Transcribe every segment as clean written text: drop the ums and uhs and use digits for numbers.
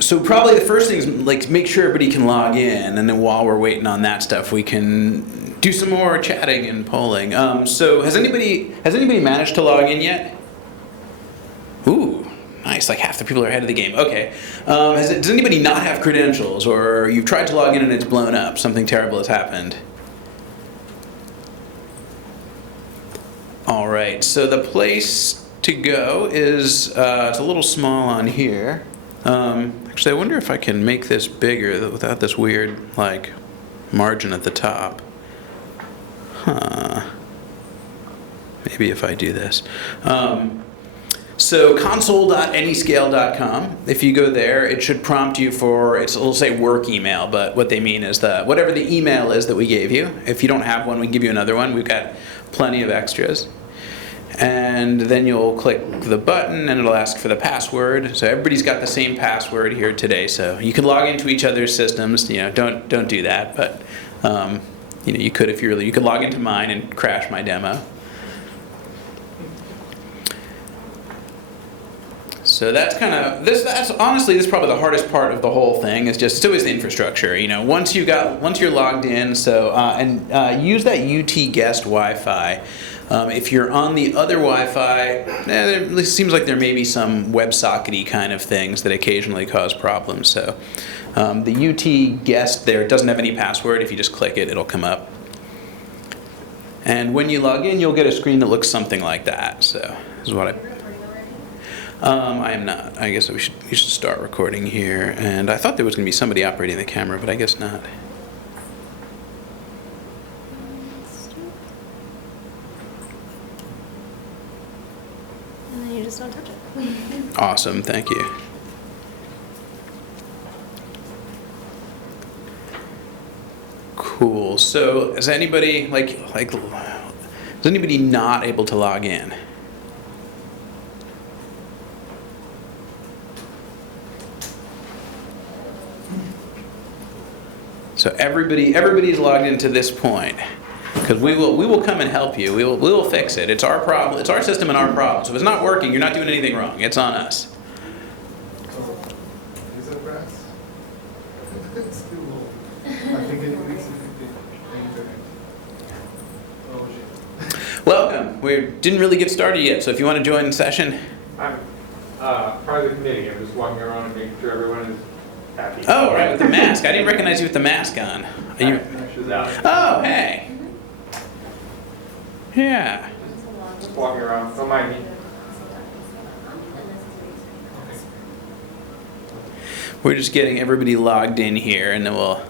So probably the first thing is like make sure everybody can log in, and then while we're waiting on that stuff, we can do some more chatting and polling. So has anybody managed to log in yet? Ooh, nice! Like half the people are ahead of the game. Okay. Does anybody not have credentials, or you've tried to log in and it's blown up? Something terrible has happened. All right. So the place to go is it's a little small on here. Actually, I wonder if I can make this bigger without this weird, like, margin at the top. Huh. Maybe if I do this. So console.anyscale.com. If you go there, it should prompt you for, it'll say work email, but what they mean is whatever the email is that we gave you. If you don't have one, we can give you another one. We've got plenty of extras. And then you'll click the button and it'll ask for the password. So everybody's got the same password here today. So you can log into each other's systems. Don't do that. But you could if you could log into mine and crash my demo. So that's kind of that's honestly this is probably the hardest part of the whole thing. It's always the infrastructure. Once you're logged in. So use that UT guest Wi-Fi. If you're on the other Wi-Fi, it seems like there may be some WebSocket-y kind of things that occasionally cause problems. So the UT guest there doesn't have any password. If you just click it, it'll come up. And when you log in, you'll get a screen that looks something like that. So this is what I am not. I guess we should start recording here. And I thought there was going to be somebody operating the camera, but I guess not. Just don't touch it. Awesome, thank you. Cool. So, is anybody is anybody not able to log in? So everybody's logged into this point. Because we will come and help you. We will fix it. It's our problem. It's our system and our problem. So if it's not working, you're not doing anything wrong. It's on us. Is it brass? It's too low. I think it needs to be. Oh shit. Welcome. We didn't really get started yet. So if you want to join the session. I'm part of the committee. I'm just walking around and making sure everyone is happy. Oh, right, with the mask. I didn't recognize you with the mask on. Are you? Oh, hey. Yeah. Just walking around. Don't mind me. We're just getting everybody logged in here, and then we'll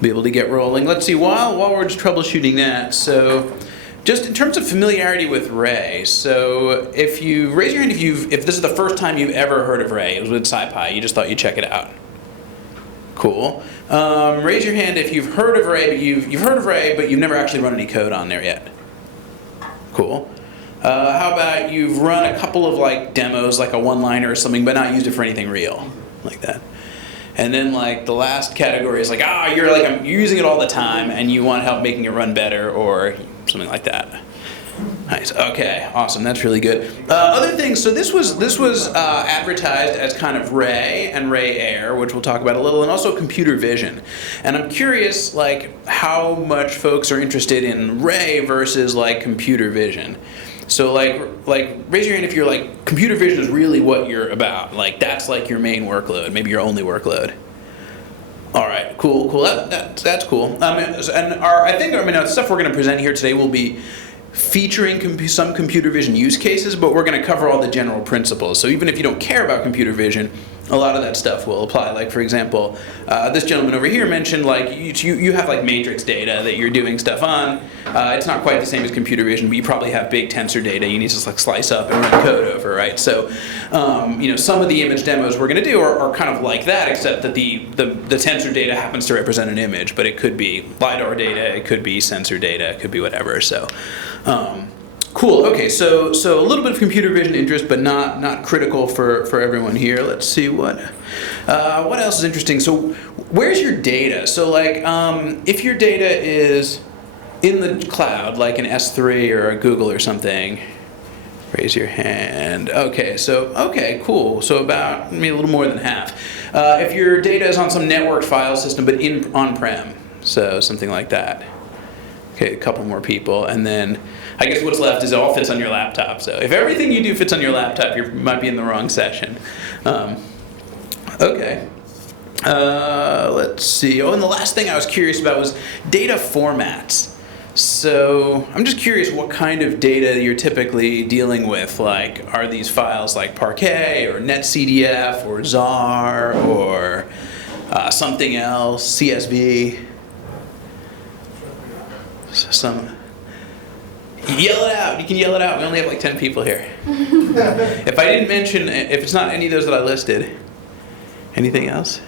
be able to get rolling. Let's see, while we're just troubleshooting that, so just in terms of familiarity with Ray, so if you raise your hand if this is the first time you've ever heard of Ray, it was with SciPy, you just thought you'd check it out. Cool. Raise your hand if you've heard of Ray, but you've heard of Ray, but you've never actually run any code on there yet. Cool. How about you've run a couple of demos, like a one-liner or something, but not used it for anything real, like that. And then the last category is you're using it all the time and you want help making it run better or something like that. Nice. Okay. Awesome. That's really good. Other things. So this was advertised as kind of Ray and Ray Air, which we'll talk about a little, and also computer vision. And I'm curious, how much folks are interested in Ray versus computer vision. So raise your hand if you're computer vision is really what you're about. That's your main workload, maybe your only workload. All right. Cool. That's cool. The stuff we're going to present here today will be featuring some computer vision use cases, but we're going to cover all the general principles. So even if you don't care about computer vision, a lot of that stuff will apply. For example, this gentleman over here mentioned you have matrix data that you're doing stuff on. It's not quite the same as computer vision, but you probably have big tensor data you need to slice up and run code over, right? So some of the image demos we're going to do are kind of like that, except that the tensor data happens to represent an image, but it could be LiDAR data, it could be sensor data, it could be whatever. So. Cool. Okay, so a little bit of computer vision interest, but not critical for everyone here. Let's see what else is interesting. So, where's your data? So, if your data is in the cloud, like an S3 or a Google or something, Raise your hand. Okay, okay, cool. So about maybe a little more than half. If your data is on some networked file system, but on-prem, so something like that. Okay, a couple more people, and then I guess what's left is it all fits on your laptop. So if everything you do fits on your laptop, you might be in the wrong session. Okay. Let's see. Oh, and the last thing I was curious about was data formats. So I'm just curious what kind of data you're typically dealing with. Like, are these files like Parquet or NetCDF or ZAR or something else, CSV? Some. Yell it out. You can yell it out. We only have like 10 people here. If I didn't mention, if it's not any of those that I listed, anything else?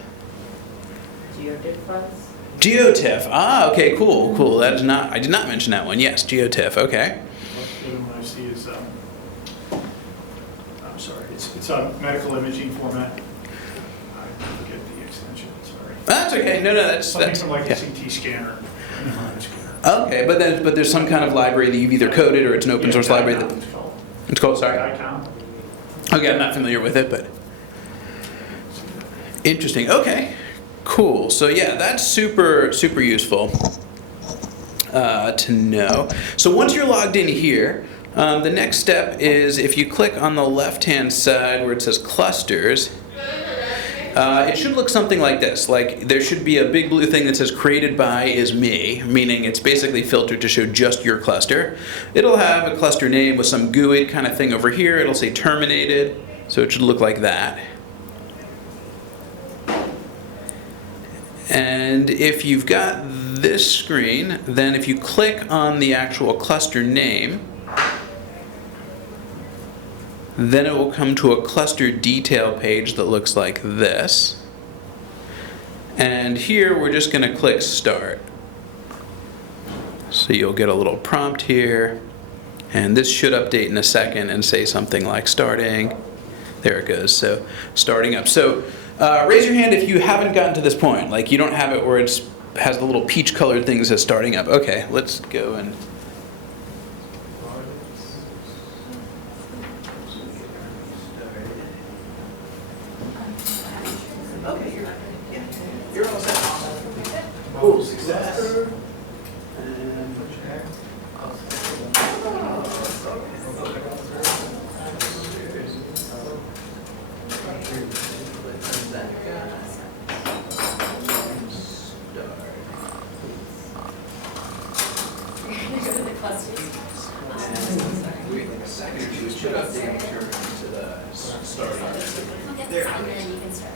GeoTIFF files? GeoTIFF. Ah, okay, cool, cool. That is not. I did not mention that one. Yes, GeoTIFF. Okay. What I see is, I'm sorry, it's a medical imaging format. I forget the extension, sorry. That's okay. No, that's Something from like yeah. a CT scanner. MRI scanner. Okay, but there's some kind of library that you've either coded or it's an open source library that it's called. Sorry. ICOM. Okay, I'm not familiar with it, but interesting. Okay, cool. So yeah, that's super useful to know. So once you're logged in here, the next step is if you click on the left-hand side where it says clusters. It should look something like this. Like there should be a big blue thing that says created by is me, meaning it's basically filtered to show just your cluster. It'll have a cluster name with some GUID kind of thing over here. It'll say terminated, so it should look like that. And if you've got this screen, then if you click on the actual cluster name, then it will come to a cluster detail page that looks like this. And here we're just going to click start. So you'll get a little prompt here. And this should update in a second and say something like starting. There it goes. So starting up. So raise your hand if you haven't gotten to this point. Like you don't have it where it has the little peach colored thing that says starting up. Okay, let's go and... Okay, you're all set. Cool, success.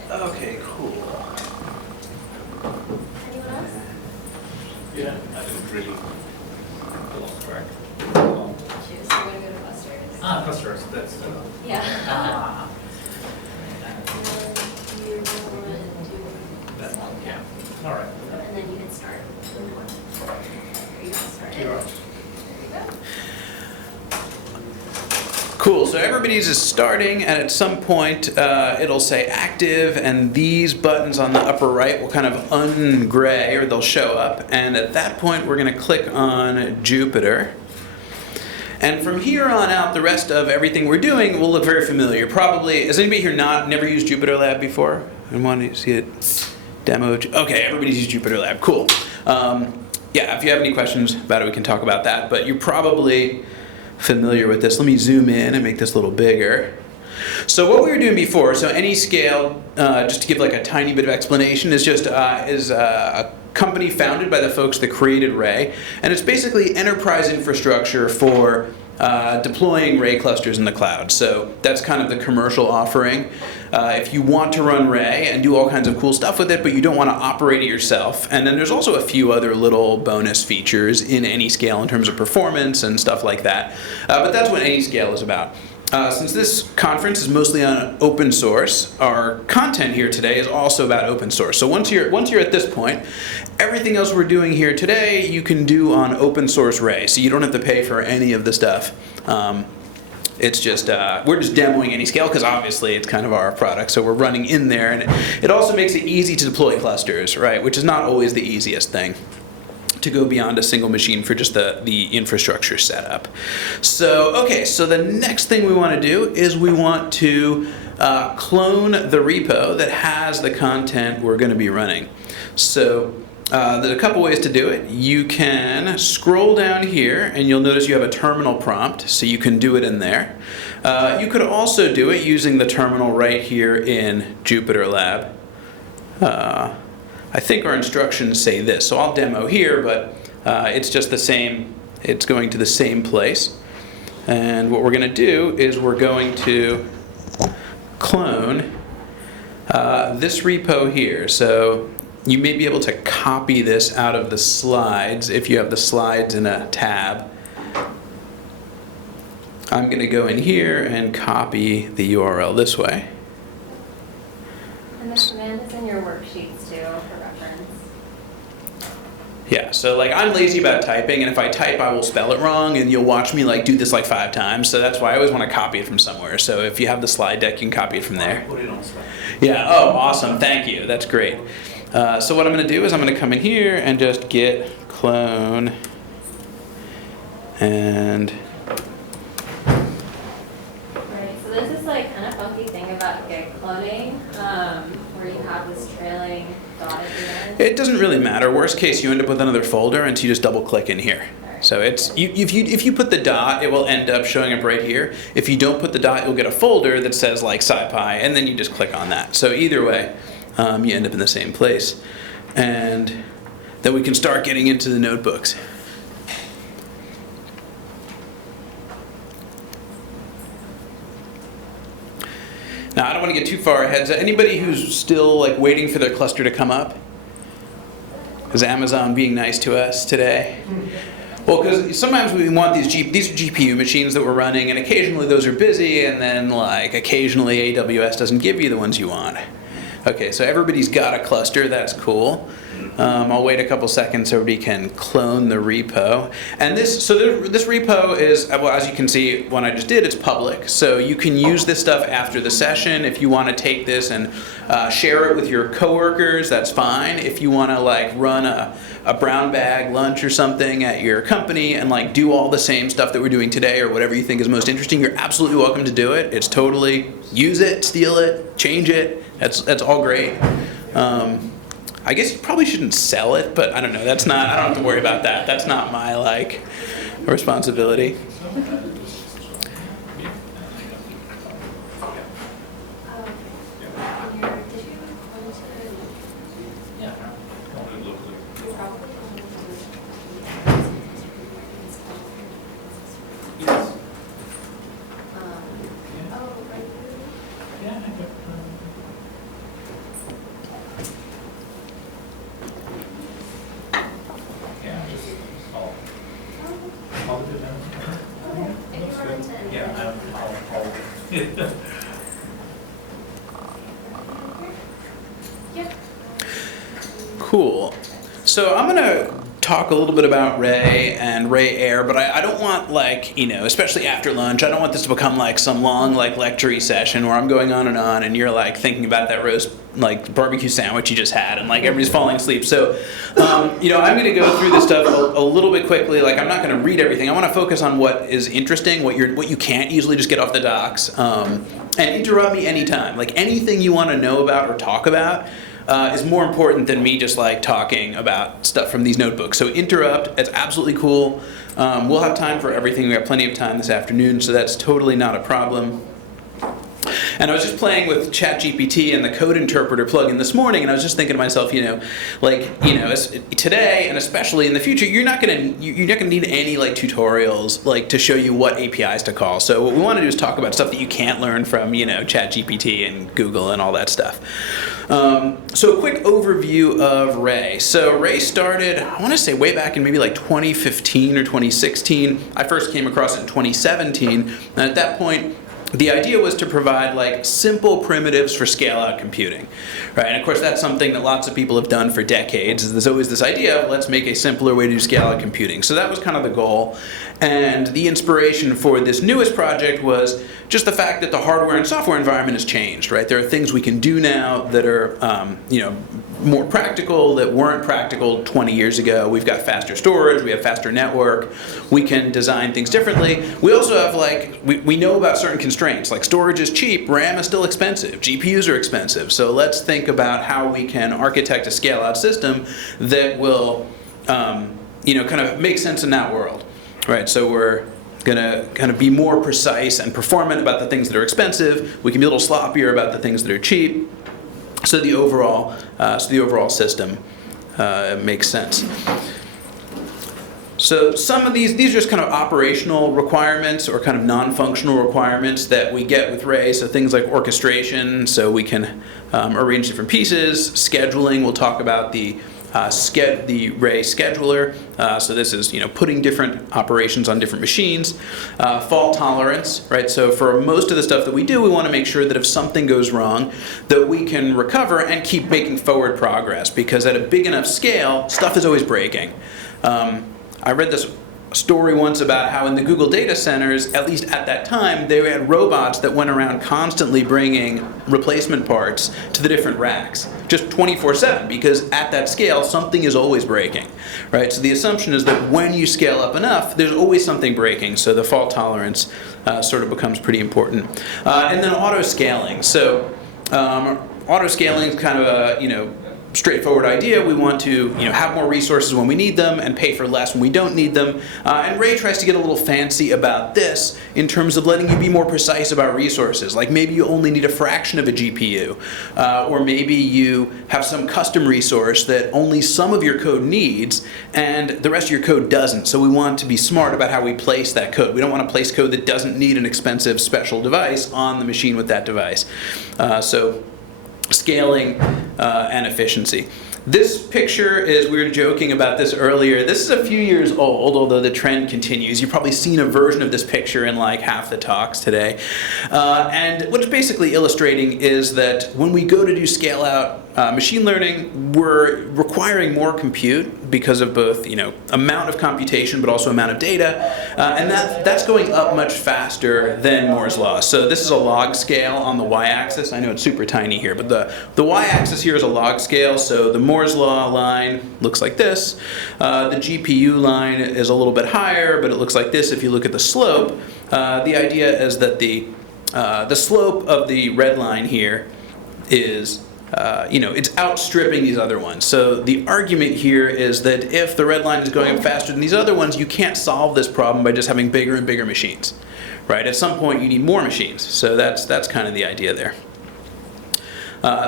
Okay, cool. Anyone else? Yeah, I didn't really. Choose. So we're gonna go to clusters. Clusters, that's. Yeah. Ah. And you want to do That self. one, yeah. All right. And then you can start. Are you gonna start it? You're There up. you go. Cool, so everybody's is starting, and at some point it'll say active, and these buttons on the upper right will kind of ungray, or they'll show up. And at that point, we're going to click on Jupyter. And from here on out, the rest of everything we're doing will look very familiar. Probably, has anybody here never used Jupyter Lab before? And want to see it demoed? Okay, everybody's used Jupyter Lab, cool. Yeah, if you have any questions about it, we can talk about that. But you're probably familiar with this. Let me zoom in and make this a little bigger. So what we were doing before, so any scale, just to give like a tiny bit of explanation, is just a company founded by the folks that created Ray, and it's basically enterprise infrastructure for deploying Ray clusters in the cloud. So that's kind of the commercial offering. If you want to run Ray and do all kinds of cool stuff with it, but you don't want to operate it yourself. And then there's also a few other little bonus features in AnyScale in terms of performance and stuff like that. But that's what AnyScale is about. Since this conference is mostly on open source, our content here today is also about open source. So once you're at this point, everything else we're doing here today you can do on open source Ray. So you don't have to pay for any of the stuff. It's just, we're just demoing AnyScale because obviously it's kind of our product, so we're running in there. And it also makes it easy to deploy clusters, right, which is not always the easiest thing. to go beyond a single machine for just the infrastructure setup. So, okay, so the next thing we want to do is we want to clone the repo that has the content we're going to be running. So there's a couple ways to do it. You can scroll down here and you'll notice you have a terminal prompt, so you can do it in there. You could also do it using the terminal right here in Jupyter Lab. I think our instructions say this, so I'll demo here, but it's just the same, it's going to the same place. And what we're going to do is we're going to clone this repo here. So you may be able to copy this out of the slides if you have the slides in a tab. I'm going to go in here and copy the URL this way. And the command is in your worksheets too, for reference. Yeah, so like I'm lazy about typing, and if I type I will spell it wrong, and you'll watch me like do this like 5 times, so that's why I always want to copy it from somewhere. So if you have the slide deck, you can copy it from there. Put it on slide. Yeah, oh awesome, thank you, that's great. So what I'm going to do is I'm going to come in here and just git clone, and Right, so there's this like kind of funky thing about Git cloning, where you have this trailing dot at the end. it doesn't really matter. Worst case, you end up with another folder, and so you just double click in here. So it's if you put the dot, it will end up showing up right here. If you don't put the dot, you'll get a folder that says like SciPy, and then you just click on that. So either way, you end up in the same place, and then we can start getting into the notebooks. Now I don't want to get too far ahead. Is there anybody who's still like waiting for their cluster to come up? Is Amazon being nice to us today? Well, because sometimes we want these are GPU machines that we're running, and occasionally those are busy, and then like occasionally AWS doesn't give you the ones you want. Okay, so everybody's got a cluster, that's cool. I'll wait a couple seconds so everybody can clone the repo. And this repo is, well, as you can see, what I just did, it's public. So you can use this stuff after the session. If you want to take this and share it with your coworkers, that's fine. If you want to like run a brown bag lunch or something at your company and like do all the same stuff that we're doing today or whatever you think is most interesting, you're absolutely welcome to do it. It's totally, use it, steal it, change it. That's all great. I guess you probably shouldn't sell it, but I don't know. I don't have to worry about that. That's not my like responsibility. Cool. So I'm going to talk a little bit about Ray and Ray Air, but I don't want like, especially after lunch, I don't want this to become like some long like lecture session where I'm going on and you're like thinking about that roast like barbecue sandwich you just had and like everybody's falling asleep. So, I'm going to go through this stuff a little bit quickly. Like I'm not going to read everything. I want to focus on what is interesting, what you can't easily just get off the docs, and interrupt me anytime. Like anything you want to know about or talk about is more important than me just like talking about stuff from these notebooks. So interrupt, it's absolutely cool. We'll have time for everything. We have plenty of time this afternoon, so that's totally not a problem. And I was just playing with ChatGPT and the code interpreter plugin this morning, and I was just thinking to myself, today and especially in the future, you're not gonna need any like tutorials like to show you what APIs to call. So what we want to do is talk about stuff that you can't learn from ChatGPT and Google and all that stuff. So a quick overview of Ray. So Ray started, I want to say way back in maybe like 2015 or 2016. I first came across it in 2017, and at that point, the idea was to provide like simple primitives for scale-out computing, right? And of course, that's something that lots of people have done for decades. There's always this idea of let's make a simpler way to do scale-out computing. So that was kind of the goal. And the inspiration for this newest project was just the fact that the hardware and software environment has changed, right? There are things we can do now that are, more practical that weren't practical 20 years ago. We've got faster storage, we have faster network, we can design things differently. We also have we know about certain constraints, like storage is cheap, RAM is still expensive, GPUs are expensive. So let's think about how we can architect a scale out system that will, kind of make sense in that world, right? So we're gonna kind of be more precise and performant about the things that are expensive. We can be a little sloppier about the things that are cheap. So the overall system makes sense. So some of these are just kind of operational requirements or kind of non-functional requirements that we get with Ray. So things like orchestration, so we can arrange different pieces. Scheduling, we'll talk about the Ray scheduler. So this is putting different operations on different machines. Fault tolerance, right? So for most of the stuff that we do, we want to make sure that if something goes wrong, that we can recover and keep making forward progress, because at a big enough scale, stuff is always breaking. I read this story once about how in the Google data centers, at least at that time, they had robots that went around constantly bringing replacement parts to the different racks, just 24/7, because at that scale, something is always breaking, right? So the assumption is that when you scale up enough, there's always something breaking, so the fault tolerance sort of becomes pretty important. And then auto-scaling. So auto-scaling is kind of a, straightforward idea. We want to have more resources when we need them and pay for less when we don't need them. And Ray tries to get a little fancy about this in terms of letting you be more precise about resources. Like maybe you only need a fraction of a GPU, or maybe you have some custom resource that only some of your code needs and the rest of your code doesn't. So we want to be smart about how we place that code. We don't want to place code that doesn't need an expensive special device on the machine with that device. So scaling and efficiency. This picture is, we were joking about this earlier, this is a few years old, although the trend continues. You've probably seen a version of this picture in like half the talks today. And what it's basically illustrating is that when we go to do scale out machine learning, we're requiring more compute because of both amount of computation but also amount of data, and that's going up much faster than Moore's law. So this is a log scale on the y-axis. I know it's super tiny here, but the y-axis here is a log scale. So the Moore's law line looks like this. The GPU line is a little bit higher, but it looks like this if you look at the slope. The idea is that the slope of the red line here is it's outstripping these other ones. So the argument here is that if the red line is going up faster than these other ones, you can't solve this problem by just having bigger and bigger machines, right? At some point you need more machines. So that's kind of the idea there.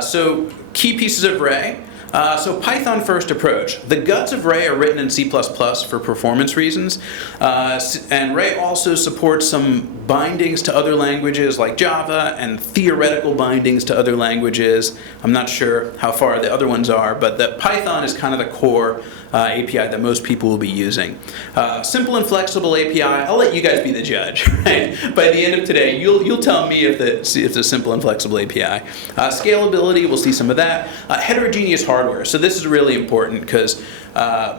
So key pieces of Ray. So Python first approach. The guts of Ray are written in C++ for performance reasons, and Ray also supports some bindings to other languages like Java and theoretical bindings to other languages. I'm not sure how far the other ones are, but the Python is kind of the core API that most people will be using. Simple and flexible API, I'll let you guys be the judge, right? By the end of today, you'll tell me if it's a simple and flexible API. Scalability, we'll see some of that. Heterogeneous hardware, so this is really important because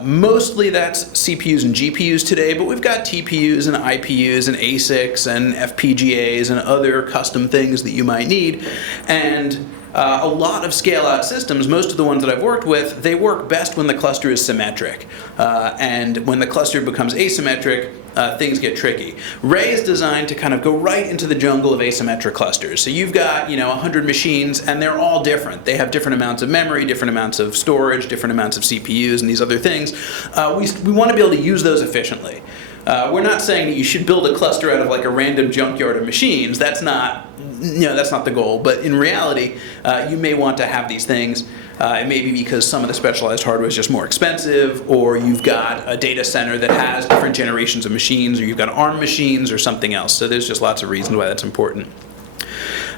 mostly that's CPUs and GPUs today, but we've got TPUs and IPUs and ASICs and FPGAs and other custom things that you might need. And a lot of scale-out systems, most of the ones that I've worked with, they work best when the cluster is symmetric. And when the cluster becomes asymmetric, things get tricky. Ray is designed to kind of go right into the jungle of asymmetric clusters. So you've got 100 machines, and they're all different. They have different amounts of memory, different amounts of storage, different amounts of CPUs, and these other things. We want to be able to use those efficiently. We're not saying that you should build a cluster out of like a random junkyard of machines. That's not the goal. But in reality, you may want to have these things. It may be because some of the specialized hardware is just more expensive, or you've got a data center that has different generations of machines, or you've got ARM machines or something else. So there's just lots of reasons why that's important.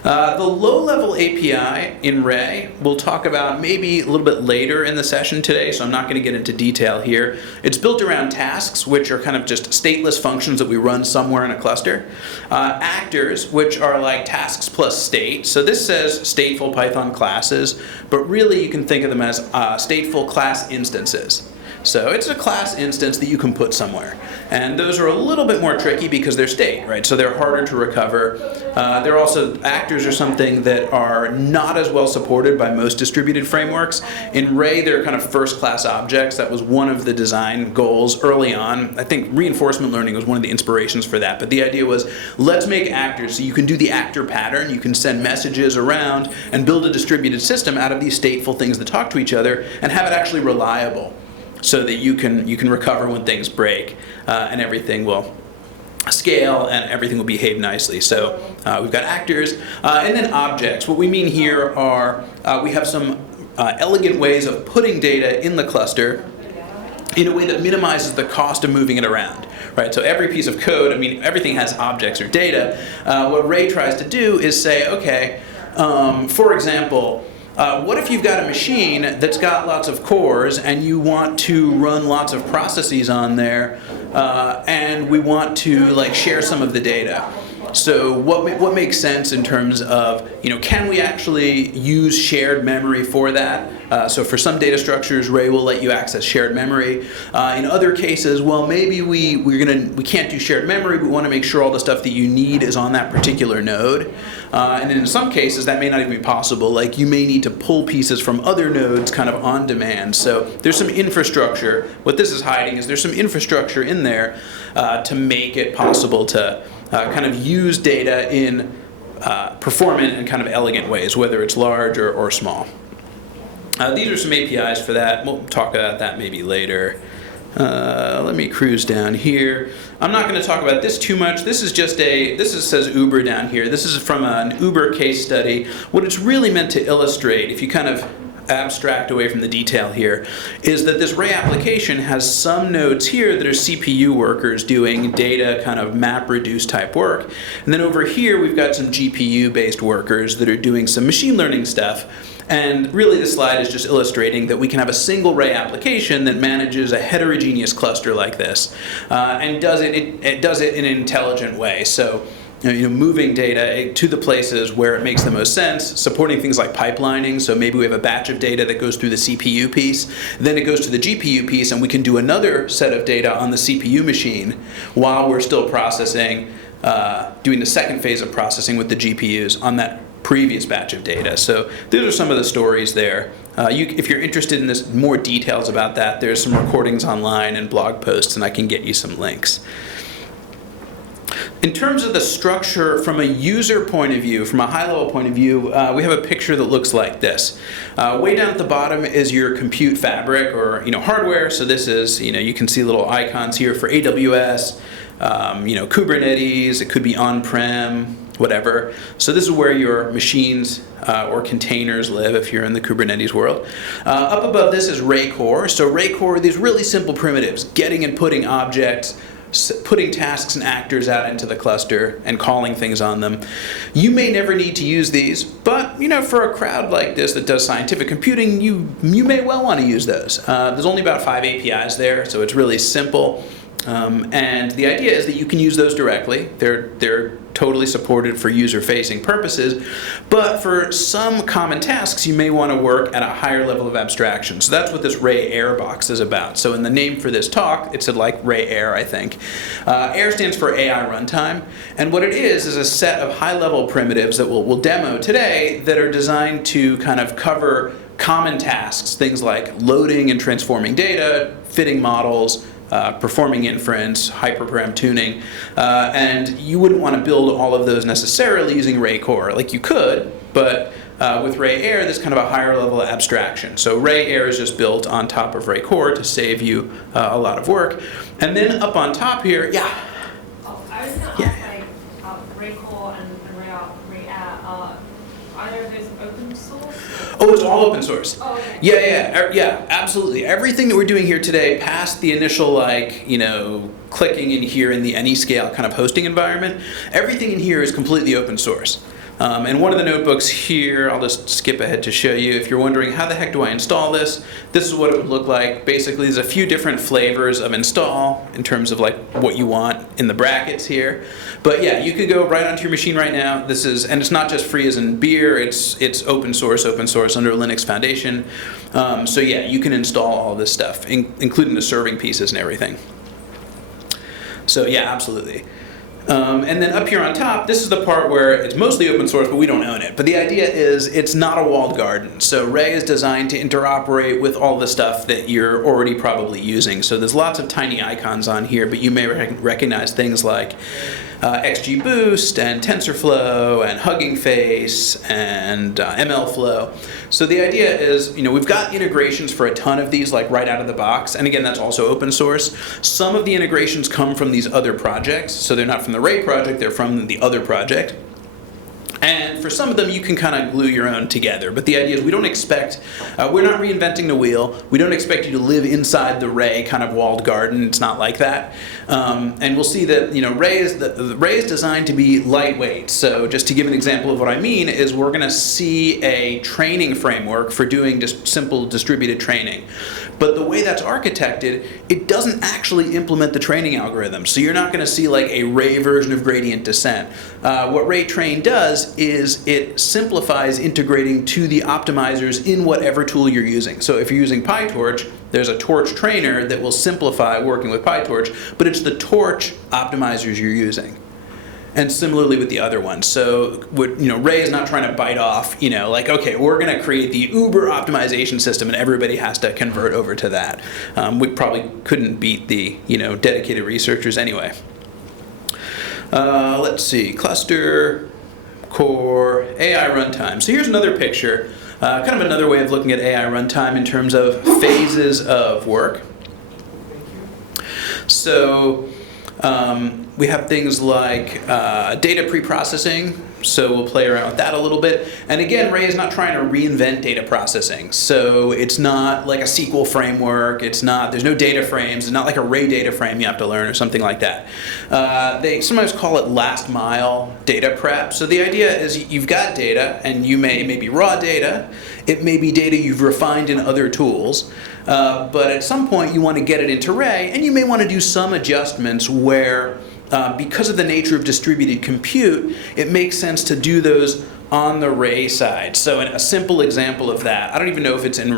The low-level API in Ray we'll talk about maybe a little bit later in the session today, so I'm not going to get into detail here. It's built around tasks, which are kind of just stateless functions that we run somewhere in a cluster. Actors, which are like tasks plus state. So this says stateful Python classes, but really you can think of them as stateful class instances. So it's a class instance that you can put somewhere. And those are a little bit more tricky because they're state, right? So they're harder to recover. They're also, actors are something that are not as well supported by most distributed frameworks. In Ray, they're kind of first-class objects. That was one of the design goals early on. I think reinforcement learning was one of the inspirations for that. But the idea was, let's make actors so you can do the actor pattern, you can send messages around and build a distributed system out of these stateful things that talk to each other and have it actually reliable, so that you can recover when things break, and everything will scale and everything will behave nicely. So we've got actors, and then objects. What we mean here are we have some elegant ways of putting data in the cluster in a way that minimizes the cost of moving it around. Right, so every piece of code, I mean, everything has objects or data. What Ray tries to do is say, okay, for example, what if you've got a machine that's got lots of cores and you want to run lots of processes on there, and we want to like share some of the data? So what makes sense in terms of, can we actually use shared memory for that? So for some data structures, Ray will let you access shared memory. In other cases, well, maybe we can't do shared memory. We want to make sure all the stuff that you need is on that particular node. And in some cases, that may not even be possible. Like you may need to pull pieces from other nodes kind of on demand. So there's some infrastructure. What this is hiding is there's some infrastructure in there to make it possible to kind of use data in performant and kind of elegant ways, whether it's large or small. These are some APIs for that. We'll talk about that maybe later. Let me cruise down here. I'm not going to talk about this too much. This is just says Uber down here. This is from an Uber case study. What it's really meant to illustrate, if you kind of abstract away from the detail here, is that this Ray application has some nodes here that are CPU workers doing data kind of map reduce type work. And then over here we've got some GPU based workers that are doing some machine learning stuff. And really this slide is just illustrating that we can have a single Ray application that manages a heterogeneous cluster like this, and does it in an intelligent way. So moving data to the places where it makes the most sense, supporting things like pipelining. So maybe we have a batch of data that goes through the CPU piece, then it goes to the GPU piece, and we can do another set of data on the CPU machine while we're still processing, doing the second phase of processing with the GPUs on that previous batch of data. So those are some of the stories there. If you're interested in this, more details about that, there's some recordings online and blog posts, and I can get you some links. In terms of the structure from a user point of view, from a high-level point of view, we have a picture that looks like this. Way down at the bottom is your compute fabric, or hardware. So this is, you can see little icons here for AWS, Kubernetes. It could be on-prem, whatever. So this is where your machines or containers live if you're in the Kubernetes world. Up above this is Ray core. So Ray core are these really simple primitives, getting and putting objects, putting tasks and actors out into the cluster and calling things on them. You may never need to use these, but for a crowd like this that does scientific computing, you may well want to use those. There's only about 5 APIs there, so it's really simple. And the idea is that you can use those directly. They're totally supported for user-facing purposes, but for some common tasks you may want to work at a higher level of abstraction. So that's what this Ray Air box is about. So in the name for this talk, it said like Ray Air, I think. Air stands for AI Runtime, and what it is a set of high-level primitives that we'll demo today that are designed to kind of cover common tasks, things like loading and transforming data, fitting models, performing inference, hyperparam tuning, and you wouldn't want to build all of those necessarily using Ray core. Like you could, but with Ray Air, there's kind of a higher level of abstraction. So Ray Air is just built on top of Ray core to save you a lot of work. And then up on top here, Oh, I was going to ask, Ray core and Ray Air, are either of those open source? Oh, it's all open source. Oh, okay. Yeah, absolutely. Everything that we're doing here today, past the initial clicking in here in the AnyScale kind of hosting environment, everything in here is completely open source. And one of the notebooks here, I'll just skip ahead to show you. If you're wondering how the heck do I install this, this is what it would look like. Basically, there's a few different flavors of install in terms of like what you want in the brackets here. But yeah, you could go right onto your machine right now. This is, and it's not just free as in beer, it's open source under Linux Foundation. So yeah, you can install all this stuff, including the serving pieces and everything. So yeah, absolutely. And then up here on top, this is the part where it's mostly open source, but we don't own it. But the idea is it's not a walled garden. So Ray is designed to interoperate with all the stuff that you're already probably using. So there's lots of tiny icons on here, but you may recognize things like XGBoost and TensorFlow and Hugging Face and MLflow. So the idea is, we've got integrations for a ton of these, like right out of the box. And again, that's also open source. Some of the integrations come from these other projects. So they're not from the Ray project, they're from the other project. And for some of them, you can kind of glue your own together. But the idea is we don't expect, we're not reinventing the wheel. We don't expect you to live inside the Ray kind of walled garden. It's not like that. And we'll see that Ray is designed to be lightweight. So just to give an example of what I mean is we're going to see a training framework for doing just simple distributed training. But the way that's architected, it doesn't actually implement the training algorithm. So you're not going to see like a Ray version of gradient descent. What Ray Train does is it simplifies integrating to the optimizers in whatever tool you're using. So if you're using PyTorch, there's a Torch trainer that will simplify working with PyTorch, but it's the Torch optimizers you're using. And similarly with the other ones. So Ray is not trying to bite off, like, okay, we're going to create the Uber optimization system and everybody has to convert over to that. We probably couldn't beat the dedicated researchers anyway. Let's see, cluster, core, AI runtime. So here's another picture, kind of another way of looking at AI runtime in terms of phases of work. So we have things like data preprocessing, so we'll play around with that a little bit. And again, Ray is not trying to reinvent data processing. So it's not like a SQL framework, there's no data frames, it's not like a Ray data frame you have to learn or something like that. They sometimes call it last mile data prep. So the idea is you've got data, and it may be raw data, it may be data you've refined in other tools, but at some point you want to get it into Ray, and you may want to do some adjustments where because of the nature of distributed compute, it makes sense to do those on the Ray side. So a simple example of that, I don't even know if it's in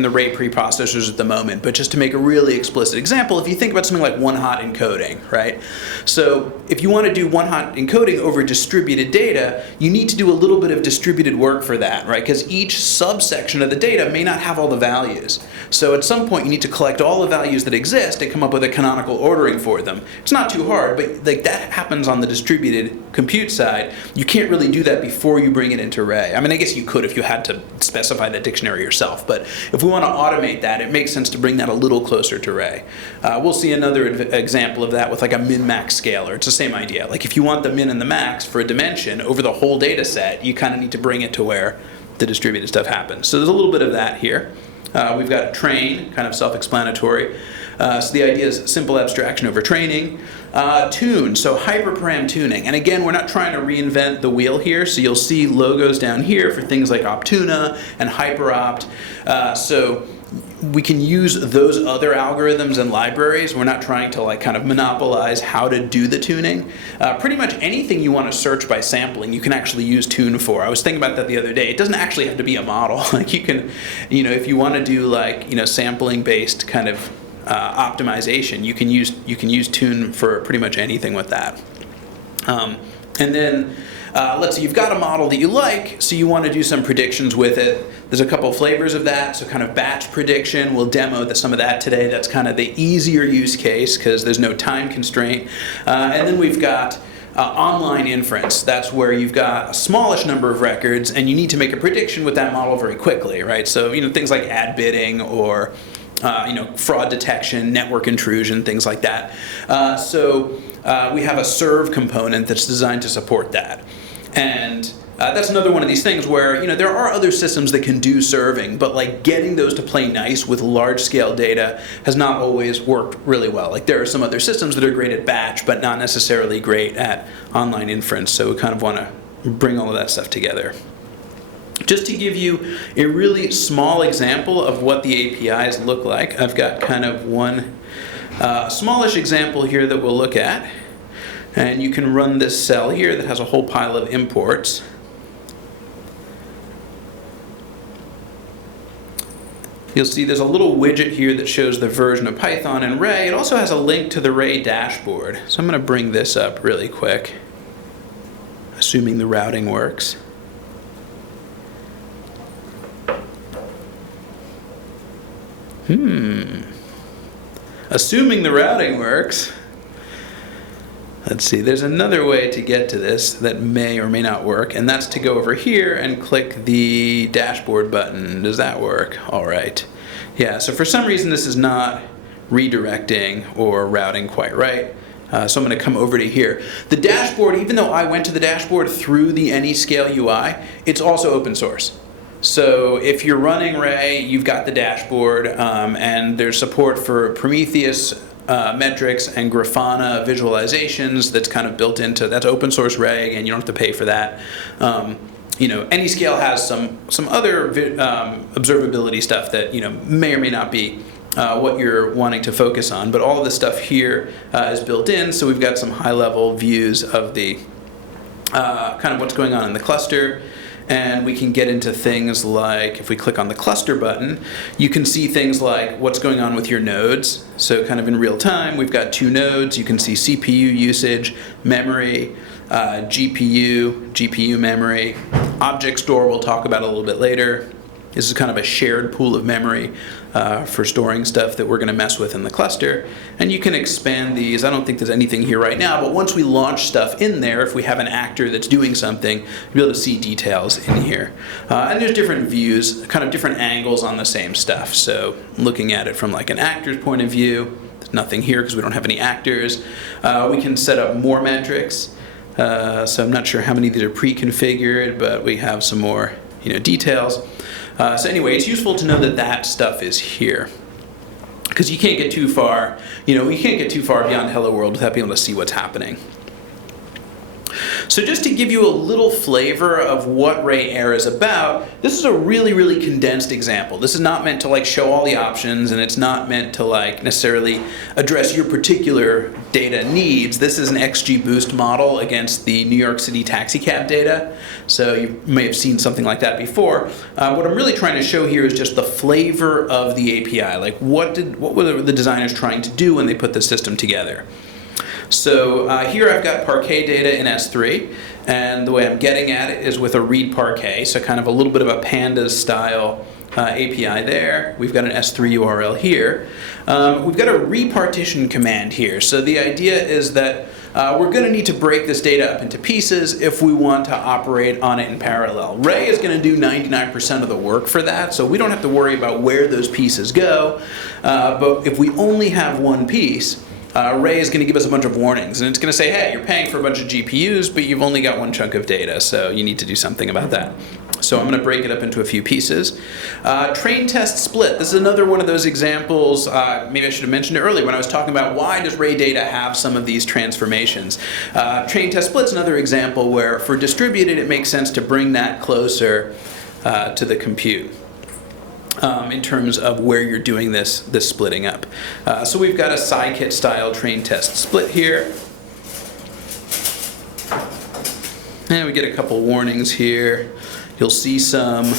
the Ray preprocessors at the moment, but just to make a really explicit example, if you think about something like one-hot encoding, right? So if you want to do one-hot encoding over distributed data, you need to do a little bit of distributed work for that, right? Because each subsection of the data may not have all the values. So at some point you need to collect all the values that exist and come up with a canonical ordering for them. It's not too hard, but like that happens on the distributed compute side. You can't really do that before you bring it into Ray. I mean, I guess you could if you had to specify the dictionary yourself, but if we want to automate that, it makes sense to bring that a little closer to Ray. We'll see another example of that with like a min-max scaler. It's the same idea. Like if you want the min and the max for a dimension over the whole data set, you kind of need to bring it to where the distributed stuff happens. So there's a little bit of that here. We've got train, kind of self-explanatory. So the idea is simple abstraction over training. Tune, so hyperparam tuning. And again, we're not trying to reinvent the wheel here. So you'll see logos down here for things like Optuna and HyperOpt. So we can use those other algorithms and libraries. We're not trying to like kind of monopolize how to do the tuning. Pretty much anything you want to search by sampling, you can actually use Tune for. I was thinking about that the other day. It doesn't actually have to be a model. Like you can, if you want to do like, sampling based kind of optimization, you can use Tune for pretty much anything with that. And then let's say you've got a model that you like, so you want to do some predictions with it. There's a couple flavors of that, so kind of batch prediction. We'll demo some of that today. That's kind of the easier use case because there's no time constraint. And then we've got online inference. That's where you've got a smallish number of records and you need to make a prediction with that model very quickly, right? So things like ad bidding or fraud detection, network intrusion, things like that. So we have a serve component that's designed to support that. And that's another one of these things where, there are other systems that can do serving, but like getting those to play nice with large scale data has not always worked really well. Like there are some other systems that are great at batch, but not necessarily great at online inference. So we kind of want to bring all of that stuff together. Just to give you a really small example of what the APIs look like, I've got kind of one smallish example here that we'll look at. And you can run this cell here that has a whole pile of imports. You'll see there's a little widget here that shows the version of Python and Ray. It also has a link to the Ray dashboard. So I'm going to bring this up really quick, assuming the routing works. Assuming the routing works. Let's see, there's another way to get to this that may or may not work, and that's to go over here and click the dashboard button. Does that work? All right. Yeah, so for some reason this is not redirecting or routing quite right. So I'm going to come over to here. The dashboard, even though I went to the dashboard through the AnyScale UI, it's also open source. So if you're running Ray, you've got the dashboard, and there's support for Prometheus metrics and Grafana visualizations that's kind of built into, that's open source Ray, and you don't have to pay for that. AnyScale has some other observability stuff that may or may not be what you're wanting to focus on, but all of this stuff here is built in, so we've got some high-level views of the kind of what's going on in the cluster. And we can get into things like, if we click on the cluster button, you can see things like what's going on with your nodes. So kind of in real time, we've got 2 nodes. You can see CPU usage, memory, GPU memory, object store we'll talk about a little bit later. This is kind of a shared pool of memory for storing stuff that we're going to mess with in the cluster. And you can expand these. I don't think there's anything here right now, but once we launch stuff in there, if we have an actor that's doing something, you'll be able to see details in here. And there's different views, kind of different angles on the same stuff. So looking at it from like an actor's point of view, there's nothing here because we don't have any actors. We can set up more metrics. So I'm not sure how many of these are pre-configured, but we have some more details. So anyway, it's useful to know that that stuff is here, because you can't get too far, we can't get too far beyond Hello World without being able to see what's happening. So just to give you a little flavor of what Ray AI is about, this is a really, really condensed example. This is not meant to show all the options, and it's not meant to necessarily address your particular data needs. This is an XGBoost model against the New York City taxi cab data. So you may have seen something like that before. What I'm really trying to show here is just the flavor of the API. What were the designers trying to do when they put the system together? So here I've got Parquet data in S3, and the way I'm getting at it is with a read Parquet, so kind of a little bit of a pandas style API there. We've got an S3 URL here. We've got a repartition command here. So the idea is that we're going to need to break this data up into pieces if we want to operate on it in parallel. Ray is going to do 99% of the work for that, so we don't have to worry about where those pieces go. But if we only have one piece, Ray is going to give us a bunch of warnings, and it's going to say, hey, you're paying for a bunch of GPUs, but you've only got one chunk of data, so you need to do something about that. So I'm going to break it up into a few pieces. Train test split. This is another one of those examples, maybe I should have mentioned it earlier when I was talking about why does Ray data have some of these transformations. Train test split is another example where for distributed it makes sense to bring that closer to the compute. In terms of where you're doing this splitting up. So we've got a scikit style train test split here. And we get a couple warnings here. You'll see some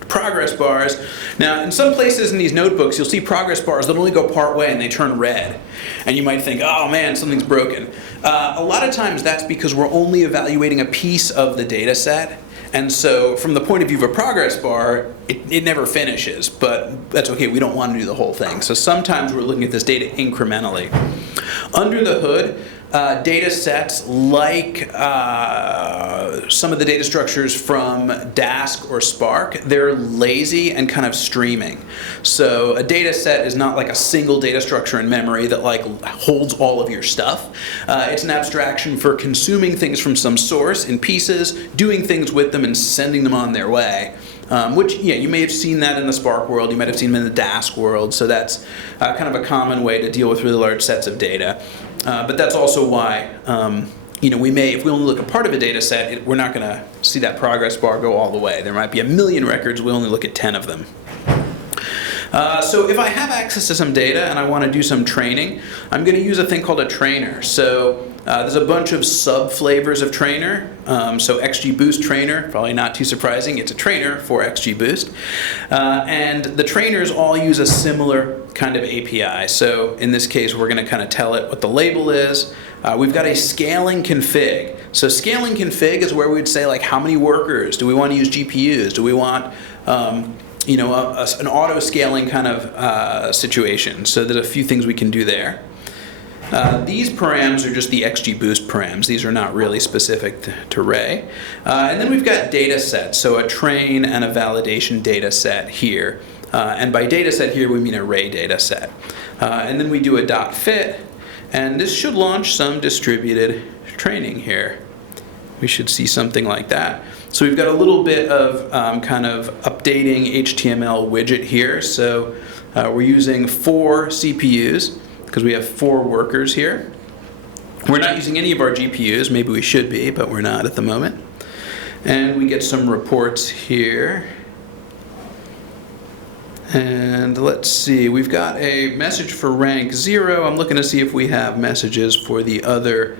progress bars. Now, in some places in these notebooks, you'll see progress bars that only go part way and they turn red. And you might think, oh man, something's broken. A lot of times that's because we're only evaluating a piece of the data set. And so from the point of view of a progress bar, it never finishes, but that's okay, we don't want to do the whole thing. So sometimes we're looking at this data incrementally. Under the hood, data sets like some of the data structures from Dask or Spark, they're lazy and kind of streaming. So a data set is not like a single data structure in memory that holds all of your stuff. It's an abstraction for consuming things from some source in pieces, doing things with them and sending them on their way. Which, yeah, you may have seen that in the Spark world, you might have seen them in the Dask world, so that's kind of a common way to deal with really large sets of data. But that's also why we may, if we only look at part of a data set, we're not going to see that progress bar go all the way. There might be 1 million records, we only look at 10 of them. So if I have access to some data and I want to do some training, I'm going to use a thing called a trainer. So there's a bunch of sub-flavors of trainer. So XGBoost trainer, probably not too surprising, it's a trainer for XGBoost. And the trainers all use a similar kind of API. So in this case, we're going to kind of tell it what the label is. We've got a scaling config. So scaling config is where we'd say, like, how many workers? Do we want to use GPUs? Do we want an auto-scaling kind of situation? So there's a few things we can do there. These params are just the XGBoost params. These are not really specific to Ray. And then we've got data sets, so a train and a validation data set here. And by data set here, we mean a Ray data set. And then we do a .fit, and this should launch some distributed training here. We should see something like that. So we've got a little bit of kind of updating HTML widget here. So we're using 4 CPUs because we have 4 workers here. We're not using any of our GPUs. Maybe we should be, but we're not at the moment. And we get some reports here. And let's see, we've got a message for rank 0. I'm looking to see if we have messages for the other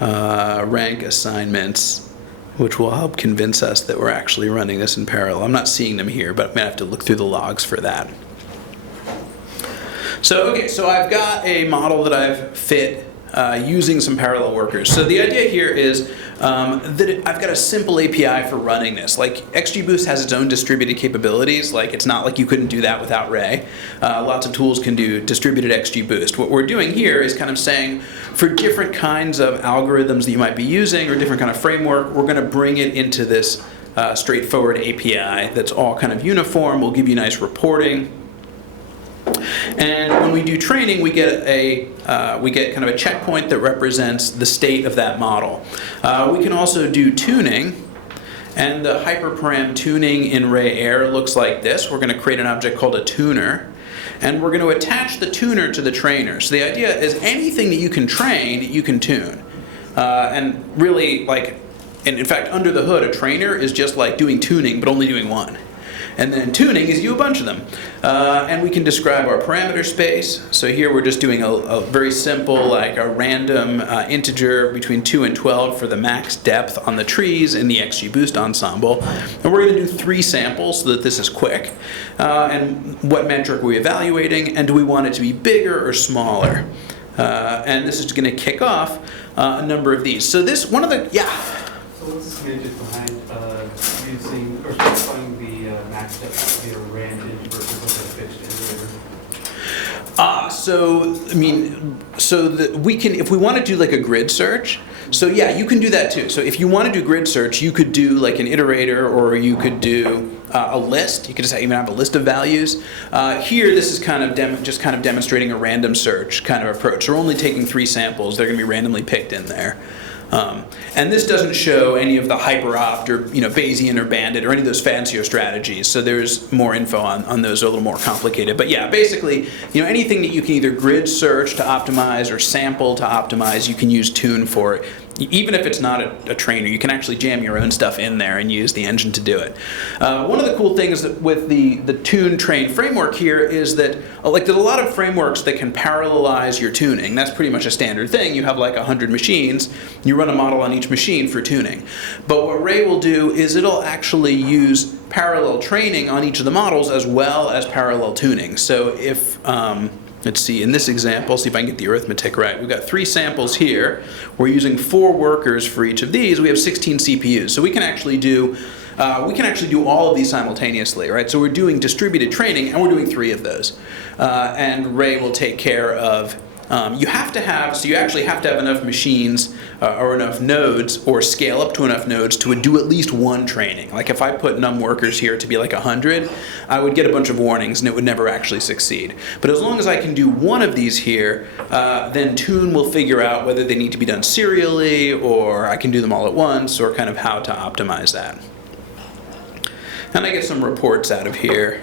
rank assignments, which will help convince us that we're actually running this in parallel. I'm not seeing them here, but I'm gonna have to look through the logs for that. So, okay, so I've got a model that I've fit using some parallel workers. So the idea here is that I've got a simple API for running this. Like, XGBoost has its own distributed capabilities. Like, it's not like you couldn't do that without Ray. Lots of tools can do distributed XGBoost. What we're doing here is kind of saying, for different kinds of algorithms that you might be using or different kind of framework, we're going to bring it into this straightforward API that's all kind of uniform. We'll give you nice reporting. And when we do training, we get kind of a checkpoint that represents the state of that model. We can also do tuning, and the hyperparam tuning in Ray AI looks like this. We're going to create an object called a tuner, and we're going to attach the tuner to the trainer. So the idea is anything that you can train, you can tune. And really, like, and in fact, under the hood, a trainer is just like doing tuning, but only doing one. And then tuning is you do a bunch of them. And we can describe our parameter space. So here we're just doing a very simple, like a random integer between 2 and 12 for the max depth on the trees in the XGBoost ensemble. And we're going to do 3 samples so that this is quick. And what metric are we evaluating? And do we want it to be bigger or smaller? And this is going to kick off a number of these. So this, one of the, yeah? So what's the magic behind using or specifying the max depth to be a random versus like a fixed iterator? So I mean, so that we can, if we want to do like a grid search, so yeah, you can do that too. So if you want to do grid search, you could do like an iterator, or you could do a list. You could just even have a list of values. Here, this is kind of just kind of demonstrating a random search kind of approach. So we're only taking 3 samples. They're going to be randomly picked in there. And this doesn't show any of the hyperopt or Bayesian or bandit or any of those fancier strategies. So there's more info on those, are a little more complicated. But yeah, basically, anything that you can either grid search to optimize or sample to optimize, you can use tune for it. Even if it's not a trainer, you can actually jam your own stuff in there and use the engine to do it. One of the cool things with the tune train framework here is that there's a lot of frameworks that can parallelize your tuning. That's pretty much a standard thing. You have like 100 machines, you run a model on each machine for tuning. But what Ray will do is it'll actually use parallel training on each of the models as well as parallel tuning. So if let's see, in this example, see if I can get the arithmetic right. We've got 3 samples here. We're using 4 workers for each of these. We have 16 CPUs. So we can actually do all of these simultaneously, right? So we're doing distributed training, and we're doing 3 of those. And Ray will take care of, you actually have to have enough machines or enough nodes, or scale up to enough nodes to do at least 1 training. Like if I put num workers here to be like 100, I would get a bunch of warnings and it would never actually succeed. But as long as I can do 1 of these here, then Tune will figure out whether they need to be done serially, or I can do them all at once, or kind of how to optimize that. And I get some reports out of here.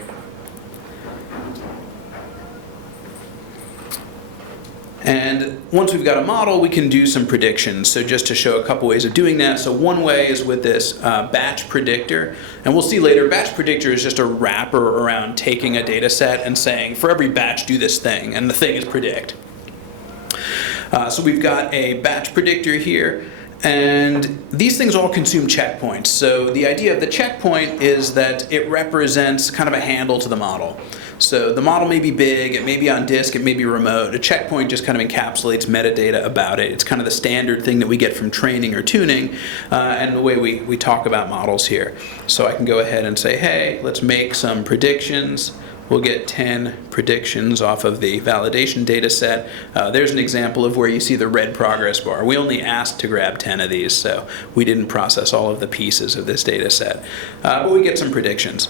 And once we've got a model, we can do some predictions. So just to show a couple ways of doing that. So one way is with this batch predictor. And we'll see later, batch predictor is just a wrapper around taking a data set and saying, for every batch, do this thing. And the thing is predict. So we've got a batch predictor here. And these things all consume checkpoints. So the idea of the checkpoint is that it represents kind of a handle to the model. So the model may be big, it may be on disk, it may be remote. A checkpoint just kind of encapsulates metadata about it. It's kind of the standard thing that we get from training or tuning and the way we talk about models here. So I can go ahead and say, hey, let's make some predictions. We'll get 10 predictions off of the validation data set. There's an example of where you see the red progress bar. We only asked to grab 10 of these, so we didn't process all of the pieces of this data set. But we get some predictions.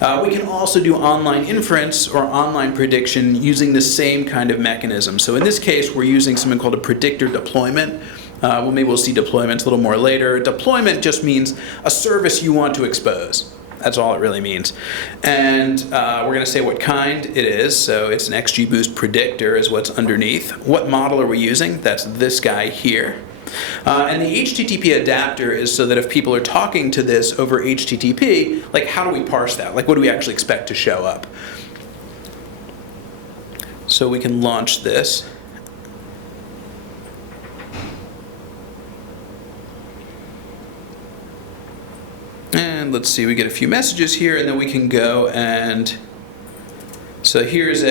We can also do online inference or online prediction using the same kind of mechanism. So in this case, we're using something called a predictor deployment. Well, maybe we'll see deployments a little more later. Deployment just means a service you want to expose. That's all it really means. And we're going to say what kind it is. So it's an XGBoost predictor is what's underneath. What model are we using? That's this guy here. And the HTTP adapter is so that if people are talking to this over HTTP, like how do we parse that? Like what do we actually expect to show up? So we can launch this. And let's see, we get a few messages here, and then we can go and, so here's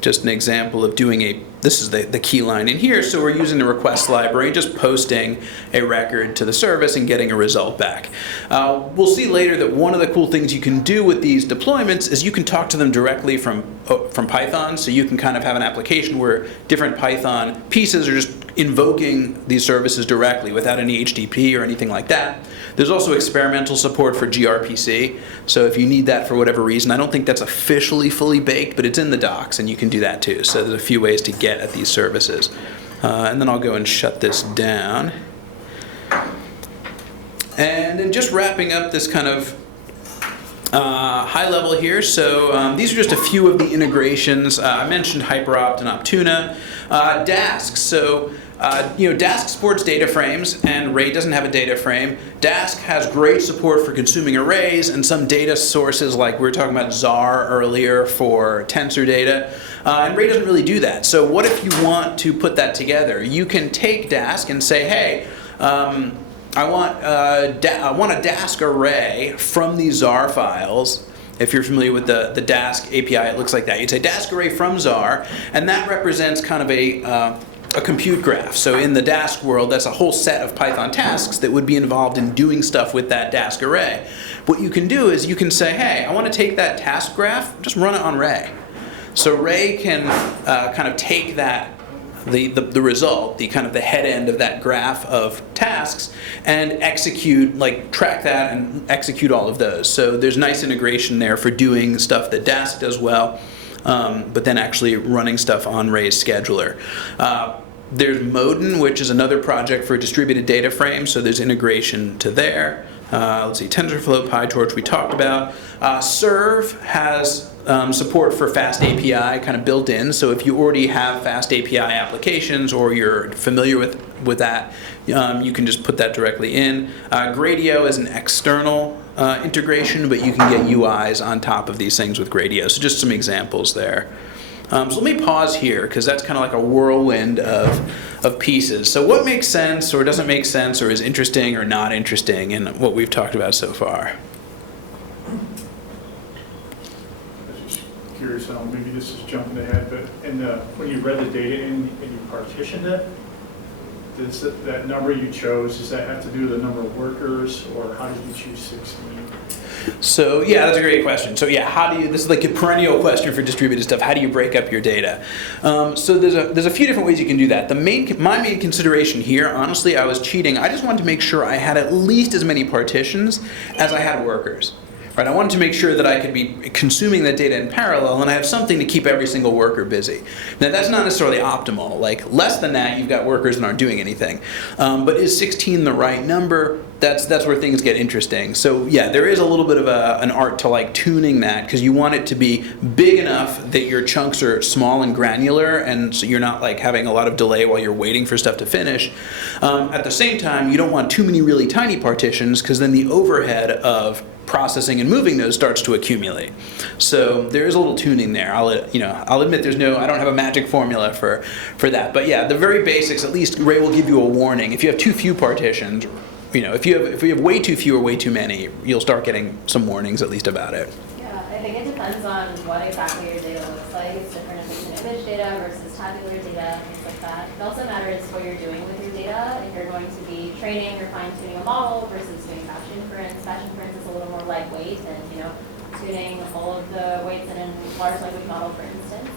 just an example of doing this is the key line in here, so we're using the request library, just posting a record to the service and getting a result back. We'll see later that one of the cool things you can do with these deployments is you can talk to them directly from Python, so you can kind of have an application where different Python pieces are just invoking these services directly without any HTTP or anything like that. There's also experimental support for gRPC, so if you need that for whatever reason, I don't think that's officially fully baked, but it's in the docs and you can do that too. So there's a few ways to get at these services. And then I'll go and shut this down. And then just wrapping up this kind of high level here. So these are just a few of the integrations. I mentioned HyperOpt and Optuna. Dask. So Dask supports data frames, and Ray doesn't have a data frame. Dask has great support for consuming arrays and some data sources, like we were talking about ZAR earlier for tensor data. And Ray doesn't really do that. So what if you want to put that together? You can take Dask and say, hey, I want a Dask array from these ZAR files. If you're familiar with the Dask API, it looks like that. You'd say Dask array from ZAR, and that represents kind of a compute graph. So in the Dask world, that's a whole set of Python tasks that would be involved in doing stuff with that Dask array. What you can do is you can say, hey, I want to take that task graph, just run it on Ray. So Ray can kind of take that, the result, the kind of the head end of that graph of tasks, and execute, like track that and execute all of those. So there's nice integration there for doing stuff that Dask does well, but then actually running stuff on Ray's scheduler. There's Modin, which is another project for distributed data frames, so there's integration to there. Let's see, TensorFlow, PyTorch we talked about. Serve has support for Fast API kind of built in, so if you already have Fast API applications or you're familiar with that, you can just put that directly in. Gradio is an external integration, but you can get UIs on top of these things with Gradio. So just some examples there. So let me pause here, because that's kind of like a whirlwind of pieces. So what makes sense or doesn't make sense or is interesting or not interesting in what we've talked about so far? I was just curious, maybe this is jumping ahead, but when you read the data in and you partitioned it, does that number you chose, does that have to do with the number of workers, or how did you choose 16? So yeah, that's a great question. So yeah, this is like a perennial question for distributed stuff. How do you break up your data? So there's a few different ways you can do that. My main consideration here, honestly, I was cheating. I just wanted to make sure I had at least as many partitions as I had workers. Right? I wanted to make sure that I could be consuming that data in parallel and I have something to keep every single worker busy. Now that's not necessarily optimal. Like less than that, you've got workers that aren't doing anything. But is 16 the right number? that's where things get interesting. So yeah, there is a little bit of an art to like tuning that, because you want it to be big enough that your chunks are small and granular, and so you're not like having a lot of delay while you're waiting for stuff to finish. At the same time, you don't want too many really tiny partitions, because then the overhead of processing and moving those starts to accumulate. So there is a little tuning there. I'll admit I don't have a magic formula for that. But yeah, the very basics, at least Ray will give you a warning. If you have too few partitions, if you have way too few or way too many, you'll start getting some warnings at least about it. Yeah, I think it depends on what exactly your data looks like. It's different if it's an image data versus tabular data, things like that. It also matters what you're doing with your data. If you're going to be training or fine-tuning a model versus doing batch inference. Batch inference is a little more lightweight than, tuning all of the weights in a large language model, for instance.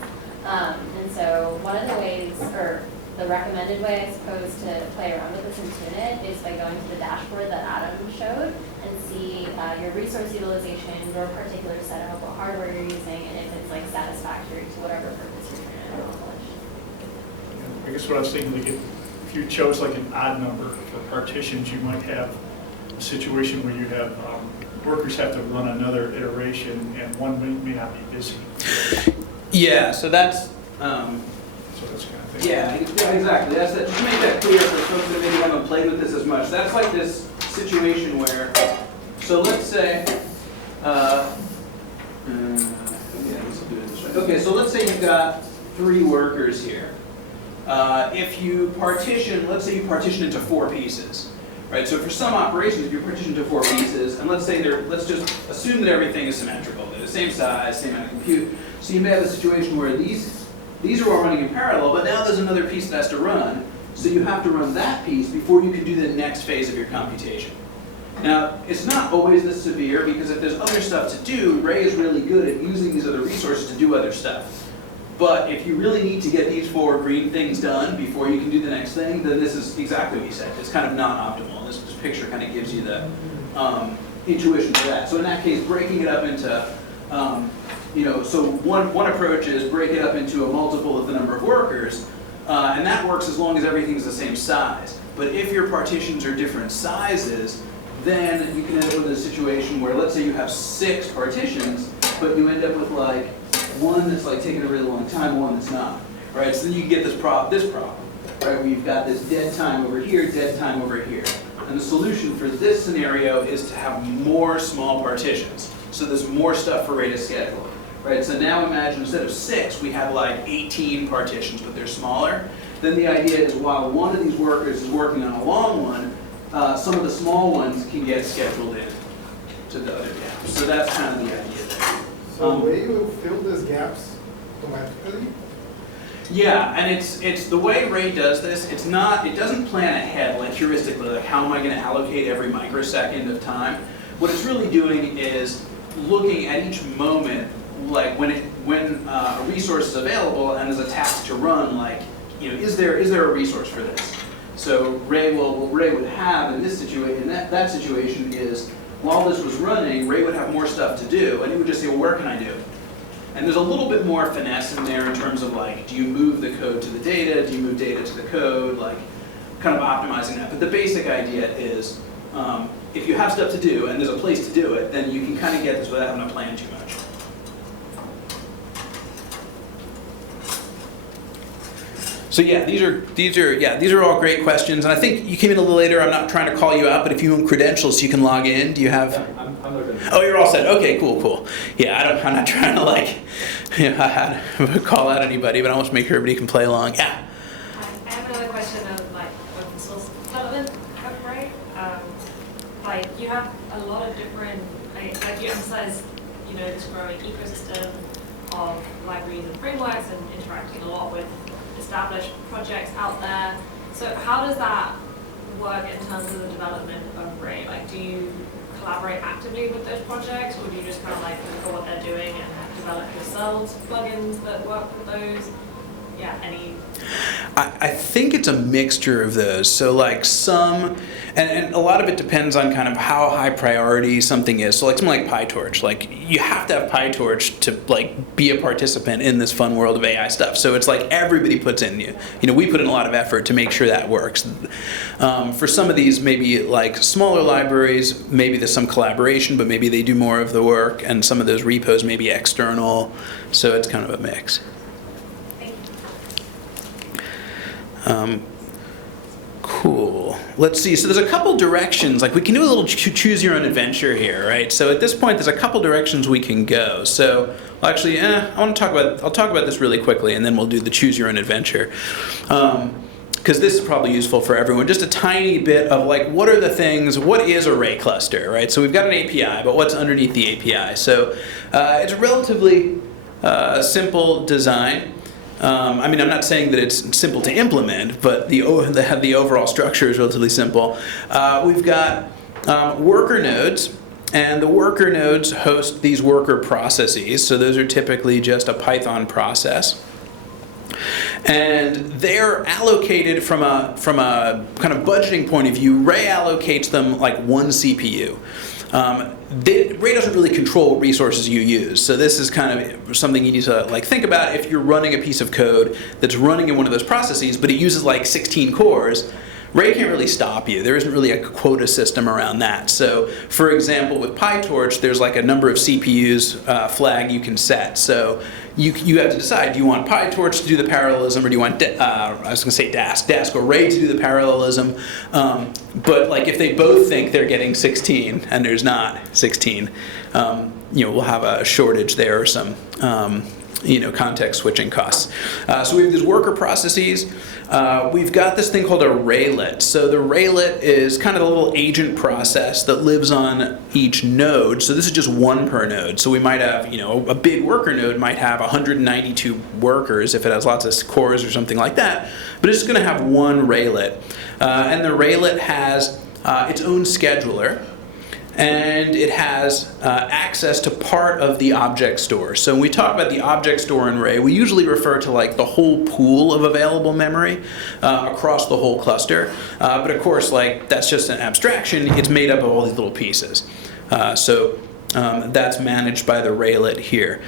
And so one of the ways, or the recommended way, I suppose, to play around with this and tune it is by going to the dashboard that Adam showed and see your resource utilization, your particular setup, what hardware you're using, and if it's like satisfactory to whatever purpose you're trying to accomplish. I guess what I was thinking, like if you chose like an odd number for partitions, you might have a situation where you have workers have to run another iteration and one may not be busy. Yeah, so that's So that's kind of thing. yeah, exactly. Just to make that clear for folks that maybe haven't played with this as much. That's like this situation where, so let's say, let's do it this way. Okay, so let's say you've got 3 workers here. If you partition, let's say you partition into 4 pieces. Right, so for some operations, if you partition into 4 pieces, and let's just assume that everything is symmetrical. They're the same size, same amount of compute. So you may have a situation where these are all running in parallel, but now there's another piece that has to run. So you have to run that piece before you can do the next phase of your computation. Now, it's not always this severe, because if there's other stuff to do, Ray is really good at using these other resources to do other stuff. But if you really need to get these 4 green things done before you can do the next thing, then this is exactly what you said. It's kind of not optimal. This picture kind of gives you the intuition for that. So in that case, breaking it up into, so one approach is break it up into a multiple of the number of workers, and that works as long as everything's the same size. But if your partitions are different sizes, then you can end up with a situation where, let's say you have 6 partitions, but you end up with like one that's like taking a really long time, one that's not, right? So then you get this problem, right, where you've got this dead time over here, dead time over here. And the solution for this scenario is to have more small partitions. So there's more stuff for Ray to schedule, right? So now imagine instead of 6, we have like 18 partitions, but they're smaller. Then the idea is while one of these workers is working on a long one, some of the small ones can get scheduled in to the other gaps. So that's kind of the idea there. So the way you fill these gaps automatically? Yeah, and it's the way Ray does this. It doesn't plan ahead like heuristically, like how am I going to allocate every microsecond of time. What it's really doing is looking at each moment, like when a resource is available and there's a task to run, like is there a resource for this? So what Ray would have in this situation, that situation is, while this was running, Ray would have more stuff to do, and he would just say, well, where can I do? And there's a little bit more finesse in there in terms of like, do you move the code to the data? Do you move data to the code? Like, kind of optimizing that. But the basic idea is, if you have stuff to do and there's a place to do it, then you can kind of get this without having to plan too much. So yeah, these are all great questions, and I think you came in a little later. I'm not trying to call you out, but if you want credentials, you can log in. Do you have? Yeah, I'm looking. Oh, you're all set. Okay, cool. Yeah, I'm not trying to like, call out anybody, but I want to make sure everybody can play along. Yeah. I have another question of like open source development, right? Like you have a lot of different, like you emphasize, this growing ecosystem of libraries and frameworks and interacting a lot with established projects out there. So how does that work in terms of the development of Ray? Like, do you collaborate actively with those projects, or do you just kind of like look at what they're doing and develop yourselves plugins that work with those? yeah, any? I think it's a mixture of those. So like some, and a lot of it depends on kind of how high priority something is. So like something like PyTorch, like you have to have PyTorch to like be a participant in this fun world of AI stuff. So it's like everybody puts in, you know, we put in a lot of effort to make sure that works. For some of these, maybe like smaller libraries, maybe there's some collaboration, but maybe they do more of the work, and some of those repos may be external. So it's kind of a mix. Cool. Let's see. So there's a couple directions. Like we can do a little choose your own adventure here, right? So at this point, there's a couple directions we can go. So well, actually, I'll talk about this really quickly, and then we'll do the choose your own adventure. Because this is probably useful for everyone. Just a tiny bit of like, what are the things? What is a Ray cluster, right? So we've got an API, but what's underneath the API? So it's a relatively simple design. I mean, I'm not saying that it's simple to implement, but the overall structure is relatively simple. We've got worker nodes, and the worker nodes host these worker processes. So those are typically just a Python process. And they're allocated from a kind of budgeting point of view. Ray allocates them like one CPU. Ray doesn't really control what resources you use, so this is kind of something you need to like think about if you're running a piece of code that's running in one of those processes, but it uses like 16 cores. Ray can't really stop you. There isn't really a quota system around that. So, for example, with PyTorch, there's like a number of CPUs flag you can set. So you have to decide, do you want PyTorch to do the parallelism, or do you want, I was going to say Dask or Ray to do the parallelism? But like if they both think they're getting 16 and there's not 16, we'll have a shortage there or some context switching costs. So we have these worker processes. We've got this thing called a Raylet. So the Raylet is kind of a little agent process that lives on each node. So this is just one per node. So we might have, a big worker node might have 192 workers if it has lots of cores or something like that. But it's going to have one Raylet. And the Raylet has its own scheduler. And it has access to part of the object store. So when we talk about the object store in Ray, we usually refer to like the whole pool of available memory across the whole cluster. But of course, like that's just an abstraction. It's made up of all these little pieces. So that's managed by the Raylet here.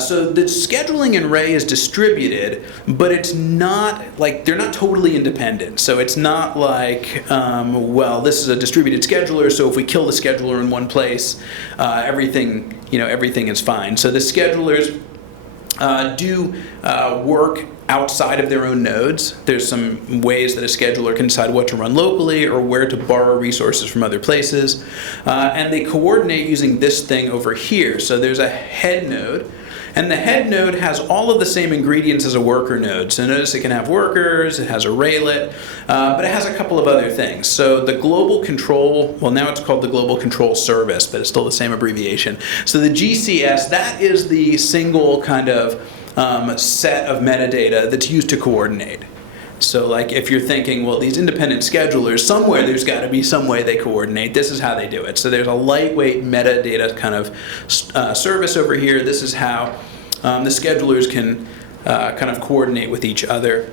So the scheduling in Ray is distributed, but it's not like they're not totally independent. So it's not like, this is a distributed scheduler, so if we kill the scheduler in one place, everything is fine. So the schedulers do work outside of their own nodes. There's some ways that a scheduler can decide what to run locally or where to borrow resources from other places. And they coordinate using this thing over here. So there's a head node, and the head node has all of the same ingredients as a worker node. So notice it can have workers, it has a Raylet, but it has a couple of other things. So the global control, well now it's called the global control service, but it's still the same abbreviation. So the GCS, that is the single kind of set of metadata that's used to coordinate. So like if you're thinking, well, these independent schedulers, somewhere there's got to be some way they coordinate. This is how they do it. So there's a lightweight metadata kind of service over here. This is how the schedulers can kind of coordinate with each other.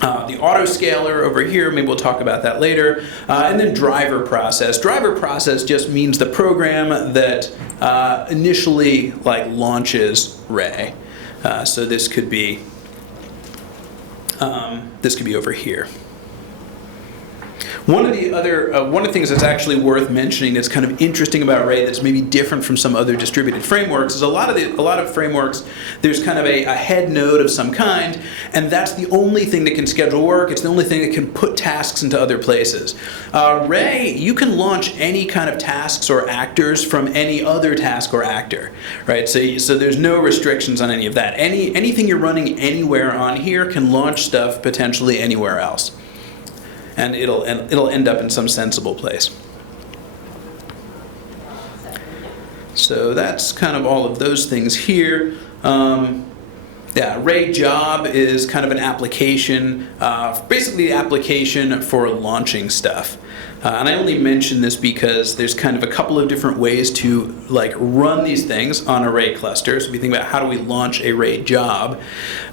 The autoscaler over here, maybe we'll talk about that later. And then driver process. Driver process just means the program that initially like launches Ray. So this could be over here. One of the things that's actually worth mentioning that's kind of interesting about Ray that's maybe different from some other distributed frameworks is a lot of frameworks, there's kind of a head node of some kind, and that's the only thing that can schedule work. It's the only thing that can put tasks into other places. Ray, you can launch any kind of tasks or actors from any other task or actor, right? So there's no restrictions on any of that. Anything you're running anywhere on here can launch stuff potentially anywhere else. And it'll end up in some sensible place. So that's kind of all of those things here. Yeah, Ray Job is kind of an application, basically the application for launching stuff. And I only mention this because there's kind of a couple of different ways to like run these things on a Ray cluster. So we think about how do we launch a Ray job.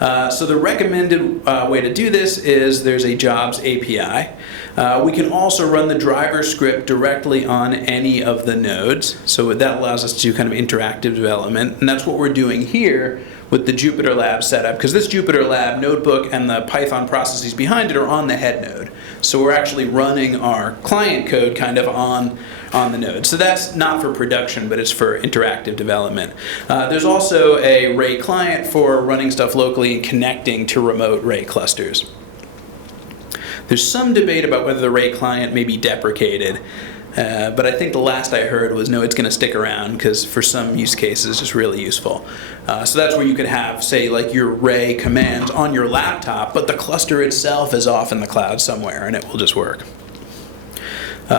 So the recommended way to do this is there's a jobs API. We can also run the driver script directly on any of the nodes. So that allows us to do kind of interactive development. And that's what we're doing here with the Jupyter Lab setup, because this Jupyter Lab notebook and the Python processes behind it are on the head node. So we're actually running our client code kind of on the node. So that's not for production, but it's for interactive development. There's also a Ray client for running stuff locally and connecting to remote Ray clusters. There's some debate about whether the Ray client may be deprecated. But I think the last I heard was no, it's going to stick around because for some use cases it's really useful. So that's where you could have, say, like your Ray commands on your laptop, but the cluster itself is off in the cloud somewhere and it will just work.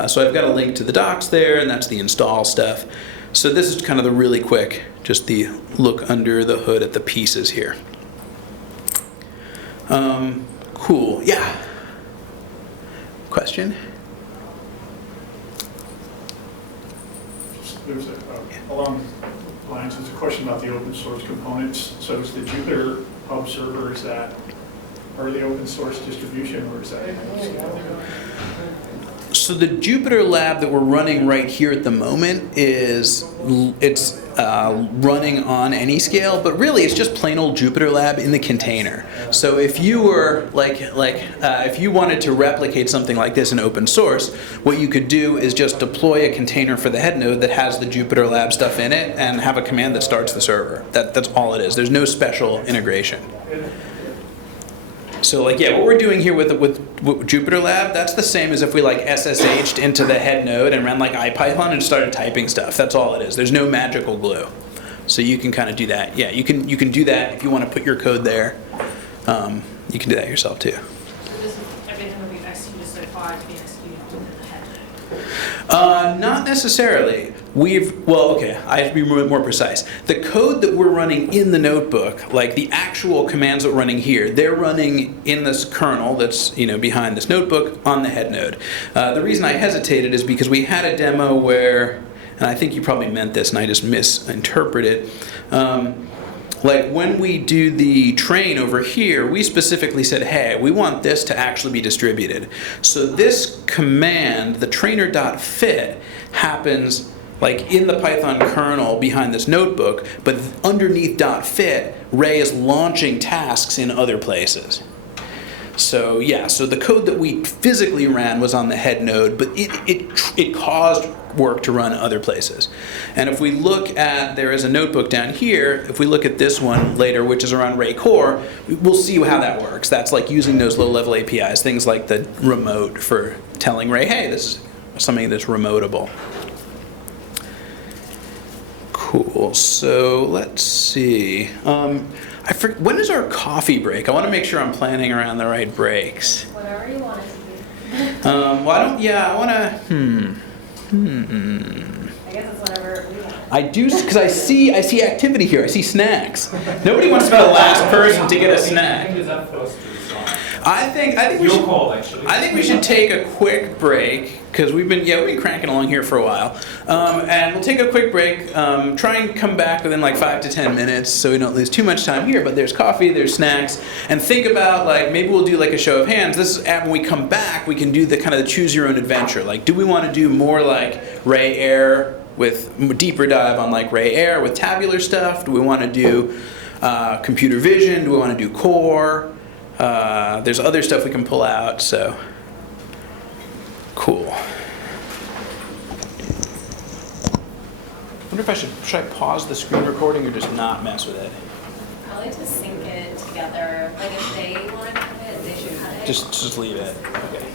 So I've got a link to the docs there, and that's the install stuff. So this is kind of the really quick, just the look under the hood at the pieces here. Cool, yeah. Question? There's along the lines, there's a question about the open source components. So is the Jupyter Hub server, is that part of the open source distribution, or is that? So the Jupyter Lab that we're running right here at the moment it's running on AnyScale, but really it's just plain old Jupyter Lab in the container. So if you were if you wanted to replicate something like this in open source, what you could do is just deploy a container for the head node that has the Jupyter Lab stuff in it and have a command that starts the server. That's all it is. There's no special integration. So like, yeah, what we're doing here with Jupyter Lab, that's the same as if we like SSH'd into the head node and ran like IPython and started typing stuff. That's all it is. There's no magical glue. So you can kind of do that. Yeah, you can do that if you want to put your code there. You can do that yourself too. So does everything that we've executed so far to be executed within the head node? Not necessarily. I have to be more precise. The code that we're running in the notebook, like the actual commands that we're running here, they're running in this kernel that's behind this notebook on the head node. The reason I hesitated is because we had a demo where, and I think you probably meant this and I just misinterpreted, like when we do the train over here, we specifically said, hey, we want this to actually be distributed. So this command, the trainer.fit, happens like in the Python kernel behind this notebook, but underneath .fit, Ray is launching tasks in other places. So yeah, so the code that we physically ran was on the head node, but it caused work to run other places. And if we look at, there is a notebook down here, if we look at this one later, which is around Ray Core, we'll see how that works. That's like using those low-level APIs, things like the remote for telling Ray, hey, this is something that's remotable. Cool, so let's see. When is our coffee break? I want to make sure I'm planning around the right breaks. Whatever you want it to be. Well, I want to, I guess it's whatever we want. I do, because I see activity here. I see snacks. Nobody wants to be the last person to get a snack. I think we should take a quick break because we've been cranking along here for a while, and we'll take a quick break. Try and come back within like 5 to 10 minutes so we don't lose too much time here. But there's coffee, there's snacks, and think about like maybe we'll do like a show of hands. This is when we come back, we can do the kind of the choose your own adventure. Like, do we want to do more like Ray Air with deeper dive on like Ray Air with tabular stuff? Do we want to do computer vision? Do we want to do core? There's other stuff we can pull out, so cool. I wonder if should I pause the screen recording or just not mess with it? I like to sync it together. Like if they want to cut it, they should cut it. Just leave it. Okay.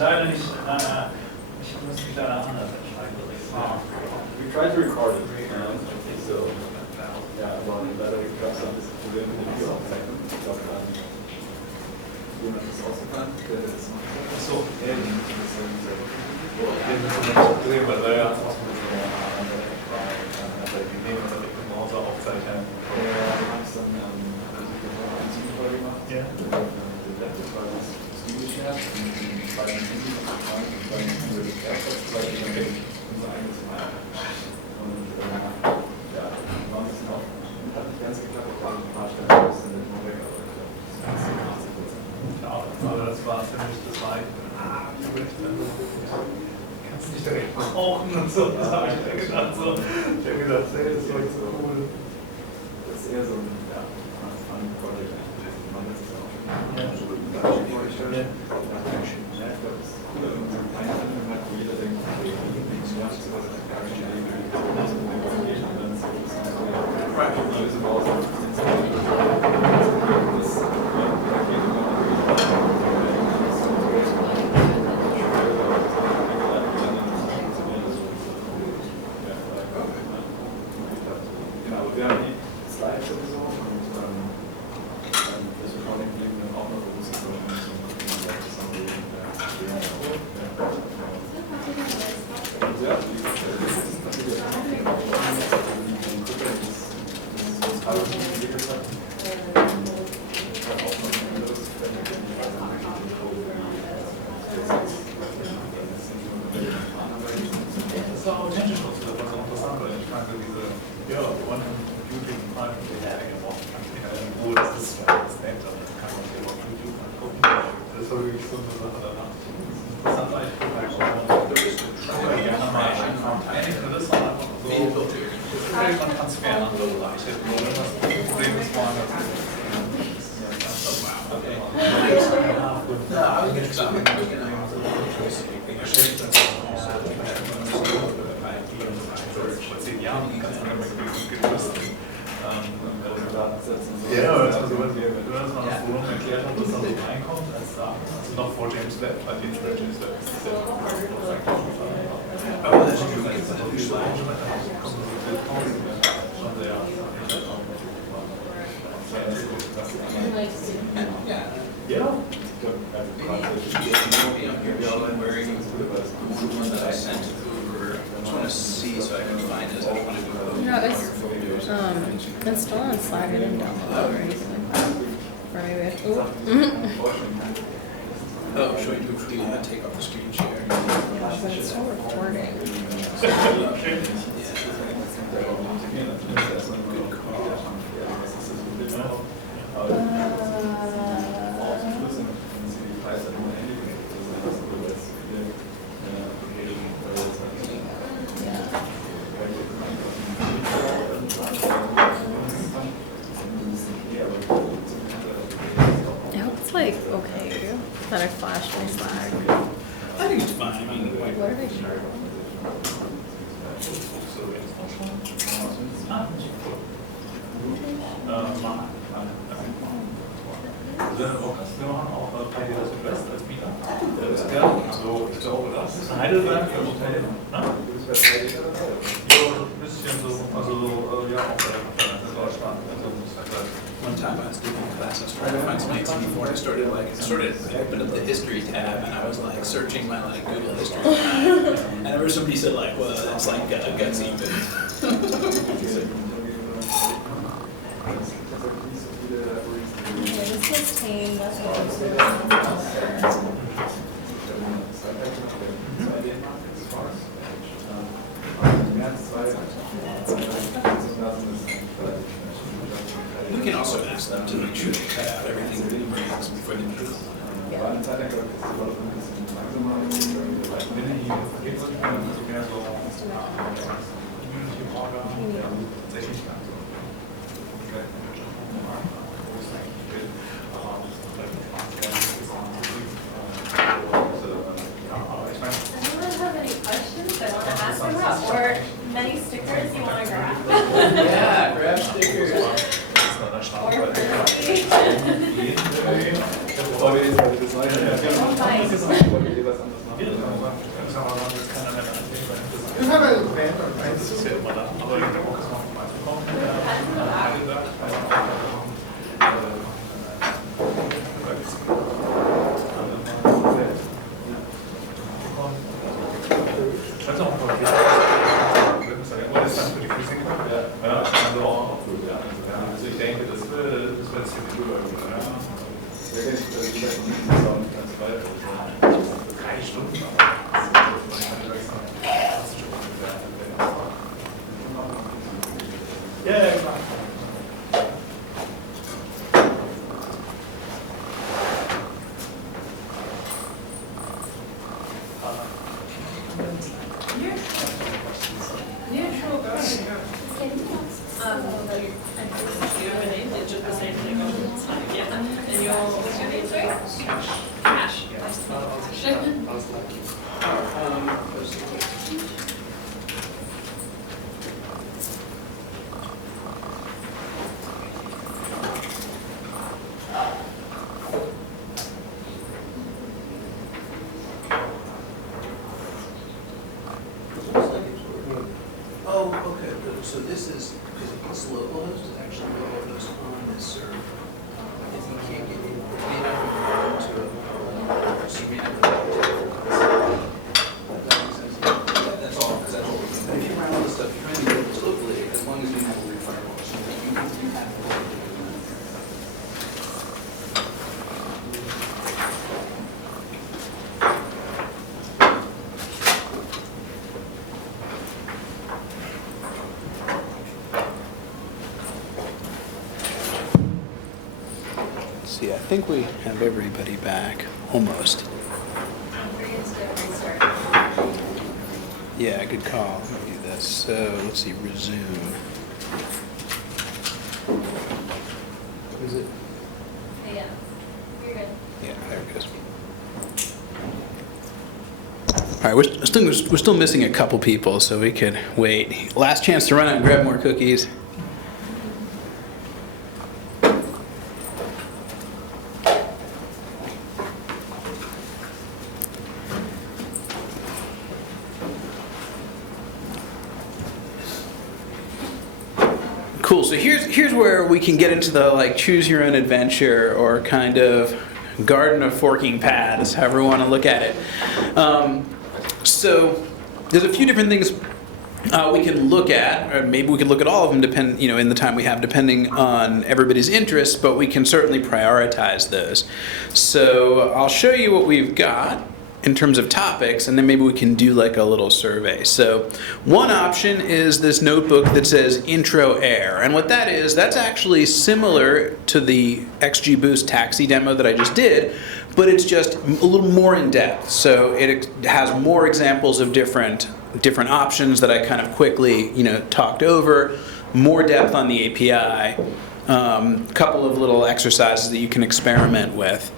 leider nicht, ich muss mich leider anders entscheiden. We tried to record it, so yeah, aber leider gab es ein bisschen Probleme mit dem Videoaufzeichnen. Ich glaube, jemand ist ausgefallen, der ist noch. Achso, ja, die müssen das sehen, weil wir ja die nehmen das direkt im Browser aufzeichnen. Ja, wir haben es dann gemacht. Ja. Der Laptop war das Studio-Share und die beiden Handy und die beiden über das AirPods, weil ich dann unser eigenes Mal. Und ja, war ein bisschen auf. Hat nicht ganz geklappt, aber ein paar Stellen ist dann nicht mehr weg, aber ich glaube, das ist 80%. Ja, aber das war für mich das war kannst nicht direkt brauchen und so. Das habe ich mir gedacht. So. Ich habe gedacht, hey, das ist doch so cool. Das ist eher so ein Fun-Project. Man das ist auch schon vorgestellt. Ich glaube, das ist cool, wenn man so einen kleinen Anfang hat, wo jeder denkt, okay, ich mache sowas als gar nicht Idee, und dann so eine Lösung raus. Wir haben die Slides sowieso und das Recording blieben dann auch noch bewusst so ein Das war authentisch, das war so interessant, weil ich kannte diese, ja, YouTube mal wo das ist, das nett, aber das kann man sich auf YouTube angucken. Das war wirklich so eine Sache danach. Interessant, weil ich gerne mal eigentlich nur das war einfach so, das ist vielleicht ein Transfer in andere Bereiche. Wenn das Problem ist, woanders vor 10 Jahren ganz anders gelöst. Ja, also wenn du das mal das Volumen erklärt hast, was da so reinkommt, als Daten, also noch vor James Webb, bei den James Webb ist das ja aber das ist natürlich schon sehr ja. No, it's still on Slack. I didn't download it or anything. Or maybe I Oh, should we take off the screen share? but it's still recording. I hope it's like okay that I flashed my Slack. I think it's fine. I mean, What did I share? Wir machen auch bei dir das West als Mieter. So, ich glaube, das ist Heidelberg für Hotel. Ja, ein bisschen so, also ja, auch bei der Konferenz. Das war spannend. one time I was doing a class, I was trying to find some 1884, and I opened up the history tab, and I was like searching my like Google history tab, and I remember somebody said like, well, that's like gutsy, but. This is tame, that's what I'm doing. We can also ask them to make sure they cut out everything that it brings before they do it. Anyone have any questions they want to ask about, or many stickers you want to grab? Yeah, grab stickers. Or Bevor wir jetzt das Neue, Oh, nice. ganz weit. Also 3 Stunden. Ja, ja, klar. Oh, okay, good. So this is localhost is actually localhost on this server. If you can't get in, to a server, that's all. But if you run all this stuff, you're trying to do this locally, as long as you have a weird firewall, so you have to. See, I think we have everybody back, almost. Yeah, good call. Let me do this. So, let's see, resume. Is it? Yeah, you're good. Yeah, there it goes. All right, we're still missing a couple people, so we could wait. Last chance to run out and grab more cookies. Cool. So here's where we can get into the like choose your own adventure or kind of garden of forking paths, however you want to look at it. So there's a few different things we can look at, or maybe we could look at all of them, in the time we have, depending on everybody's interests. But we can certainly prioritize those. So I'll show you what we've got in terms of topics, and then maybe we can do like a little survey. So one option is this notebook that says Intro Air, and what that is, that's actually similar to the XGBoost Taxi demo that I just did, but it's just a little more in depth. So it has more examples of different options that I kind of quickly talked over, more depth on the API, couple of little exercises that you can experiment with.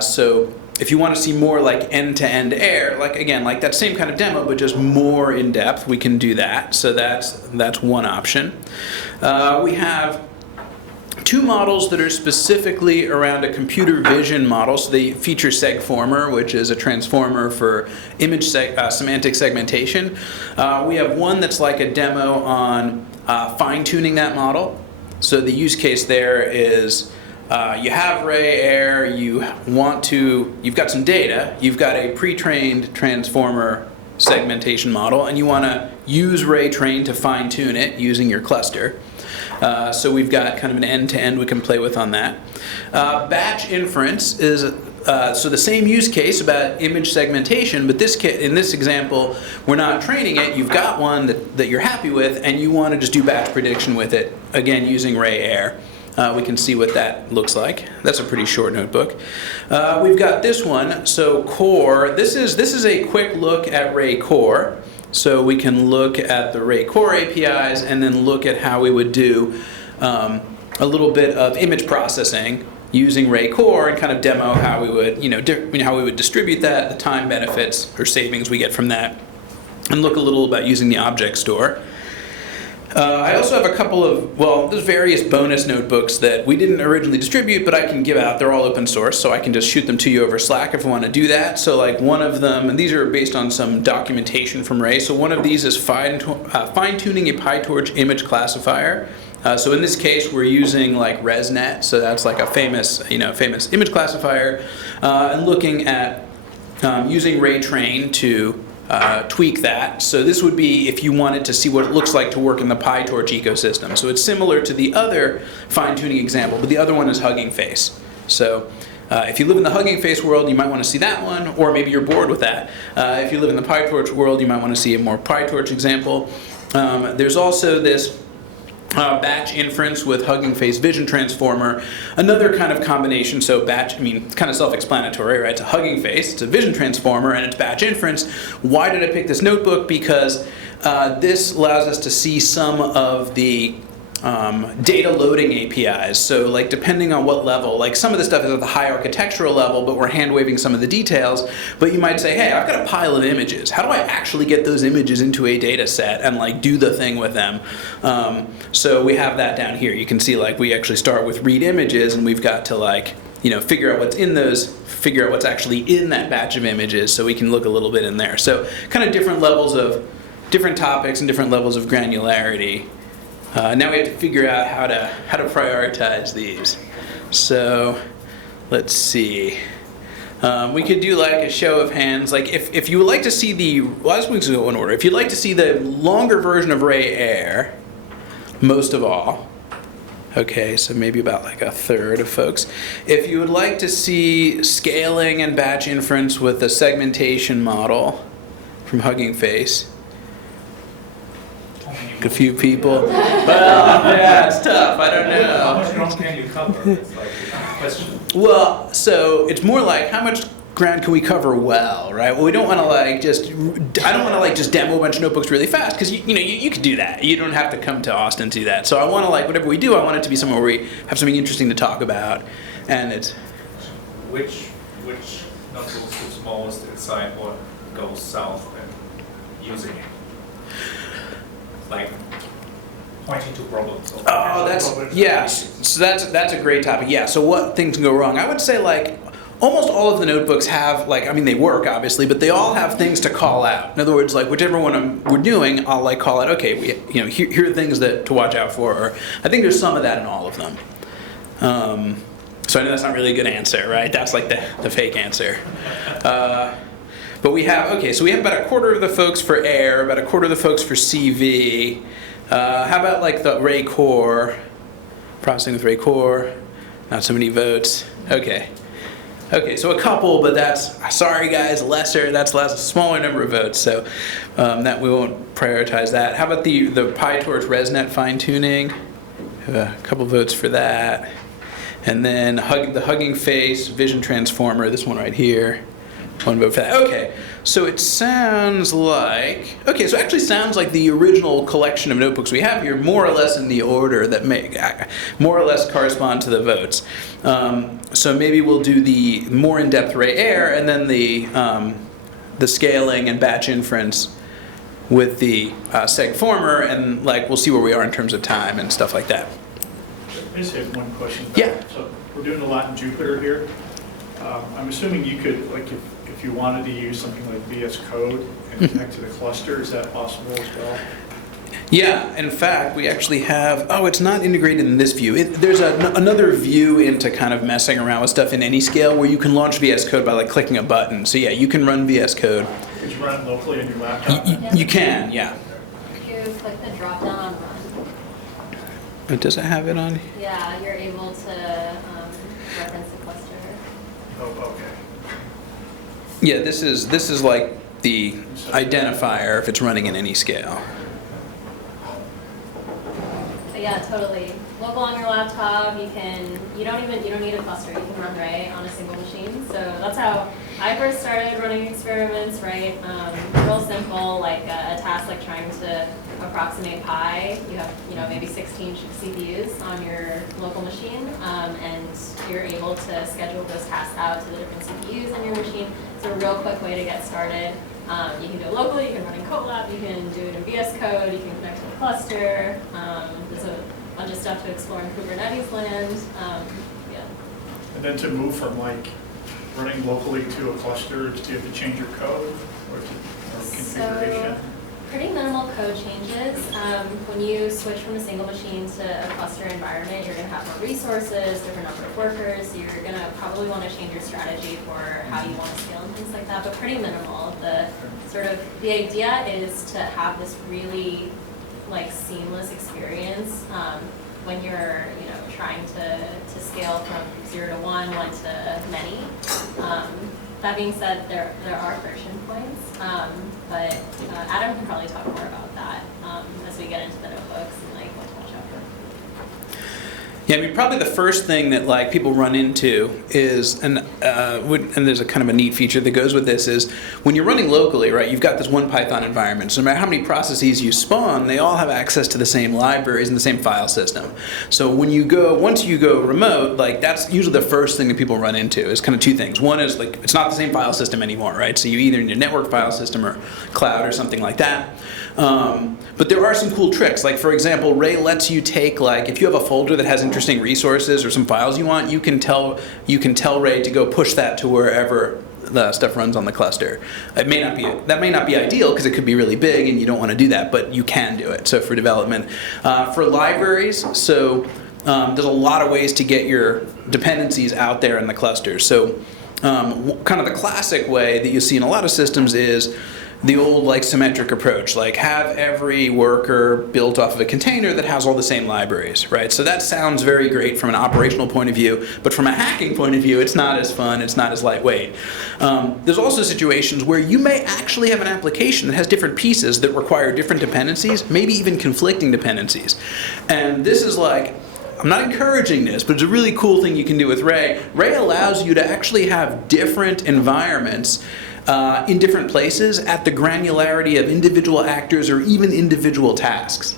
So if you want to see more like end-to-end air, like that same kind of demo, but just more in depth, we can do that. So that's one option. We have two models that are specifically around a computer vision model. So they feature SegFormer, which is a transformer for image semantic segmentation. We have one that's like a demo on fine-tuning that model. So the use case there is you have Ray Air, you've got some data, you've got a pre-trained transformer segmentation model, and you want to use Ray Train to fine-tune it using your cluster. So we've got kind of an end-to-end we can play with on that. Batch inference is so the same use case about image segmentation, but in this example, we're not training it. You've got one that you're happy with, and you want to just do batch prediction with it, again using Ray Air. We can see what that looks like. That's a pretty short notebook. We've got this one, so Core. This is a quick look at Ray Core. So we can look at the Ray Core APIs and then look at how we would do a little bit of image processing using Ray Core and kind of demo how we would, how we would distribute that, the time benefits or savings we get from that, and look a little about using the object store. I also have a couple of, there's various bonus notebooks that we didn't originally distribute, but I can give out. They're all open source, so I can just shoot them to you over Slack if I want to do that. So like one of them, and these are based on some documentation from Ray, so one of these is fine-tuning a PyTorch image classifier. So in this case, we're using like ResNet, so that's like a famous image classifier, and looking at using Ray Train to tweak that. So this would be if you wanted to see what it looks like to work in the PyTorch ecosystem. So it's similar to the other fine-tuning example, but the other one is Hugging Face. So If you live in the Hugging Face world, you might want to see that one, or maybe you're bored with that. If you live in the PyTorch world, you might want to see a more PyTorch example. There's also this batch inference with Hugging Face Vision Transformer, another kind of combination. So batch, I mean, it's kind of self-explanatory, right? It's a Hugging Face, it's a Vision Transformer, and it's batch inference. Why did I pick this notebook? Because this allows us to see some of the data loading APIs. So like depending on what level, like some of the stuff is at the high architectural level, but we're hand waving some of the details. But you might say, hey, I've got a pile of images. How do I actually get those images into a data set and like do the thing with them? So we have that down here. You can see like we actually start with read images, and we've got to like, you know, figure out what's in those, figure out what's actually in that batch of images, so we can look a little bit in there. So kind of different levels of different topics and different levels of granularity. Now we have to figure out how to prioritize these. So let's see. We could do like a show of hands. Like if you would like to see the, well, let's go in order. If you'd like to see the longer version of Ray AI, most of all, okay, so maybe about like a third of folks. If you would like to see scaling and batch inference with the segmentation model from Hugging Face, a few people. Well, yeah, it's tough. I don't How much know. ground can you cover? It's like a question. Well, so it's more like how much ground can we cover well, right? Well, we don't want to like just. I don't want to like just demo a bunch of notebooks really fast, because you could do that. You don't have to come to Austin to do that. So I want to like whatever we do, I want it to be somewhere where we have something interesting to talk about, and it's. Which notebooks is most inside what goes south and using it? Like pointing to problems. Oh, that's yes. So that's a great topic. Yeah. So what things can go wrong? I would say like almost all of the notebooks have like, I mean, they work obviously, but they all have things to call out. In other words, like whichever one we're doing, I'll like call out. Okay, here are things to watch out for. Or I think there's some of that in all of them. So I know that's not really a good answer, right? That's like the fake answer. But we have, okay, so we have about a quarter of the folks for AIR, about a quarter of the folks for CV. How about like the Ray Core, processing with Ray Core? Not so many votes. Okay. Okay, so a couple, but that's, sorry guys, lesser, that's a smaller number of votes, so that we won't prioritize that. How about the PyTorch ResNet fine-tuning? A couple votes for that. And then the Hugging Face Vision Transformer, this one right here. One vote for that. Okay, so it sounds like, okay, so it actually sounds like the original collection of notebooks we have here, more or less in the order that more or less correspond to the votes. So maybe we'll do the more in-depth Ray AI, and then the scaling and batch inference with the segformer, and like we'll see where we are in terms of time and stuff like that. I just have one question. Yeah. So we're doing a lot in Jupyter here. I'm assuming you could, like, if you wanted to use something like VS Code and connect to the cluster, is that possible as well? Yeah, in fact, we actually have, oh, it's not integrated in this view. There's another view into kind of messing around with stuff in any scale where you can launch VS Code by like clicking a button. So yeah, you can run VS Code. Could you run it locally on your laptop? You can, yeah. If you click the drop down on run, But does it have it on? yeah, you're able to reference the cluster. Oh, okay. Yeah, this is like the identifier if it's running in any scale. But yeah, totally. Local on your laptop, you don't need a cluster. You can run Ray on a single machine. So that's how I first started running experiments, right? Real simple, like a task like trying to approximate pi. You have, maybe 16 CPUs on your local machine, and you're able to schedule those tasks out to the different CPUs on your machine. It's a real quick way to get started. You can do it locally, you can run in Colab, you can do it in VS Code, you can connect to a cluster. There's a bunch of stuff to explore in Kubernetes land. Yeah. And then to move from like running locally to a cluster, do you have to change your code or configuration? So, pretty minimal code changes. When you switch from a single machine to a cluster environment, you're going to have more resources, different number of workers. You're going to probably want to change your strategy for how you want to scale and things like that, but pretty minimal. The idea is to have this really like seamless experience when you're trying to scale from 0 to 1, 1 to many. That being said, there are friction points, but Adam can probably talk more about that as we get into the notebooks and like what to watch out for. Yeah, I mean, probably the first thing that like people run into is, and there's a kind of a neat feature that goes with this, is when you're running locally, right, you've got this one Python environment. So no matter how many processes you spawn, they all have access to the same libraries and the same file system. So once you go remote, like that's usually the first thing that people run into is kind of two things. One is like, it's not the same file system anymore, right? So you either need a network file system or cloud or something like that. But there are some cool tricks. Like for example, Ray lets you take like, if you have a folder that has interesting resources or some files you want, you can tell Ray to go push that to wherever the stuff runs on the cluster. That may not be ideal because it could be really big and you don't want to do that, but you can do it. So for development, for libraries, so there's a lot of ways to get your dependencies out there in the cluster. So kind of the classic way that you see in a lot of systems is the old like symmetric approach, like have every worker built off of a container that has all the same libraries, right? So that sounds very great from an operational point of view, but from a hacking point of view, it's not as fun, it's not as lightweight. There's also situations where you may actually have an application that has different pieces that require different dependencies, maybe even conflicting dependencies. And this is like, I'm not encouraging this, but it's a really cool thing you can do with Ray. Ray allows you to actually have different environments in different places at the granularity of individual actors or even individual tasks.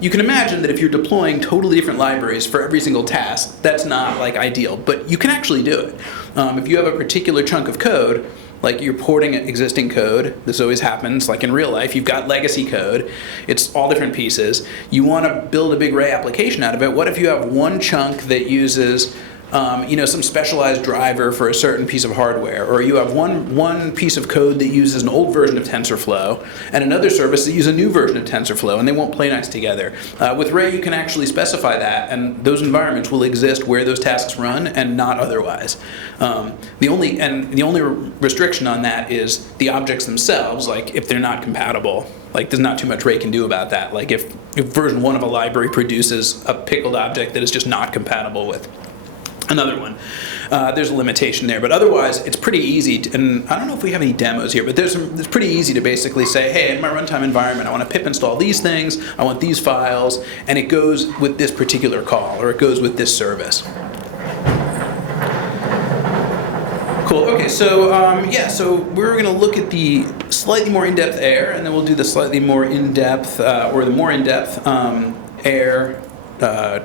You can imagine that if you're deploying totally different libraries for every single task, that's not like ideal, but you can actually do it. If you have a particular chunk of code, like you're porting existing code, this always happens, like in real life, you've got legacy code, it's all different pieces. You want to build a big Ray application out of it. What if you have one chunk that uses some specialized driver for a certain piece of hardware, or you have one piece of code that uses an old version of TensorFlow and another service that uses a new version of TensorFlow, and they won't play nice together. With Ray, you can actually specify that, and those environments will exist where those tasks run and not otherwise. The only restriction on that is the objects themselves, like if they're not compatible. Like there's not too much Ray can do about that. Like if version 1 of a library produces a pickled object that is just not compatible with another one, there's a limitation there, but otherwise it's pretty easy and I don't know if we have any demos here, but it's pretty easy to basically say, hey, in my runtime environment I want to pip install these things, I want these files, and it goes with this particular call, or it goes with this service. Cool, okay, so so we're going to look at the slightly more in-depth air, and then we'll do the slightly more in-depth, or the more in-depth air,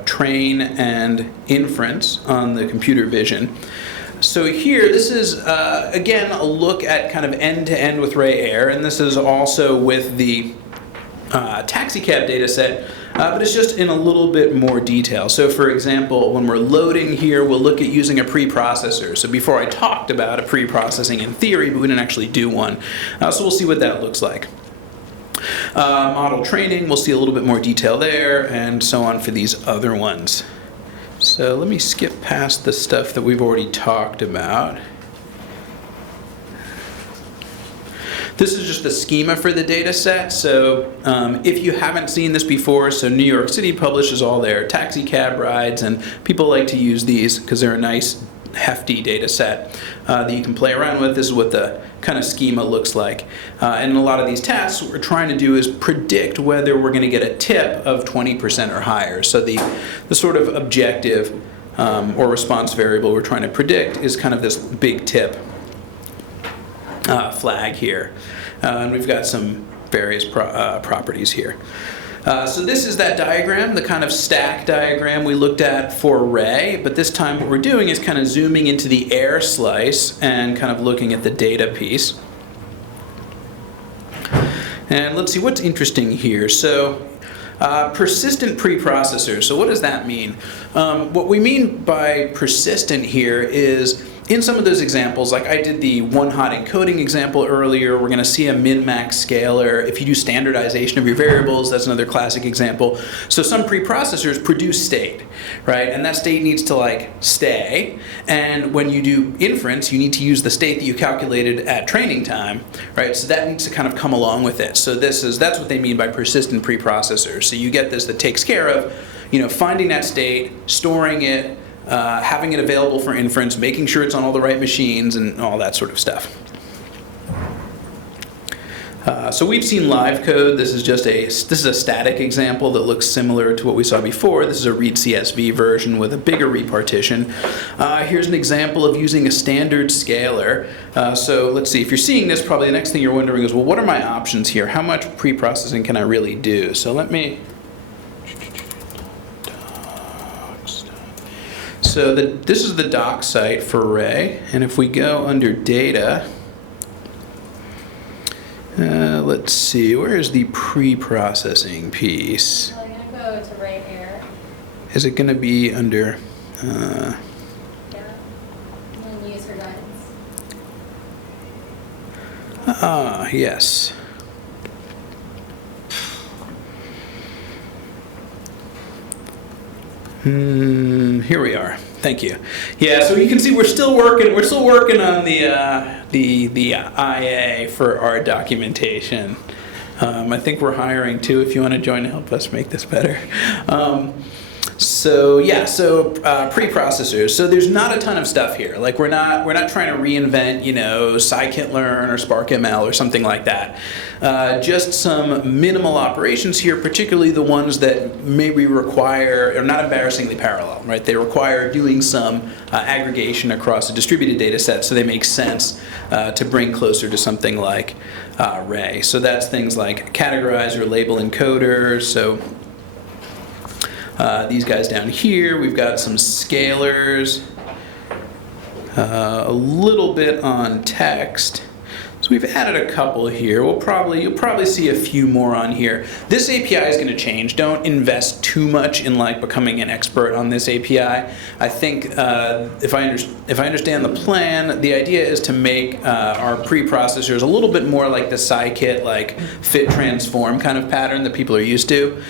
train and inference on the computer vision. So here, this is, again, a look at kind of end-to-end with Ray Air, and this is also with the taxicab data set, but it's just in a little bit more detail. So for example, when we're loading here, we'll look at using a preprocessor. So before I talked about a preprocessing in theory, but we didn't actually do one. So we'll see what that looks like. Model training, we'll see a little bit more detail there, and so on for these other ones. So let me skip past the stuff that we've already talked about. This is just the schema for the data set. So if you haven't seen this before, so New York City publishes all their taxi cab rides, and people like to use these because they're a nice hefty data set that you can play around with. This is what the kind of schema looks like. And a lot of these tasks, what we're trying to do is predict whether we're going to get a tip of 20% or higher. So the sort of objective or response variable we're trying to predict is kind of this big tip flag here. And we've got some various properties here. So this is that diagram, the kind of stack diagram we looked at for Ray, but this time what we're doing is kind of zooming into the air slice and kind of looking at the data piece. And let's see what's interesting here. So persistent preprocessors. So what does that mean? What we mean by persistent here is in some of those examples, like I did the one-hot encoding example earlier, we're going to see a min-max scaler. If you do standardization of your variables, that's another classic example. So some preprocessors produce state, right? And that state needs to like stay. And when you do inference, you need to use the state that you calculated at training time, right? So that needs to kind of come along with it. So that's what they mean by persistent preprocessors. So you get this that takes care of finding that state, storing it, having it available for inference, making sure it's on all the right machines, and all that sort of stuff. So we've seen live code. This is a static example that looks similar to what we saw before. This is a read CSV version with a bigger repartition. Here's an example of using a standard scaler. So let's see, if you're seeing this, probably the next thing you're wondering is, well, what are my options here? How much pre-processing can I really do? So let me... So this is the doc site for Ray, and if we go under data, let's see, where is the pre-processing piece? Well, I'm going to go to Ray AI. Is it going to be under... Yeah. And then use for guidance. Yes. Here we are. Thank you. Yeah, so you can see we're still working on the IA for our documentation. I think we're hiring too if you want to join to help us make this better. Preprocessors. So there's not a ton of stuff here. Like we're not trying to reinvent, scikit-learn or SparkML or something like that. Just some minimal operations here, particularly the ones that maybe require, or not embarrassingly parallel, right? They require doing some aggregation across a distributed data set, so they make sense to bring closer to something like Ray. So that's things like categorizer, label encoder. So these guys down here, we've got some scalars, a little bit on text. So we've added a couple here. You'll probably see a few more on here. This API is going to change. Don't invest too much in becoming an expert on this API. I think if I understand the plan, the idea is to make our preprocessors a little bit more like the scikit, fit transform kind of pattern that people are used to.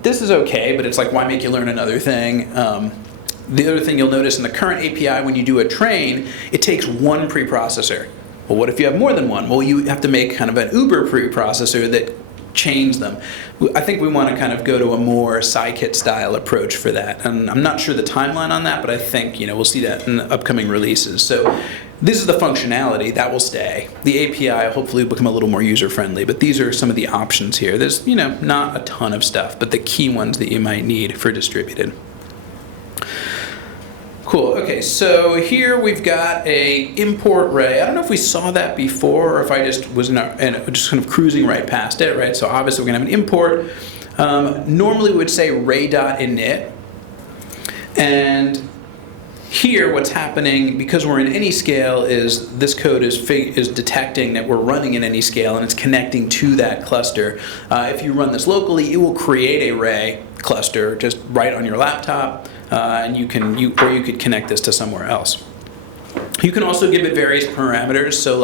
This is okay, but it's like, why make you learn another thing? The other thing you'll notice in the current API, when you do a train, it takes one preprocessor. Well, what if you have more than one? Well, you have to make kind of an uber preprocessor that chains them. I think we want to kind of go to a more scikit style approach for that. And I'm not sure the timeline on that, but I think we'll see that in the upcoming releases. So this is the functionality that will stay. The API hopefully will become a little more user friendly, but these are some of the options here. There's not a ton of stuff, but the key ones that you might need for distributed. Cool. Okay, so here we've got a import Ray. I don't know if we saw that before or if I just was just kind of cruising right past it, right? So obviously we're going to have an import. Normally we would say ray.init. And here what's happening, because we're in any scale, is this code is detecting that we're running in any scale and it's connecting to that cluster. If you run this locally, it will create a Ray cluster just right on your laptop. And you could connect this to somewhere else. You can also give it various parameters. So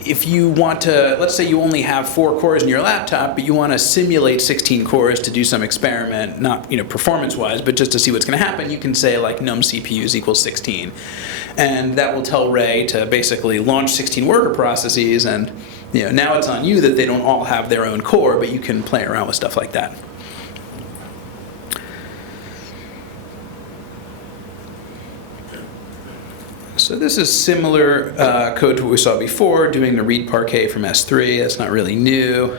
if you want to, let's say you only have 4 cores in your laptop, but you want to simulate 16 cores to do some experiment, not performance-wise, but just to see what's going to happen, you can say num CPUs equals 16. And that will tell Ray to basically launch 16 worker processes, and now it's on you that they don't all have their own core, but you can play around with stuff like that. So this is similar code to what we saw before, doing the read parquet from S3. That's not really new.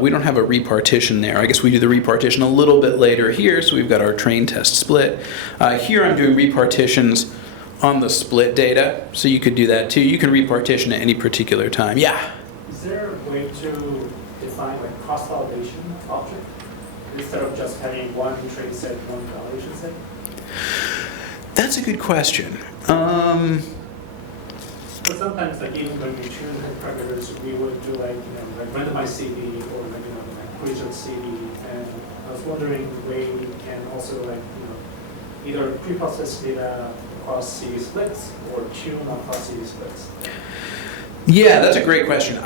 We don't have a repartition there. I guess we do the repartition a little bit later here, so we've got our train test split. Here I'm doing repartitions on the split data, so you could do that too. You can repartition at any particular time. Yeah? Is there a way to define cross-validation object instead of just having one train set, one validation set? That's a good question. But sometimes, even when we choose parameters, we would do randomized CD or regional CD, and I was wondering the way we can also either pre-process data across CD splits or tune across CD splits. Yeah, that's a great question.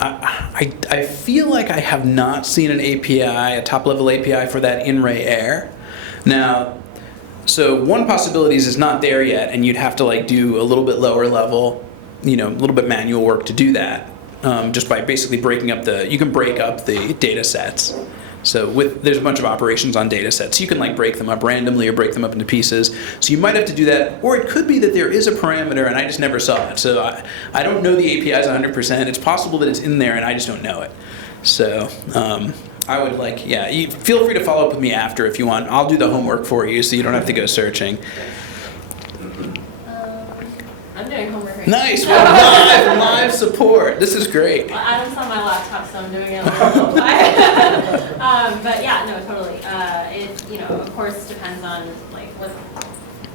I feel like I have not seen an API, a top-level API for that in Ray AI. Now. So one possibility is it's not there yet, and you'd have to do a little bit lower level, a little bit manual work to do that, just by basically breaking up you can break up the data sets So there's a bunch of operations on data sets. You can like break them up randomly or break them up into pieces. So you might have to do that, or it could be that there is a parameter and I just never saw it. So I don't know the APIs 100%. It's possible that it's in there and I just don't know it. So I would feel free to follow up with me after if you want. I'll do the homework for you so you don't have to go searching. I'm doing homework right now. Nice, we're live support. This is great. Well, Adam's on my laptop, so I'm doing it a little but yeah, no, totally. It, of course, depends on like what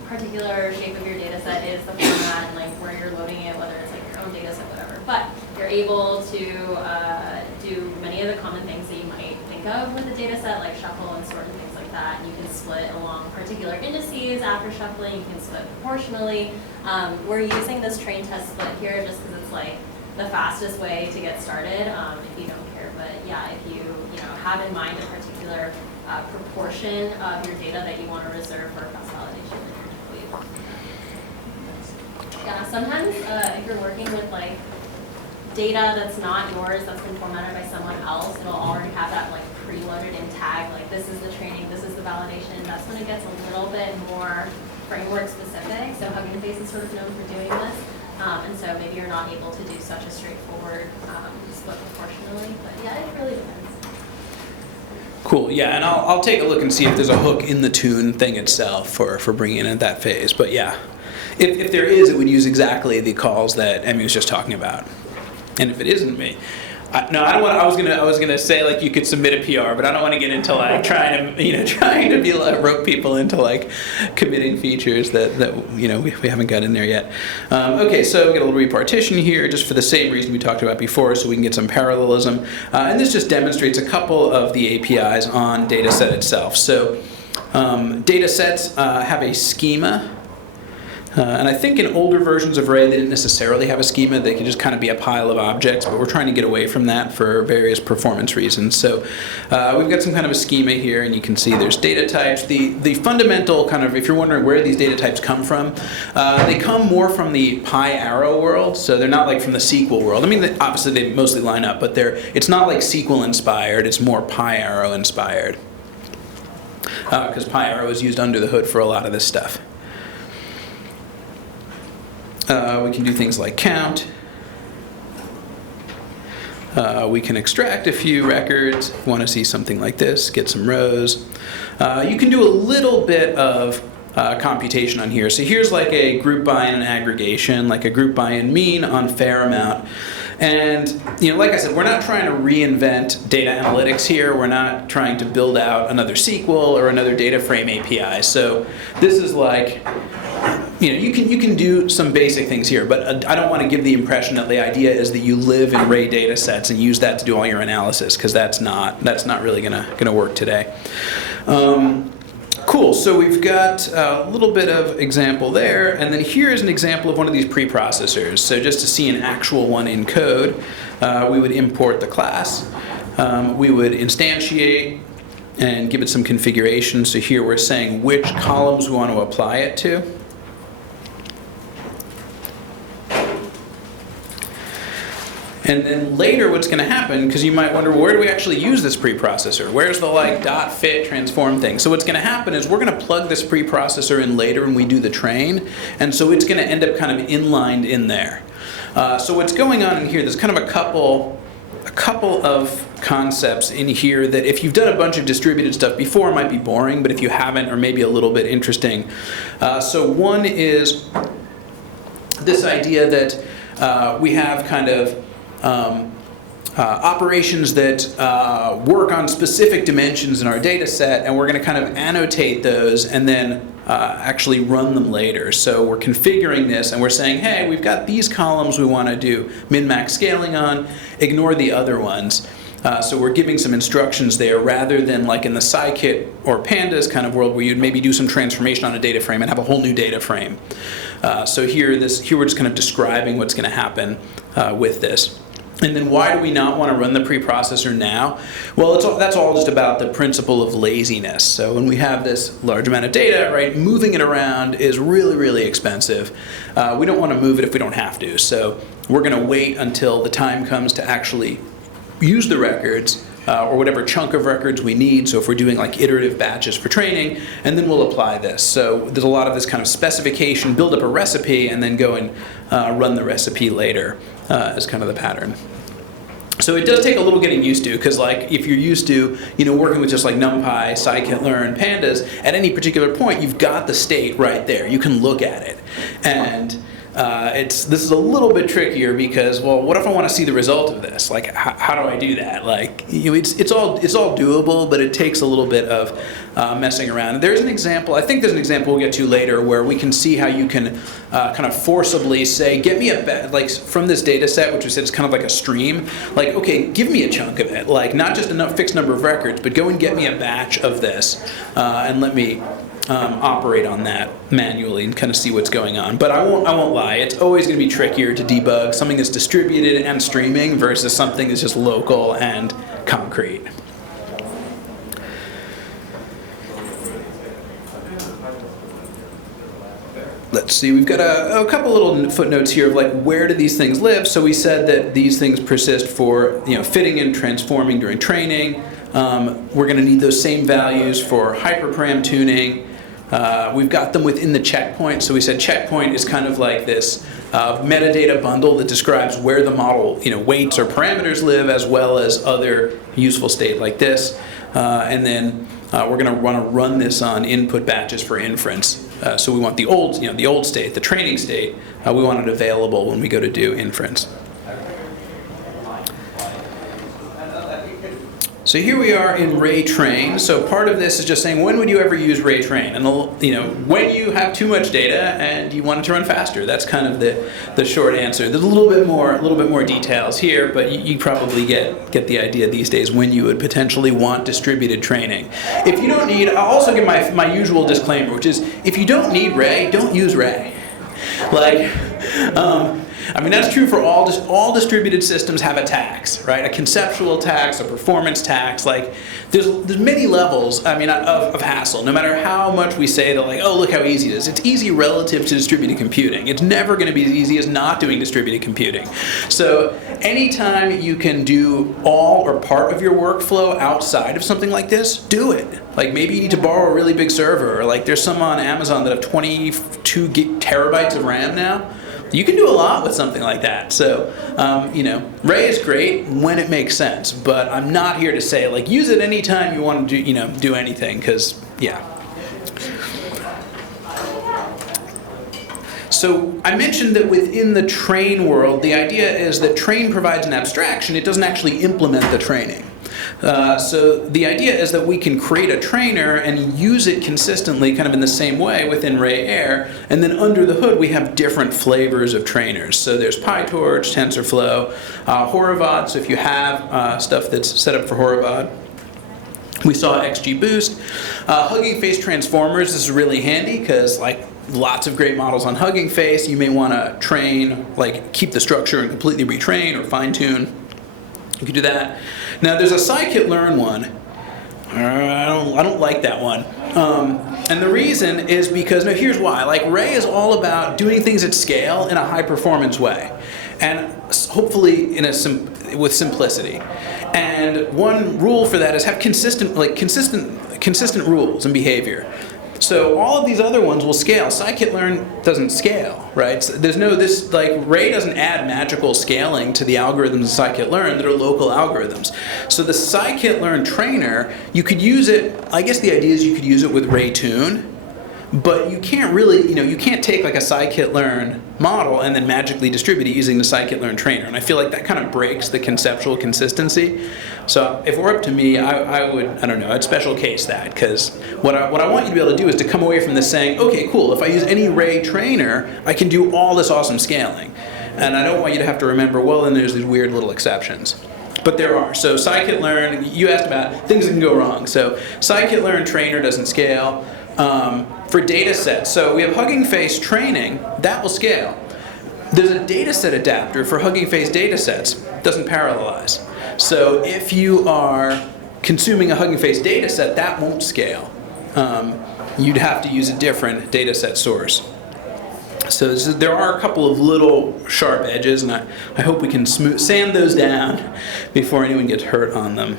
particular shape of your data set is, the format, and like where you're loading it, whether it's like your own data set, whatever. But you're able to do many of the common things that you might think of with a data set, like shuffle and sort and things like that. And you can split along particular indices after shuffling. You can split proportionally. We're using this train test split here just because it's like the fastest way to get started if you don't care. But yeah, if you have in mind a particular proportion of your data that you want to reserve for cross validation, then you're totally yeah. Sometimes if you're working with like data that's not yours, that's been formatted by someone else, it'll already have that like preloaded in tag, like this is the training, this is the validation. That's when it gets a little bit more framework specific. So Hugging Face is sort of known for doing this. And so maybe you're not able to do such a straightforward split proportionally, but yeah, it really depends. Cool, yeah, and I'll take a look and see if there's a hook in the tune thing itself for bringing in at that phase. But yeah, if there is, it would use exactly the calls that Emmy was just talking about. And if it isn't me, I was gonna say like you could submit a PR, but I don't want to get into like trying to be like rope people into like committing features that we haven't got in there yet. Okay, so we got a little repartition here, just for the same reason we talked about before, so we can get some parallelism. And this just demonstrates a couple of the APIs on dataset itself. So datasets have a schema. And I think in older versions of Ray, they didn't necessarily have a schema. They could just kind of be a pile of objects, but we're trying to get away from that for various performance reasons. So we've got some kind of a schema here, and you can see there's data types. The fundamental kind of, if you're wondering where these data types come from, they come more from the PyArrow world, so they're not like from the SQL world. I mean, obviously they mostly line up, but it's not like SQL inspired, it's more PyArrow inspired. Because PyArrow is used under the hood for a lot of this stuff. We can do things like count. We can extract a few records. If you want to see something like this, get some rows. You can do a little bit of computation on here. So here's like a group by and an aggregation, like a group by and mean on fair amount. And like I said, we're not trying to reinvent data analytics here. We're not trying to build out another SQL or another data frame API. So this is like, you can do some basic things here, but I don't want to give the impression that the idea is that you live in Ray data sets and use that to do all your analysis, because that's not really gonna work today. Cool, so we've got a little bit of example there, and then here is an example of one of these preprocessors. So just to see an actual one in code, we would import the class, we would instantiate and give it some configuration. So here we're saying which columns we want to apply it to. And then later what's going to happen, because you might wonder, where do we actually use this preprocessor? Where's the like dot fit transform thing? So what's going to happen is we're going to plug this preprocessor in later when we do the train, and so it's going to end up kind of inlined in there. So what's going on in here, there's kind of a couple of concepts in here that if you've done a bunch of distributed stuff before might be boring, but if you haven't, or maybe a little bit interesting. So one is this idea that we have kind of operations that work on specific dimensions in our data set, and we're going to kind of annotate those and then actually run them later. So we're configuring this and we're saying, hey, we've got these columns we want to do min-max scaling on, ignore the other ones. So we're giving some instructions there rather than like in the scikit or pandas kind of world where you'd maybe do some transformation on a data frame and have a whole new data frame. So here we're just kind of describing what's going to happen with this. And then why do we not want to run the preprocessor now? Well, that's all just about the principle of laziness. So when we have this large amount of data, right, moving it around is really, really expensive. We don't want to move it if we don't have to. So we're going to wait until the time comes to actually use the records, or whatever chunk of records we need. So if we're doing like iterative batches for training, and then we'll apply this. So there's a lot of this kind of specification, build up a recipe, and then go and run the recipe later as kind of the pattern. So it does take a little getting used to, because like if you're used to working with just like NumPy, scikit-learn, pandas, at any particular point you've got the state right there. You can look at it, and this is a little bit trickier because, well, what if I want to see the result of this? Like, how do I do that? Like, it's all doable, but it takes a little bit of messing around. There's an example. I think there's an example we'll get to later where we can see how you can kind of forcibly say, get me like from this data set, which we said is kind of like a stream. Like, okay, give me a chunk of it. Like, not just a fixed number of records, but go and get me a batch of this, and let me operate on that manually and kind of see what's going on. But I won't lie, it's always going to be trickier to debug something that's distributed and streaming versus something that's just local and concrete. Let's see, we've got a couple little footnotes here of like, where do these things live? So we said that these things persist for fitting and transforming during training. We're going to need those same values for hyperparam tuning. We've got them within the checkpoint. So we said checkpoint is kind of like this metadata bundle that describes where the model weights or parameters live, as well as other useful state like this. And then we're going to want to run this on input batches for inference. So we want the old state, the training state. We want it available when we go to do inference. So here we are in Ray Train. So part of this is just saying, when would you ever use Ray Train? And when you have too much data and you want it to run faster. That's kind of the short answer. There's a little bit more details here, but you probably get the idea these days when you would potentially want distributed training. If you don't need, I'll also give my usual disclaimer, which is if you don't need Ray, don't use Ray. Like. I mean, that's true for all distributed systems have a tax, right? A conceptual tax, a performance tax. Like, there's many levels, I mean, of hassle. No matter how much we say that, like, oh, look how easy it is. It's easy relative to distributed computing. It's never going to be as easy as not doing distributed computing. So anytime you can do all or part of your workflow outside of something like this, do it. Like, maybe you need to borrow a really big server, or like there's some on Amazon that have 22 terabytes of RAM now. You can do a lot with something like that. So, Ray is great when it makes sense, but I'm not here to say, like, use it anytime you want to do anything, because, yeah. So I mentioned that within the train world, the idea is that train provides an abstraction. It doesn't actually implement the training. So the idea is that we can create a trainer and use it consistently kind of in the same way within Ray AI, and then under the hood we have different flavors of trainers. So there's PyTorch, TensorFlow, Horovod, so if you have stuff that's set up for Horovod. We saw XGBoost. Hugging Face Transformers, this is really handy because, like, lots of great models on Hugging Face. You may want to train, like, keep the structure and completely retrain or fine-tune. You can do that. Now there's a scikit-learn one. I don't like that one. And the reason is because, now here's why. Like, Ray is all about doing things at scale in a high-performance way, and hopefully with simplicity. And one rule for that is have consistent rules and behavior. So all of these other ones will scale. Scikit-learn doesn't scale, right? So there's Ray doesn't add magical scaling to the algorithms of scikit-learn that are local algorithms. So the scikit-learn trainer, you could use it, I guess the idea is you could use it with RayTune, but you can't really, you can't take like a scikit-learn model and then magically distribute it using the scikit-learn trainer. And I feel like that kind of breaks the conceptual consistency. So if it were up to me, I'd special case that, because what I want you to be able to do is to come away from this saying, okay, cool, if I use any Ray trainer, I can do all this awesome scaling. And I don't want you to have to remember, well, then there's these weird little exceptions. But there are. So scikit-learn, you asked about things that can go wrong. So scikit-learn trainer doesn't scale. For data sets, so we have Hugging Face training, that will scale. There's a data set adapter for Hugging Face data sets, doesn't parallelize. So if you are consuming a Hugging Face data set, that won't scale. You'd have to use a different data set source. So there are a couple of little sharp edges, and I hope we can sand those down before anyone gets hurt on them.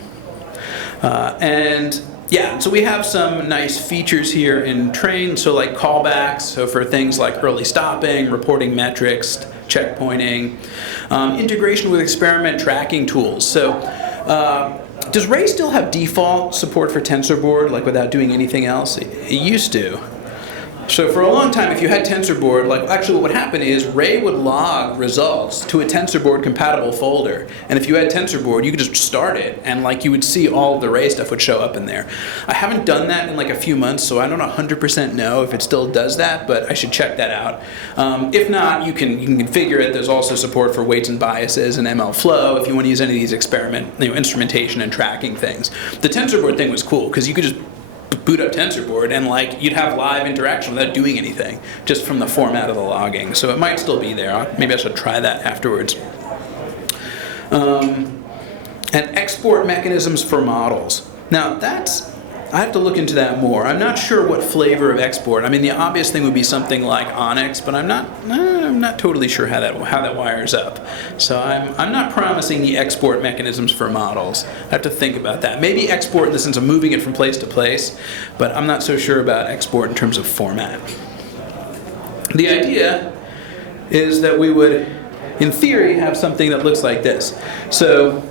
And yeah, so we have some nice features here in train, so like callbacks, so for things like early stopping, reporting metrics, checkpointing, integration with experiment tracking tools. So does Ray still have default support for TensorBoard, like without doing anything else? It used to. So for a long time, if you had TensorBoard, like actually what would happen is Ray would log results to a TensorBoard compatible folder. And if you had TensorBoard, you could just start it and like you would see all of the Ray stuff would show up in there. I haven't done that in like a few months, so I don't 100% know if it still does that, but I should check that out. If not, you can configure it. There's also support for weights and biases and ML flow if you want to use any of these instrumentation and tracking things. The TensorBoard thing was cool because you could just boot up TensorBoard and like you'd have live interaction without doing anything, just from the format of the logging. So it might still be there. Maybe I should try that afterwards. And export mechanisms for models. Now I have to look into that more. I'm not sure what flavor of export. I mean, the obvious thing would be something like Onyx, but I'm not totally sure how that wires up. So I'm not promising the export mechanisms for models. I have to think about that. Maybe export in the sense of moving it from place to place, but I'm not so sure about export in terms of format. The idea is that we would, in theory, have something that looks like this. So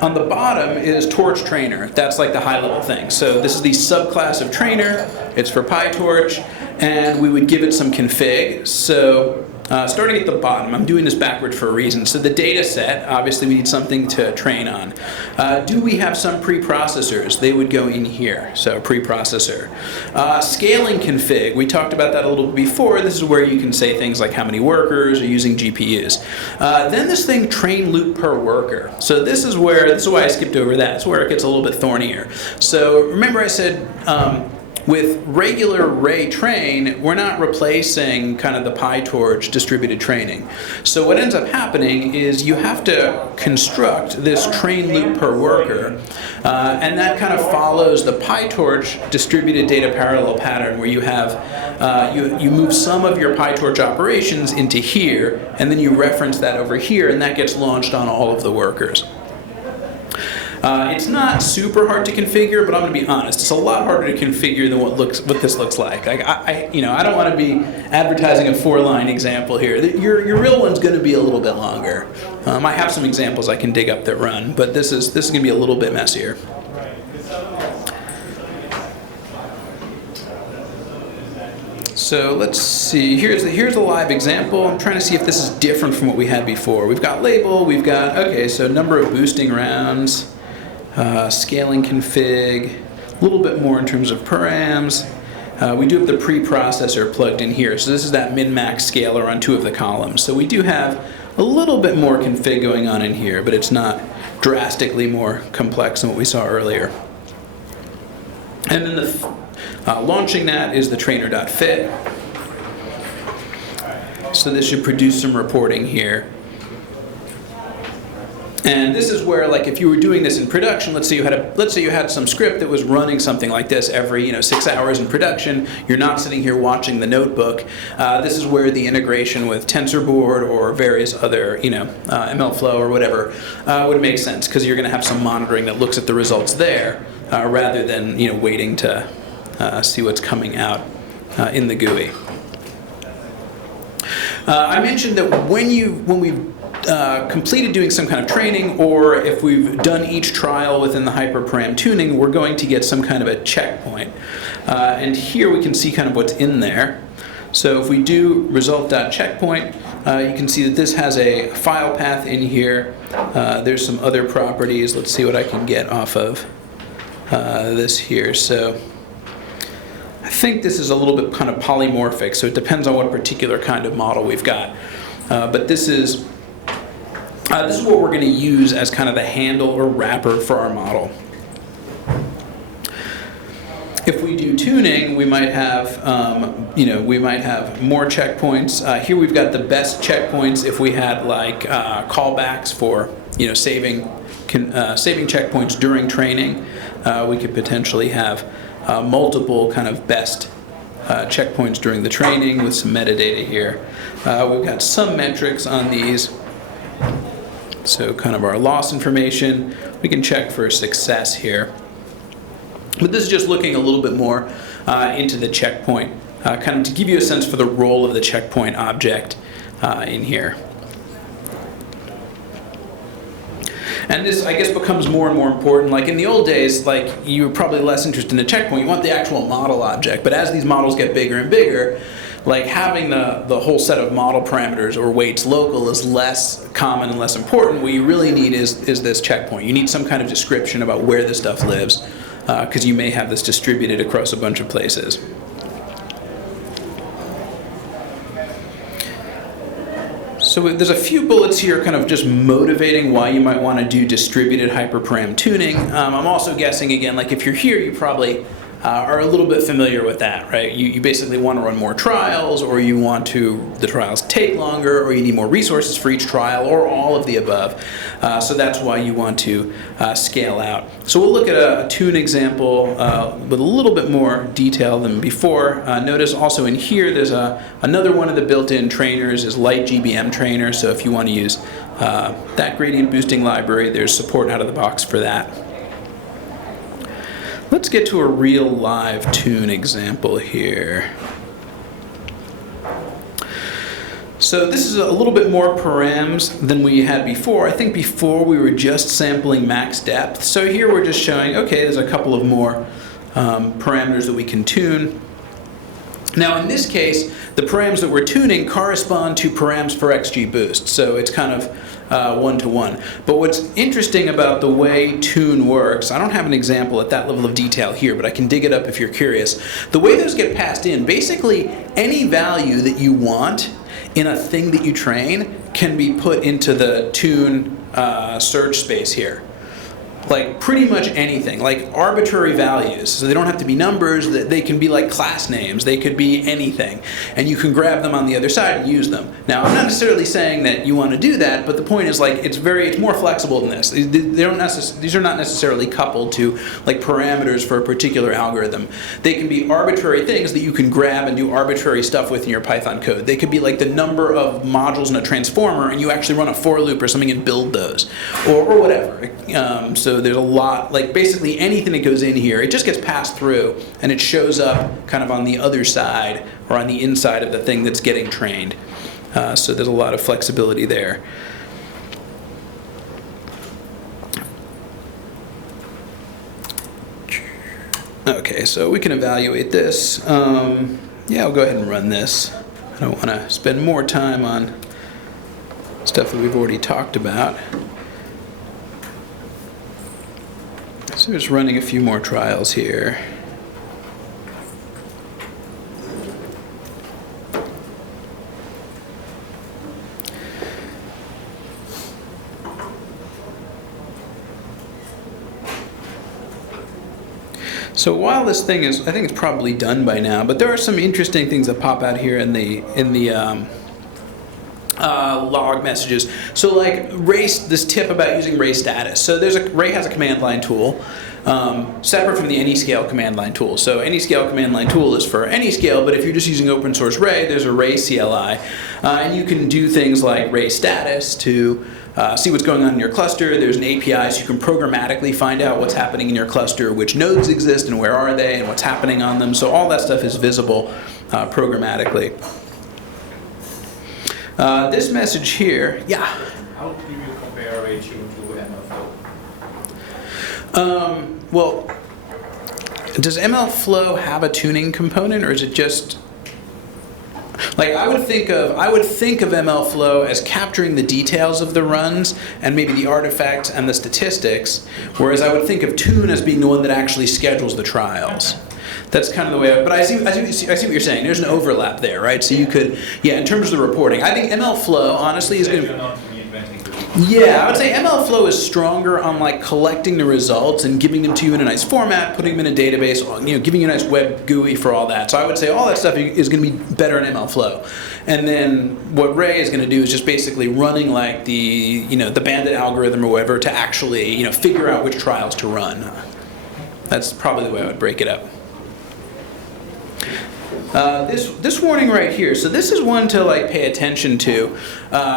on the bottom is Torch Trainer. That's like the high-level thing. So this is the subclass of Trainer. It's for PyTorch, and we would give it some config. So starting at the bottom, I'm doing this backwards for a reason. So the data set, obviously we need something to train on. Do we have some preprocessors? They would go in here, so preprocessor. Scaling config, we talked about that a little bit before. This is where you can say things like how many workers are using GPUs. Then this thing, train loop per worker. So this is why I skipped over that. It's where it gets a little bit thornier. So remember I said, with regular Ray train, we're not replacing kind of the PyTorch distributed training. So what ends up happening is you have to construct this train loop per worker, and that kind of follows the PyTorch distributed data parallel pattern where you have you move some of your PyTorch operations into here, and then you reference that over here, and that gets launched on all of the workers. It's not super hard to configure, but I'm going to be honest, it's a lot harder to configure than what this looks like. I don't want to be advertising a 4-line example here. Your real one's going to be a little bit longer. I have some examples I can dig up that run, but this is going to be a little bit messier. So let's see, here's a live example. I'm trying to see if this is different from what we had before. We've got label, we've got, okay, so number of boosting rounds, scaling config, a little bit more in terms of params. We do have the preprocessor plugged in here. So this is that min-max scaler on 2 of the columns. So we do have a little bit more config going on in here, but it's not drastically more complex than what we saw earlier. And then launching that is the trainer.fit. So this should produce some reporting here. And this is where, like, if you were doing this in production, let's say you had some script that was running something like this every 6 hours in production. You're not sitting here watching the notebook. This is where the integration with TensorBoard or various other ML flow or whatever would make sense, because you're going to have some monitoring that looks at the results there rather than waiting to see what's coming out in the GUI. I mentioned that when we've completed doing some kind of training, or if we've done each trial within the hyperparam tuning, we're going to get some kind of a checkpoint. And here we can see kind of what's in there. So if we do result.checkpoint, you can see that this has a file path in here. There's some other properties. Let's see what I can get off of this here. So I think this is a little bit kind of polymorphic, so it depends on what particular kind of model we've got. But this is what we're going to use as kind of the handle or wrapper for our model. If we do tuning, we might have, more checkpoints. Here we've got the best checkpoints if we had like callbacks for, saving checkpoints during training. We could potentially have multiple kind of best checkpoints during the training with some metadata here. We've got some metrics on these. So kind of our loss information. We can check for success here. But this is just looking a little bit more into the checkpoint, kind of to give you a sense for the role of the checkpoint object in here. And this, I guess, becomes more and more important. Like in the old days, like you were probably less interested in the checkpoint. You want the actual model object. But as these models get bigger and bigger, like having the whole set of model parameters or weights local is less common and less important. What you really need is this checkpoint. You need some kind of description about where this stuff lives, because you may have this distributed across a bunch of places. So there's a few bullets here kind of just motivating why you might want to do distributed hyperparam tuning. I'm also guessing, again, like if you're here, you probably are a little bit familiar with that, right? You basically want to run more trials, or you want the trials take longer, or you need more resources for each trial, or all of the above. So that's why you want to scale out. So we'll look at a tune example with a little bit more detail than before. Notice also in here there's another one of the built-in trainers is Light GBM Trainer. So if you want to use that gradient boosting library, there's support out of the box for that. Let's get to a real live tune example here. So this is a little bit more params than we had before. I think before we were just sampling max depth. So here we're just showing, okay, there's a couple of more parameters that we can tune. Now in this case, the params that we're tuning correspond to params for XGBoost. So it's kind of one-to-one. But what's interesting about the way tune works, I don't have an example at that level of detail here, but I can dig it up if you're curious. The way those get passed in, basically any value that you want in a thing that you train can be put into the tune search space here. Like pretty much anything, like arbitrary values. So they don't have to be numbers, they can be like class names, they could be anything. And you can grab them on the other side and use them. Now I'm not necessarily saying that you want to do that, but the point is like it's more flexible than this. These are not necessarily coupled to like parameters for a particular algorithm. They can be arbitrary things that you can grab and do arbitrary stuff with in your Python code. They could be like the number of modules in a transformer and you actually run a for loop or something and build those, or whatever. So there's a lot, like basically anything that goes in here, it just gets passed through and it shows up kind of on the other side or on the inside of the thing that's getting trained. So there's a lot of flexibility there. Okay, so we can evaluate this. Yeah, I'll go ahead and run this. I don't want to spend more time on stuff that we've already talked about. So just running a few more trials here. So while this thing is, I think it's probably done by now, but there are some interesting things that pop out here in the log messages. So like Ray, this tip about using Ray status. So Ray has a command line tool separate from the AnyScale command line tool. So AnyScale command line tool is for AnyScale, but if you're just using open source Ray, there's a Ray CLI. And you can do things like Ray status to see what's going on in your cluster. There's an API so you can programmatically find out what's happening in your cluster, which nodes exist and where are they and what's happening on them. So all that stuff is visible programmatically. This message here, yeah. How do you compare Ray tune to MLflow? Well, does MLflow have a tuning component, or is it just like I would think of MLflow as capturing the details of the runs and maybe the artifacts and the statistics, whereas I would think of tune as being the one that actually schedules the trials. That's kind of the way, but I see what you're saying. There's an overlap there, right? So you could, yeah, in terms of the reporting, I think MLflow honestly is going to, yeah, I would say MLflow is stronger on like collecting the results and giving them to you in a nice format, putting them in a database, you know, giving you a nice web GUI for all that. So I would say all that stuff is going to be better in MLflow. And then what Ray is going to do is just basically running like the, you know, the bandit algorithm or whatever to actually, you know, figure out which trials to run. That's probably the way I would break it up. This warning right here, so this is one to like pay attention to.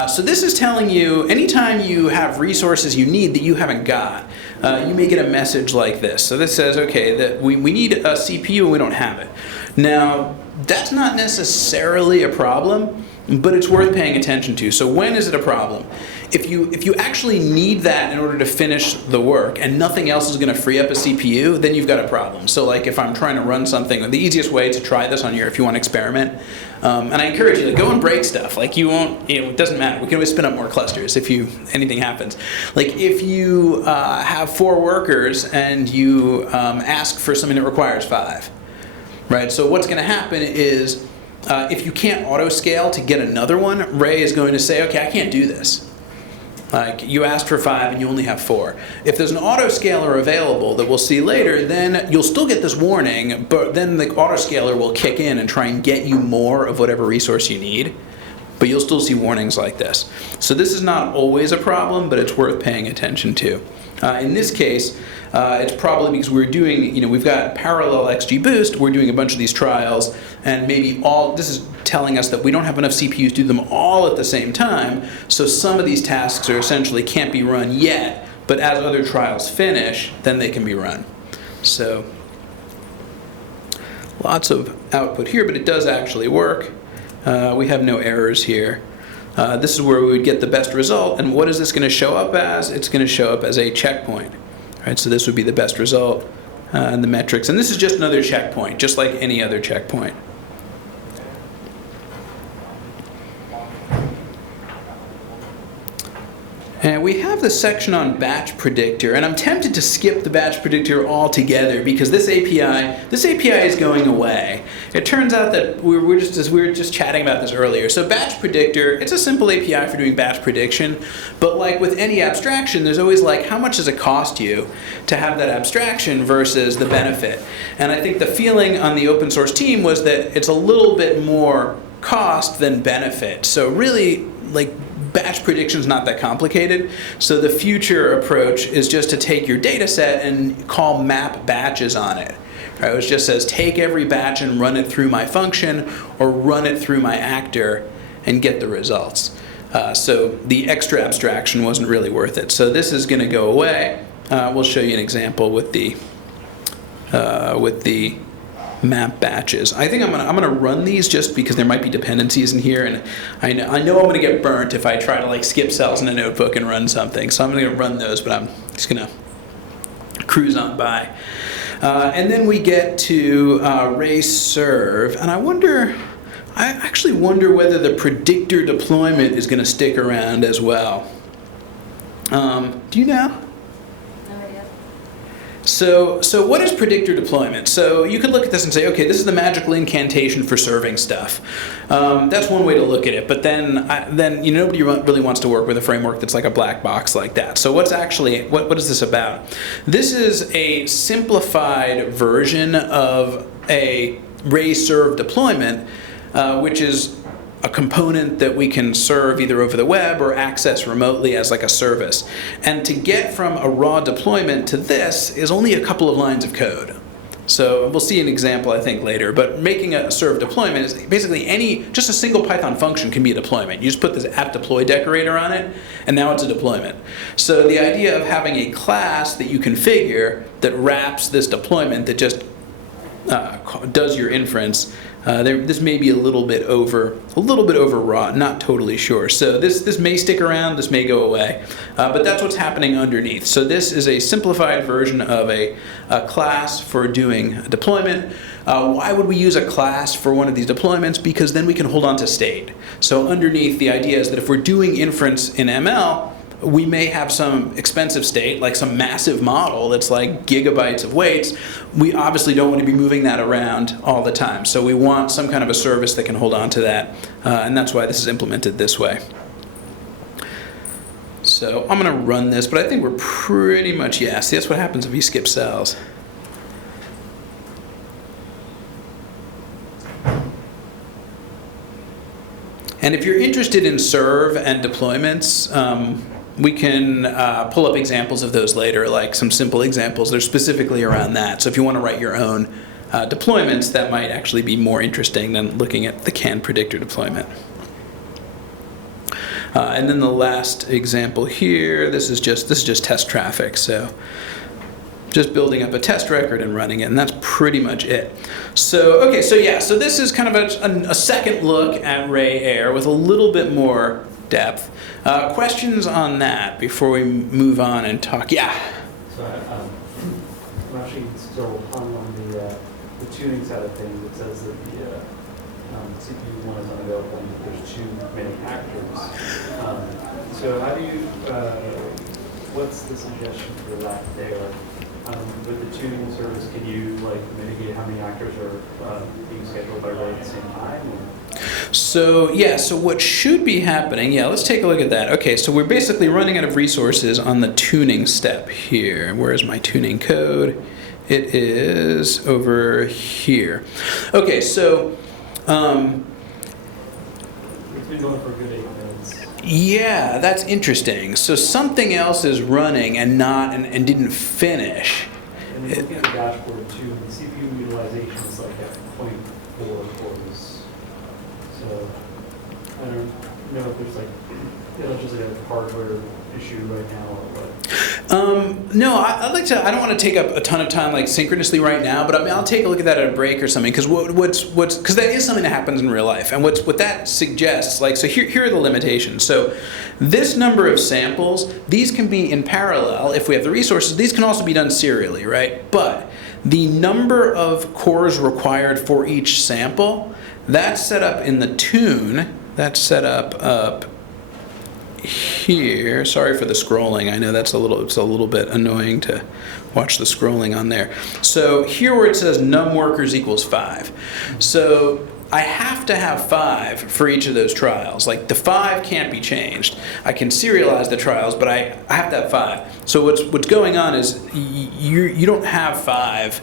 So this is telling you anytime you have resources you need that you haven't got, you may get a message like this. So this says, okay, that we need a CPU and we don't have it. Now, that's not necessarily a problem, but it's worth paying attention to. So when is it a problem? If you actually need that in order to finish the work and nothing else is going to free up a CPU, then you've got a problem. So like if I'm trying to run something, the easiest way to try this on your, if you want to experiment, and I encourage you to go and break stuff. Like you won't, it doesn't matter. We can always spin up more clusters if anything happens. Like if you have 4 workers and you ask for something that requires 5, right? So what's going to happen is if you can't auto scale to get another one, Ray is going to say, okay, I can't do this. Like you asked for 5 and you only have 4. If there's an autoscaler available that we'll see later, then you'll still get this warning, but then the autoscaler will kick in and try and get you more of whatever resource you need. But you'll still see warnings like this. So this is not always a problem, but it's worth paying attention to. In this case, it's probably because we're doing, we've got parallel XGBoost, we're doing a bunch of these trials, and maybe this is telling us that we don't have enough CPUs to do them all at the same time, so some of these tasks are essentially can't be run yet, but as other trials finish, then they can be run. So, lots of output here, but it does actually work. We have no errors here. This is where we would get the best result, and what is this going to show up as? It's going to show up as a checkpoint. Right, so this would be the best result in the metrics, and this is just another checkpoint, just like any other checkpoint. And we have the section on batch predictor, and I'm tempted to skip the batch predictor altogether because this API is going away. It turns out that we were just chatting about this earlier. So batch predictor, it's a simple API for doing batch prediction, but like with any abstraction, there's always like, how much does it cost you to have that abstraction versus the benefit? And I think the feeling on the open source team was that it's a little bit more cost than benefit. So really, like, batch prediction is not that complicated, so the future approach is just to take your data set and call map batches on it. Right? Which just says take every batch and run it through my function or run it through my actor and get the results. So the extra abstraction wasn't really worth it. So this is going to go away. We'll show you an example with the map batches. I think I'm gonna run these just because there might be dependencies in here, and I know I'm gonna get burnt if I try to like skip cells in a notebook and run something. So I'm gonna run those, but I'm just gonna cruise on by. And then we get to Ray serve, and I actually wonder whether the predictor deployment is gonna stick around as well. Do you know? So what is predictor deployment? So you could look at this and say, okay, this is the magical incantation for serving stuff. That's one way to look at it. But then nobody really wants to work with a framework that's like a black box like that. So what is this about? This is a simplified version of a Ray serve deployment, which is a component that we can serve either over the web or access remotely as like a service. And to get from a raw deployment to this is only a couple of lines of code. So we'll see an example, I think, later. But making a serve deployment is basically just a single Python function can be a deployment. You just put this app deploy decorator on it, and now it's a deployment. So the idea of having a class that you configure that wraps this deployment that just does your inference. This may be a little bit overwrought, not totally sure. So this may stick around, this may go away, but that's what's happening underneath. So this is a simplified version of a class for doing a deployment. Why would we use a class for one of these deployments? Because then we can hold on to state. So underneath, the idea is that if we're doing inference in ML, we may have some expensive state, like some massive model that's like gigabytes of weights. We obviously don't want to be moving that around all the time. So we want some kind of a service that can hold on to that. And that's why this is implemented this way. So I'm going to run this, but I think we're pretty much, yeah, see, that's what happens if you skip cells. And if you're interested in serve and deployments, we can pull up examples of those later, like some simple examples. They're specifically around that. So if you want to write your own deployments, that might actually be more interesting than looking at the CAN predictor deployment. And then the last example here, this is just test traffic. So just building up a test record and running it, and that's pretty much it. So, okay, so yeah, so this is kind of a second look at Ray AI with a little bit more depth. Questions on that before we move on and talk? Yeah? So I'm actually still hung on the tuning side of things. It says that the CPU one is unavailable and there's too many actors. So how do you, what's the suggestion for that there? With the tuning service, can you like mitigate how many actors are being scheduled by Ray at the same time? Or? So yeah, so what should be happening, yeah, let's take a look at that. Okay, so we're basically running out of resources on the tuning step here. Where's my tuning code? It is over here. Okay, so it's been going for a good 8 minutes. Yeah, that's interesting. So something else is running and and didn't finish. And then looking at the dashboard too, the CPU utilization is like at 0.4 cores. So I don't know if there's like, it's just like a hardware issue right now or what. No, I'd like to. I don't want to take up a ton of time like synchronously right now, but I mean, I'll take a look at that at a break or something because because that is something that happens in real life, and what that suggests, like, so here are the limitations. So this number of samples, these can be in parallel if we have the resources. These can also be done serially, right? But the number of cores required for each sample, that's set up in the tune. That's set up here. Sorry for the scrolling. I know it's a little bit annoying to watch the scrolling on there. So here where it says num workers equals 5. So I have to have 5 for each of those trials. Like the 5 can't be changed. I can serialize the trials, but I have to have 5. So what's going on is you don't have 5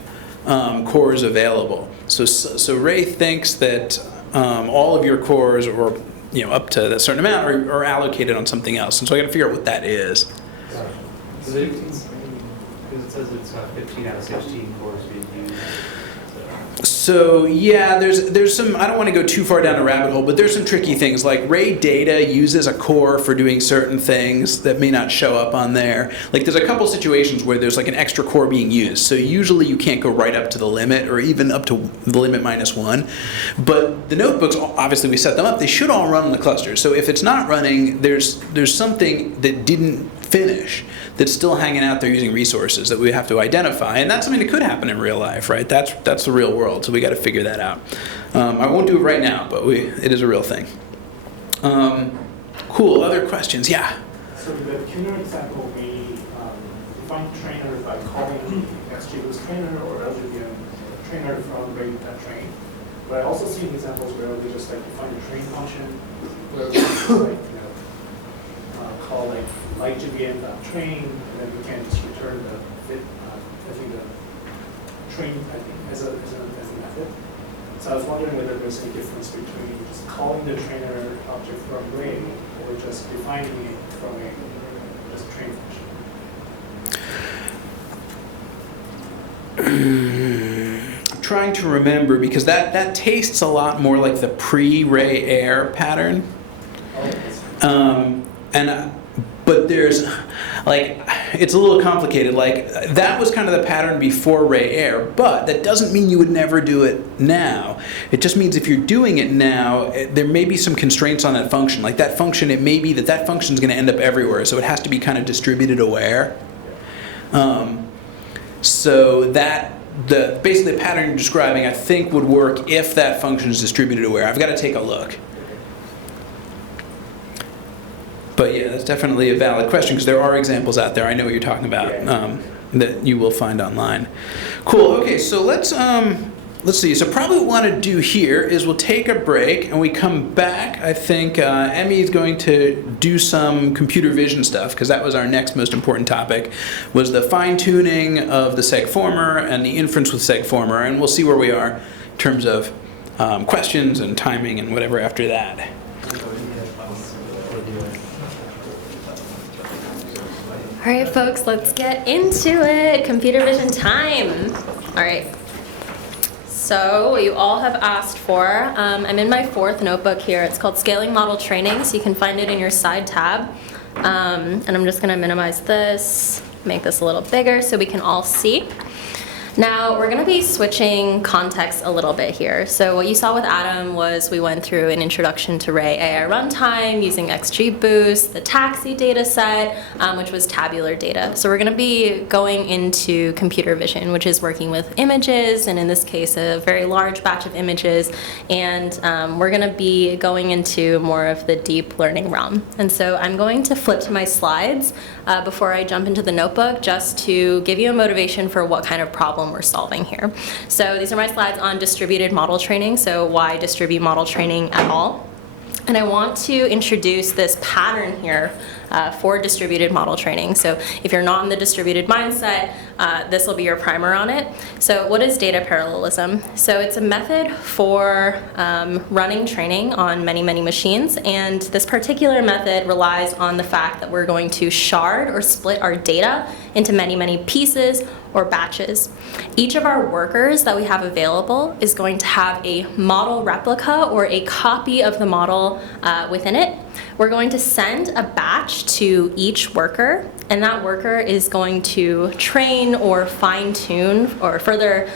cores available. So Ray thinks that all of your cores, or up to a certain amount, are allocated on something else. And so I got to figure out what that is. Because it says it's 15 out of 16 cores being used. So yeah, there's some, I don't want to go too far down a rabbit hole, but there's some tricky things. Like Ray Data uses a core for doing certain things that may not show up on there. Like there's a couple situations where there's like an extra core being used. So usually you can't go right up to the limit or even up to the limit -1. But the notebooks, obviously we set them up, they should all run on the cluster. So if it's not running, there's something that didn't finish that's still hanging out there using resources that we have to identify, and that's something that could happen in real life, right? That's the real world, so we got to figure that out. I won't do it right now, but it is a real thing. Cool. Other questions? Yeah. So the tuner example, we define trainer by calling XGBoost trainer or LGBM trainer from Ray train. But I also see examples where we just like define the train function, where we just like call like GBM.train, and then we can just return the fit, the train as a method. So I was wondering whether there's any difference between just calling the trainer object from Ray or just defining it from a just train function. I'm trying to remember because that tastes a lot more like the pre-Ray AI pattern. But there's, like, it's a little complicated. Like, that was kind of the pattern before Ray AI, but that doesn't mean you would never do it now. It just means if you're doing it now, there may be some constraints on that function. Like that function, it may be that function is going to end up everywhere, so it has to be kind of distributed aware. So basically the pattern you're describing, I think, would work if that function is distributed aware. I've got to take a look. But yeah, that's definitely a valid question because there are examples out there. I know what you're talking about that you will find online. Cool. Okay, so let's see. So probably what we want to do here is we'll take a break and we come back. I think Emmy is going to do some computer vision stuff because that was our next most important topic, was the fine-tuning of the segformer and the inference with segformer, and we'll see where we are in terms of questions and timing and whatever after that. All right, folks, let's get into it. Computer vision time. All right. So what you all have asked for, I'm in my 4th notebook here. It's called Scaling Model Training, so you can find it in your side tab. And I'm just gonna minimize this, make this a little bigger so we can all see. Now, we're gonna be switching context a little bit here. So what you saw with Adam was we went through an introduction to Ray AI Runtime using XGBoost, the taxi data set, which was tabular data. So we're gonna be going into computer vision, which is working with images, and in this case, a very large batch of images. And we're gonna be going into more of the deep learning realm. And so I'm going to flip to my slides before I jump into the notebook, just to give you a motivation for what kind of problem we're solving here. So these are my slides on distributed model training, so why distribute model training at all. And I want to introduce this pattern here for distributed model training. So if you're not in the distributed mindset, this will be your primer on it. So what is data parallelism? So it's a method for running training on many, many machines. And this particular method relies on the fact that we're going to shard or split our data into many, many pieces or batches. Each of our workers that we have available is going to have a model replica or a copy of the model within it. We're going to send a batch to each worker, and that worker is going to train or fine-tune or further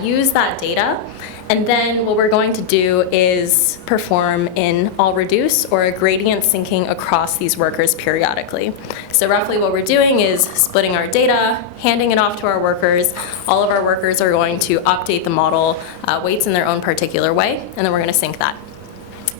use that data. And then what we're going to do is perform an all reduce or a gradient syncing across these workers periodically. So roughly what we're doing is splitting our data, handing it off to our workers. All of our workers are going to update the model weights in their own particular way, and then we're going to sync that.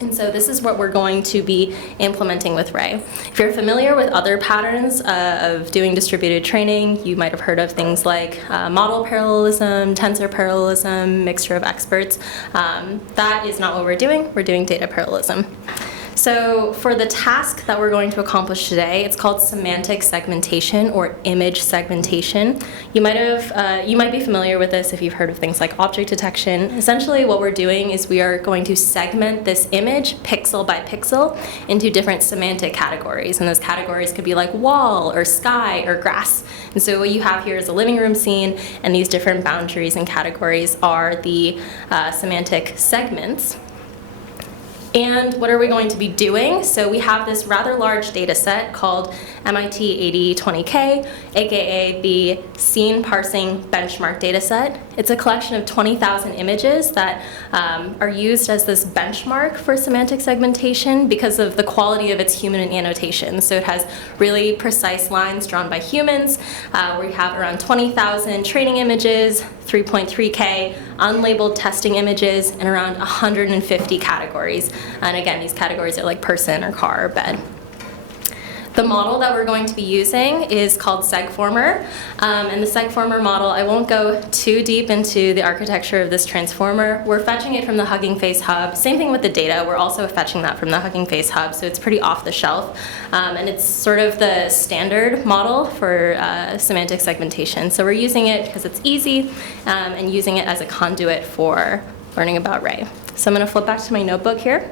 And so this is what we're going to be implementing with Ray. If you're familiar with other patterns of doing distributed training, you might have heard of things like model parallelism, tensor parallelism, mixture of experts. That is not what we're doing. We're doing data parallelism. So for the task that we're going to accomplish today, it's called semantic segmentation or image segmentation. You might be familiar with this if you've heard of things like object detection. Essentially what we're doing is we are going to segment this image pixel by pixel into different semantic categories. And those categories could be like wall or sky or grass. And so what you have here is a living room scene, and these different boundaries and categories are the semantic segments. And what are we going to be doing? So we have this rather large data set called MIT 8020K, aka the Scene Parsing Benchmark data set. It's a collection of 20,000 images that are used as this benchmark for semantic segmentation because of the quality of its human annotation. So it has really precise lines drawn by humans. We have around 20,000 training images, 3.3K unlabeled testing images, and around 150 categories. And again, these categories are like person or car or bed. The model that we're going to be using is called SegFormer. And the SegFormer model, I won't go too deep into the architecture of this transformer. We're fetching it from the Hugging Face Hub. Same thing with the data. We're also fetching that from the Hugging Face Hub, so it's pretty off the shelf. And it's sort of the standard model for semantic segmentation. So we're using it because it's easy and using it as a conduit for learning about Ray. So I'm going to flip back to my notebook here,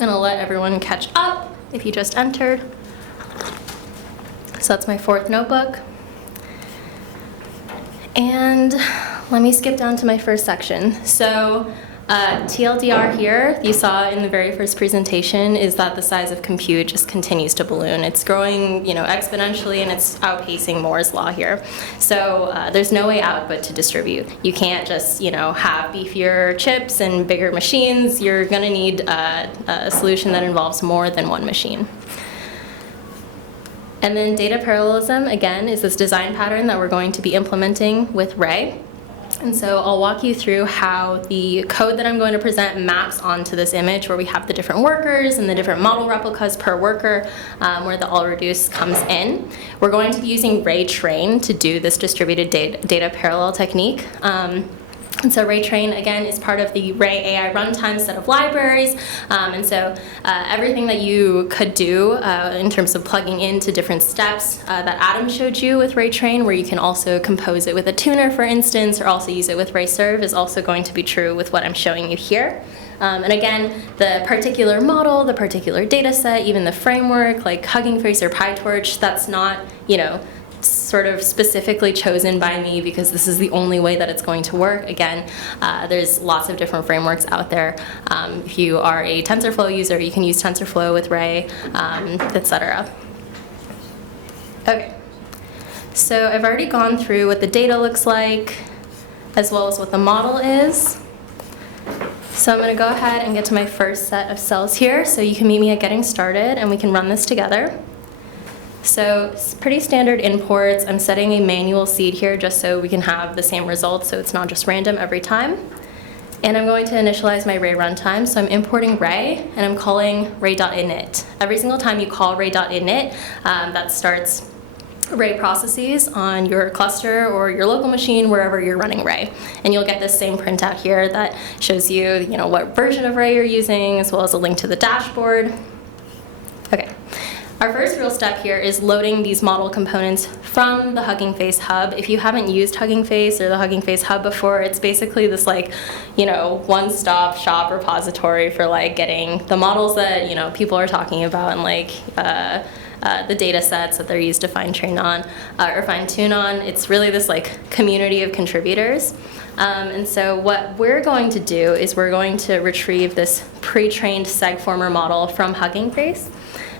and I'll let everyone catch up if you just entered. So that's my 4th notebook. And let me skip down to my first section. So TLDR here, you saw in the very first presentation, is that the size of compute just continues to balloon. It's growing, exponentially, and it's outpacing Moore's law here. So there's no way out but to distribute. You can't just, have beefier chips and bigger machines. You're going to need a solution that involves more than one machine. And then data parallelism, again, is this design pattern that we're going to be implementing with Ray. And so I'll walk you through how the code that I'm going to present maps onto this image where we have the different workers and the different model replicas per worker where the all reduce comes in. We're going to be using Ray Train to do this distributed data parallel technique. And so Ray Train, again, is part of the Ray AI Runtime set of libraries. And so everything that you could do in terms of plugging into different steps that Adam showed you with Ray Train, where you can also compose it with a tuner, for instance, or also use it with Ray Serve, is also going to be true with what I'm showing you here. And again, the particular model, the particular data set, even the framework, like Hugging Face or PyTorch, that's not, sort of specifically chosen by me because this is the only way that it's going to work. Again, there's lots of different frameworks out there. If you are a TensorFlow user, you can use TensorFlow with Ray, etc. Okay, so I've already gone through what the data looks like, as well as what the model is. So I'm going to go ahead and get to my first set of cells here, so you can meet me at getting started, and we can run this together. So it's pretty standard imports. I'm setting a manual seed here just so we can have the same results, so it's not just random every time. And I'm going to initialize my Ray runtime. So I'm importing Ray, and I'm calling ray.init. Every single time you call ray.init, that starts Ray processes on your cluster or your local machine, wherever you're running Ray. And you'll get this same printout here that shows you, what version of Ray you're using, as well as a link to the dashboard. Okay. Our first real step here is loading these model components from the Hugging Face hub. If you haven't used Hugging Face or the Hugging Face hub before, it's basically this one-stop shop repository for getting the models that people are talking about and the data sets that they're used to fine-tune on. It's really this community of contributors. And so what we're going to do is we're going to retrieve this pre-trained segformer model from Hugging Face.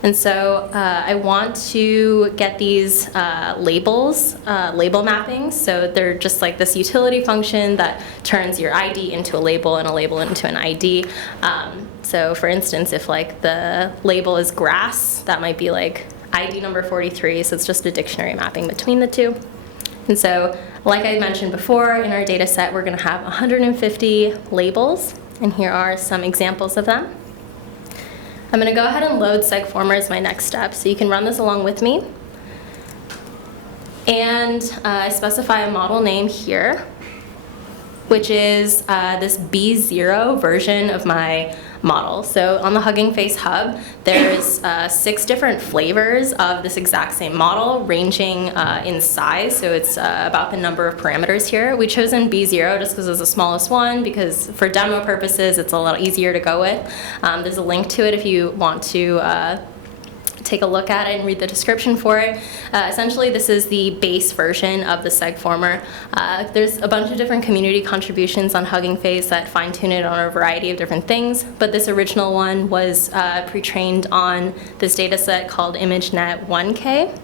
And so I want to get these labels, label mappings. So they're just this utility function that turns your ID into a label and a label into an ID. So for instance, if the label is grass, that might be ID number 43. So it's just a dictionary mapping between the two. And so like I mentioned before, in our data set, we're going to have 150 labels. And here are some examples of them. I'm going to go ahead and load segformer as my next step, so you can run this along with me. And I specify a model name here, which is this B0 version of my model. So on the Hugging Face hub, there's 6 different flavors of this exact same model, ranging in size. So it's about the number of parameters here. We chosen B0 just because it's the smallest one, because for demo purposes, it's a lot easier to go with. There's a link to it if you want to take a look at it and read the description for it. Essentially, this is the base version of the segformer. There's a bunch of different community contributions on Hugging Face that fine-tune it on a variety of different things, but this original one was pre-trained on this data set called ImageNet 1K.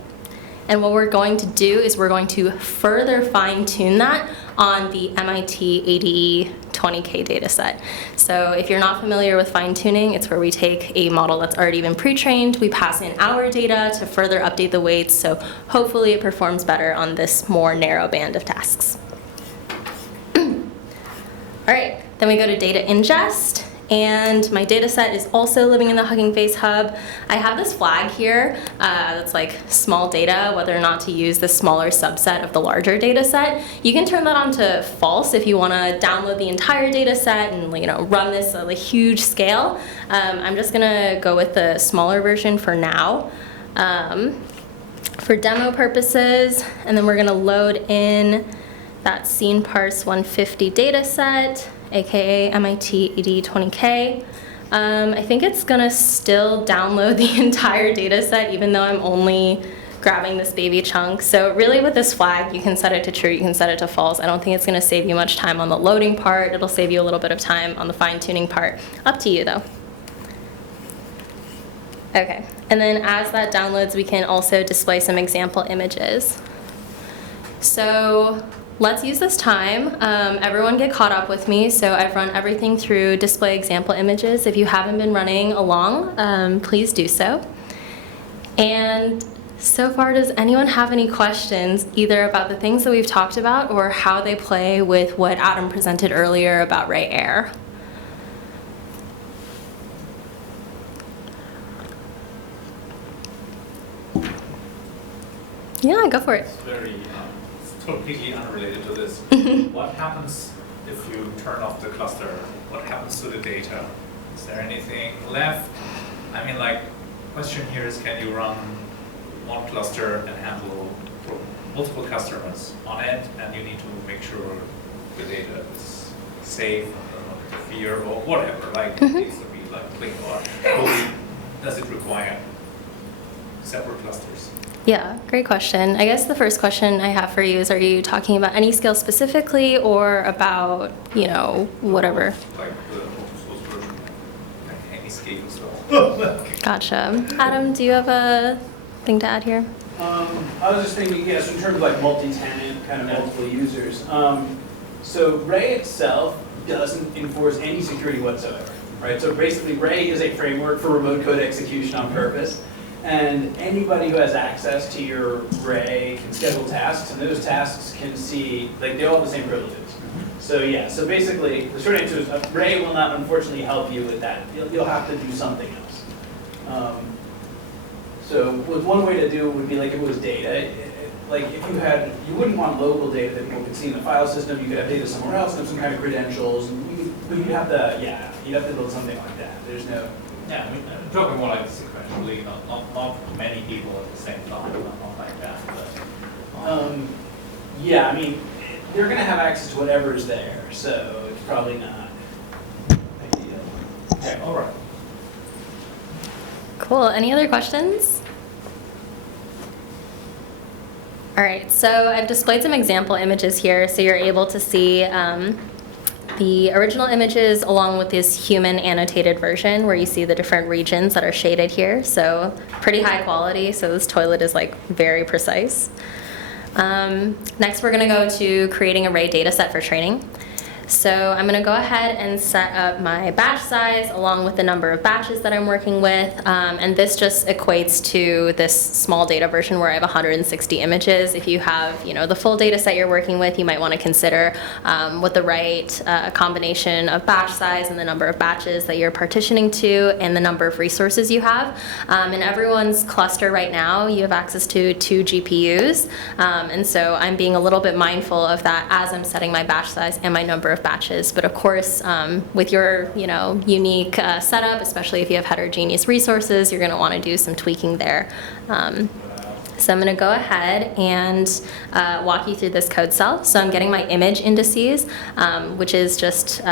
And what we're going to do is we're going to further fine-tune that on the MIT ADE 20K dataset. So if you're not familiar with fine-tuning, it's where we take a model that's already been pre-trained, we pass in our data to further update the weights, so hopefully it performs better on this more narrow band of tasks. All right, then we go to data ingest. And my data set is also living in the Hugging Face hub. I have this flag here that's small data, whether or not to use the smaller subset of the larger data set. You can turn that on to false if you want to download the entire data set and run this at a huge scale. I'm just going to go with the smaller version for now for demo purposes. And then we're going to load in that scene parse 150 data set, aka MIT ADE 20K. I think it's gonna still download the entire data set even though I'm only grabbing this baby chunk. So really with this flag, you can set it to true, you can set it to false. I don't think it's gonna save you much time on the loading part. It'll save you a little bit of time on the fine-tuning part. Up to you though. Okay, and then as that downloads, we can also display some example images. So let's use this time. Everyone get caught up with me. So I've run everything through display example images. If you haven't been running along, please do so. And so far, does anyone have any questions either about the things that we've talked about or how they play with what Adam presented earlier about Ray AI? Yeah, go for it. It's very completely unrelated to this. What happens if you turn off the cluster? What happens to the data? Is there anything left? I mean, question here is, can you run one cluster and handle multiple customers on it, and you need to make sure the data is safe, not interfere, or whatever, it needs to be clean, or does it require separate clusters? Yeah, great question. I guess the first question I have for you is, are you talking about any scale specifically or about, whatever? Like the open source version, like any scale as well. Gotcha. Adam, do you have a thing to add here? I was just thinking, so in terms of like multi-tenant, kind of multiple users. So Ray itself doesn't enforce any security whatsoever, right? So basically Ray is a framework for remote code execution on purpose. And anybody who has access to your Ray can schedule tasks, and those tasks can see, like, they all have the same privileges. So yeah, so basically, the short answer is Ray will not unfortunately help you with that. You'll have to do something else. So one way to do it would be like if it was data. Like if you wouldn't want local data that people could see in the file system. You could have data somewhere else and have some kind of credentials. But you'd have to build something like that. There's no. Yeah, I mean, I'm talking more like sequentially, not many people at the same time, not like that. But, yeah, I mean, they're going to have access to whatever is there, so it's probably not ideal. okay, all right. Cool. Any other questions? All right, so I've displayed some example images here so you're able to see the original images along with this human annotated version where you see the different regions that are shaded here. So pretty high quality, so this toilet is like very precise. Next we're going to go to creating a Ray dataset for training. So I'm going to go ahead and set up my batch size along with the number of batches that I'm working with. And this just equates to this small data version where I have 160 images. If you have the full data set you're working with, you might want to consider what the right combination of batch size and the number of batches that you're partitioning to and the number of resources you have. In everyone's cluster right now, you have access to 2 GPUs. And so I'm being a little bit mindful of that as I'm setting my batch size and my number of batches. But of course, with your unique setup, especially if you have heterogeneous resources, you're going to want to do some tweaking there. So I'm going to go ahead and walk you through this code cell. So I'm getting my image indices, which is just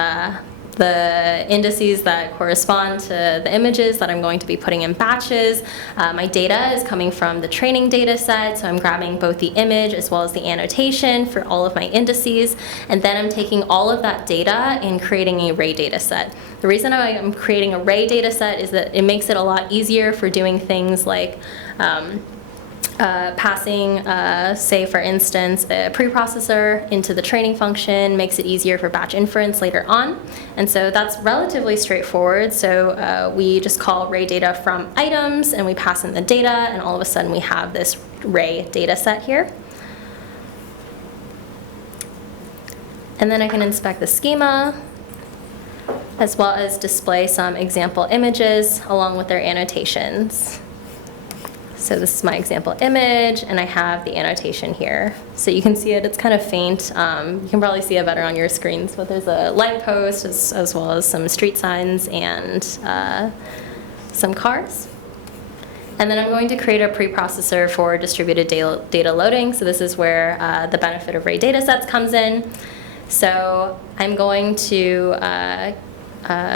the indices that correspond to the images that I'm going to be putting in batches. My data is coming from the training data set, so I'm grabbing both the image as well as the annotation for all of my indices, and then I'm taking all of that data and creating a Ray data set. The reason I'm creating a Ray data set is that it makes it a lot easier for doing things like passing, say for instance, a preprocessor into the training function makes it easier for batch inference later on. And so that's relatively straightforward. So we just call Ray data from items and we pass in the data, and all of a sudden we have this Ray data set here. And then I can inspect the schema as well as display some example images along with their annotations. So this is my example image, and I have the annotation here. So you can see it, it's kind of faint. You can probably see it better on your screens, but there's a light post as well as some street signs and some cars. And then I'm going to create a preprocessor for distributed data loading. So this is where the benefit of Ray datasets comes in. So I'm going to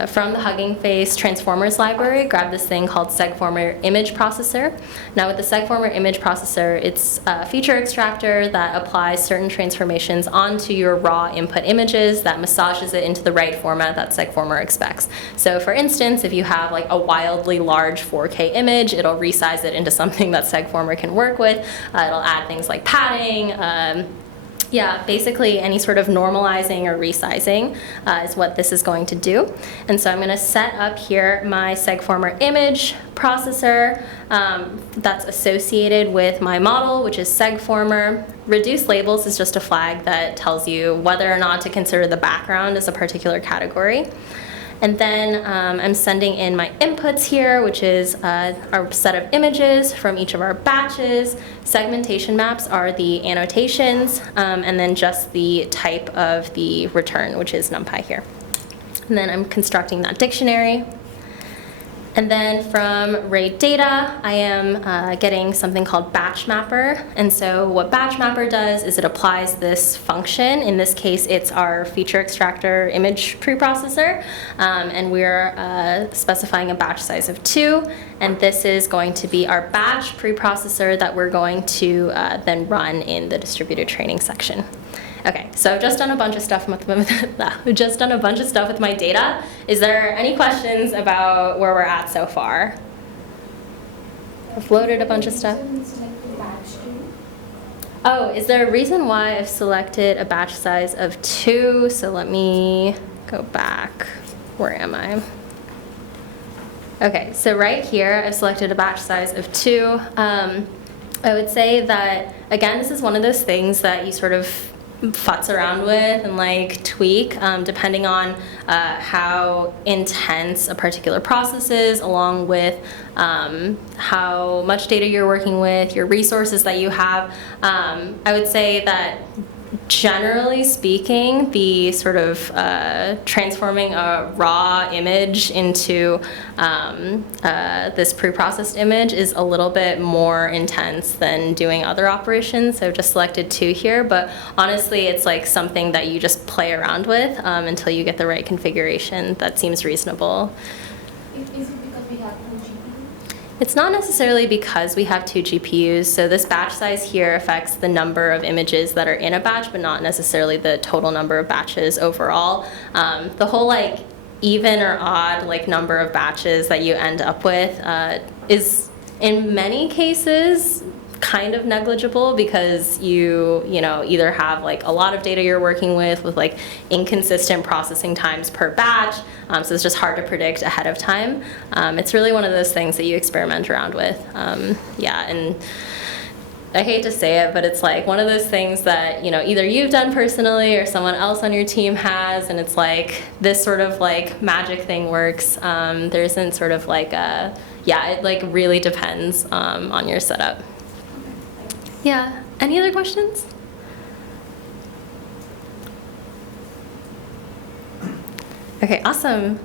from the Hugging Face Transformers library, grab this thing called SegFormer Image Processor. Now with the SegFormer Image Processor, it's a feature extractor that applies certain transformations onto your raw input images that massages it into the right format that SegFormer expects. So for instance, if you have like a wildly large 4K image, it'll resize it into something that SegFormer can work with. It'll add things like padding, yeah, basically any sort of normalizing or resizing is what this is going to do. And so I'm going to set up here my SegFormer image processor that's associated with my model, which is SegFormer. Reduce labels is just a flag that tells you whether or not to consider the background as a particular category. And then I'm sending in my inputs here, which is our set of images from each of our batches. Segmentation maps are the annotations, and then just the type of the return, which is NumPy here. And then I'm constructing that dictionary. And then from Ray Data, I am getting something called batch mapper. And so what batch mapper does is it applies this function. In this case, it's our feature extractor image preprocessor. And we're specifying a batch size of 2. And this is going to be our batch preprocessor that we're going to then run in the distributed training section. Okay, so I've just done a bunch of stuff with my data. Is there any questions about where we're at so far? I've loaded a bunch of stuff. Oh, is there a reason why I've selected a batch size of 2? So let me go back. Where am I? Okay, so right here, I've selected a batch size of 2. I would say that, again, this is one of those things that you sort of futz around with and like tweak depending on how intense a particular process is, along with how much data you're working with, your resources that you have. I would say that generally speaking, the sort of transforming a raw image into this preprocessed image is a little bit more intense than doing other operations. So I've just selected 2 here, but honestly, it's like something that you just play around with until you get the right configuration that seems reasonable. Is it because we have 2 GPUs? It's not necessarily because we have 2 GPUs. So this batch size here affects the number of images that are in a batch, but not necessarily the total number of batches overall. The whole like even or odd like number of batches that you end up with is in many cases kind of negligible, because you know either have like a lot of data you're working with like inconsistent processing times per batch, so it's just hard to predict ahead of time. It's really one of those things that you experiment around with. Yeah, and I hate to say it, but it's like one of those things that, you know, either you've done personally or someone else on your team has, and it's like this sort of like magic thing works. There isn't sort of like a, yeah, it like really depends on your setup. Yeah, any other questions? Okay, awesome.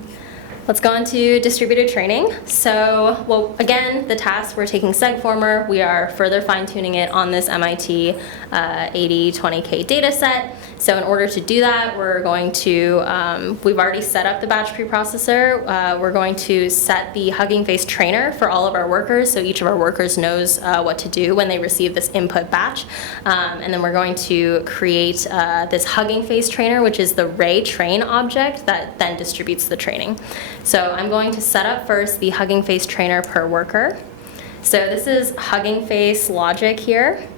Let's go on to distributed training. So, well, again, the task, we're taking SegFormer. We are further fine-tuning it on this MIT 8020K data set. So in order to do that, we're going to, we've already set up the batch preprocessor. We're going to set the Hugging Face trainer for all of our workers, so each of our workers knows what to do when they receive this input batch. And then we're going to create this Hugging Face trainer, which is the Ray train object that then distributes the training. So I'm going to set up first the Hugging Face trainer per worker. So this is Hugging Face logic here.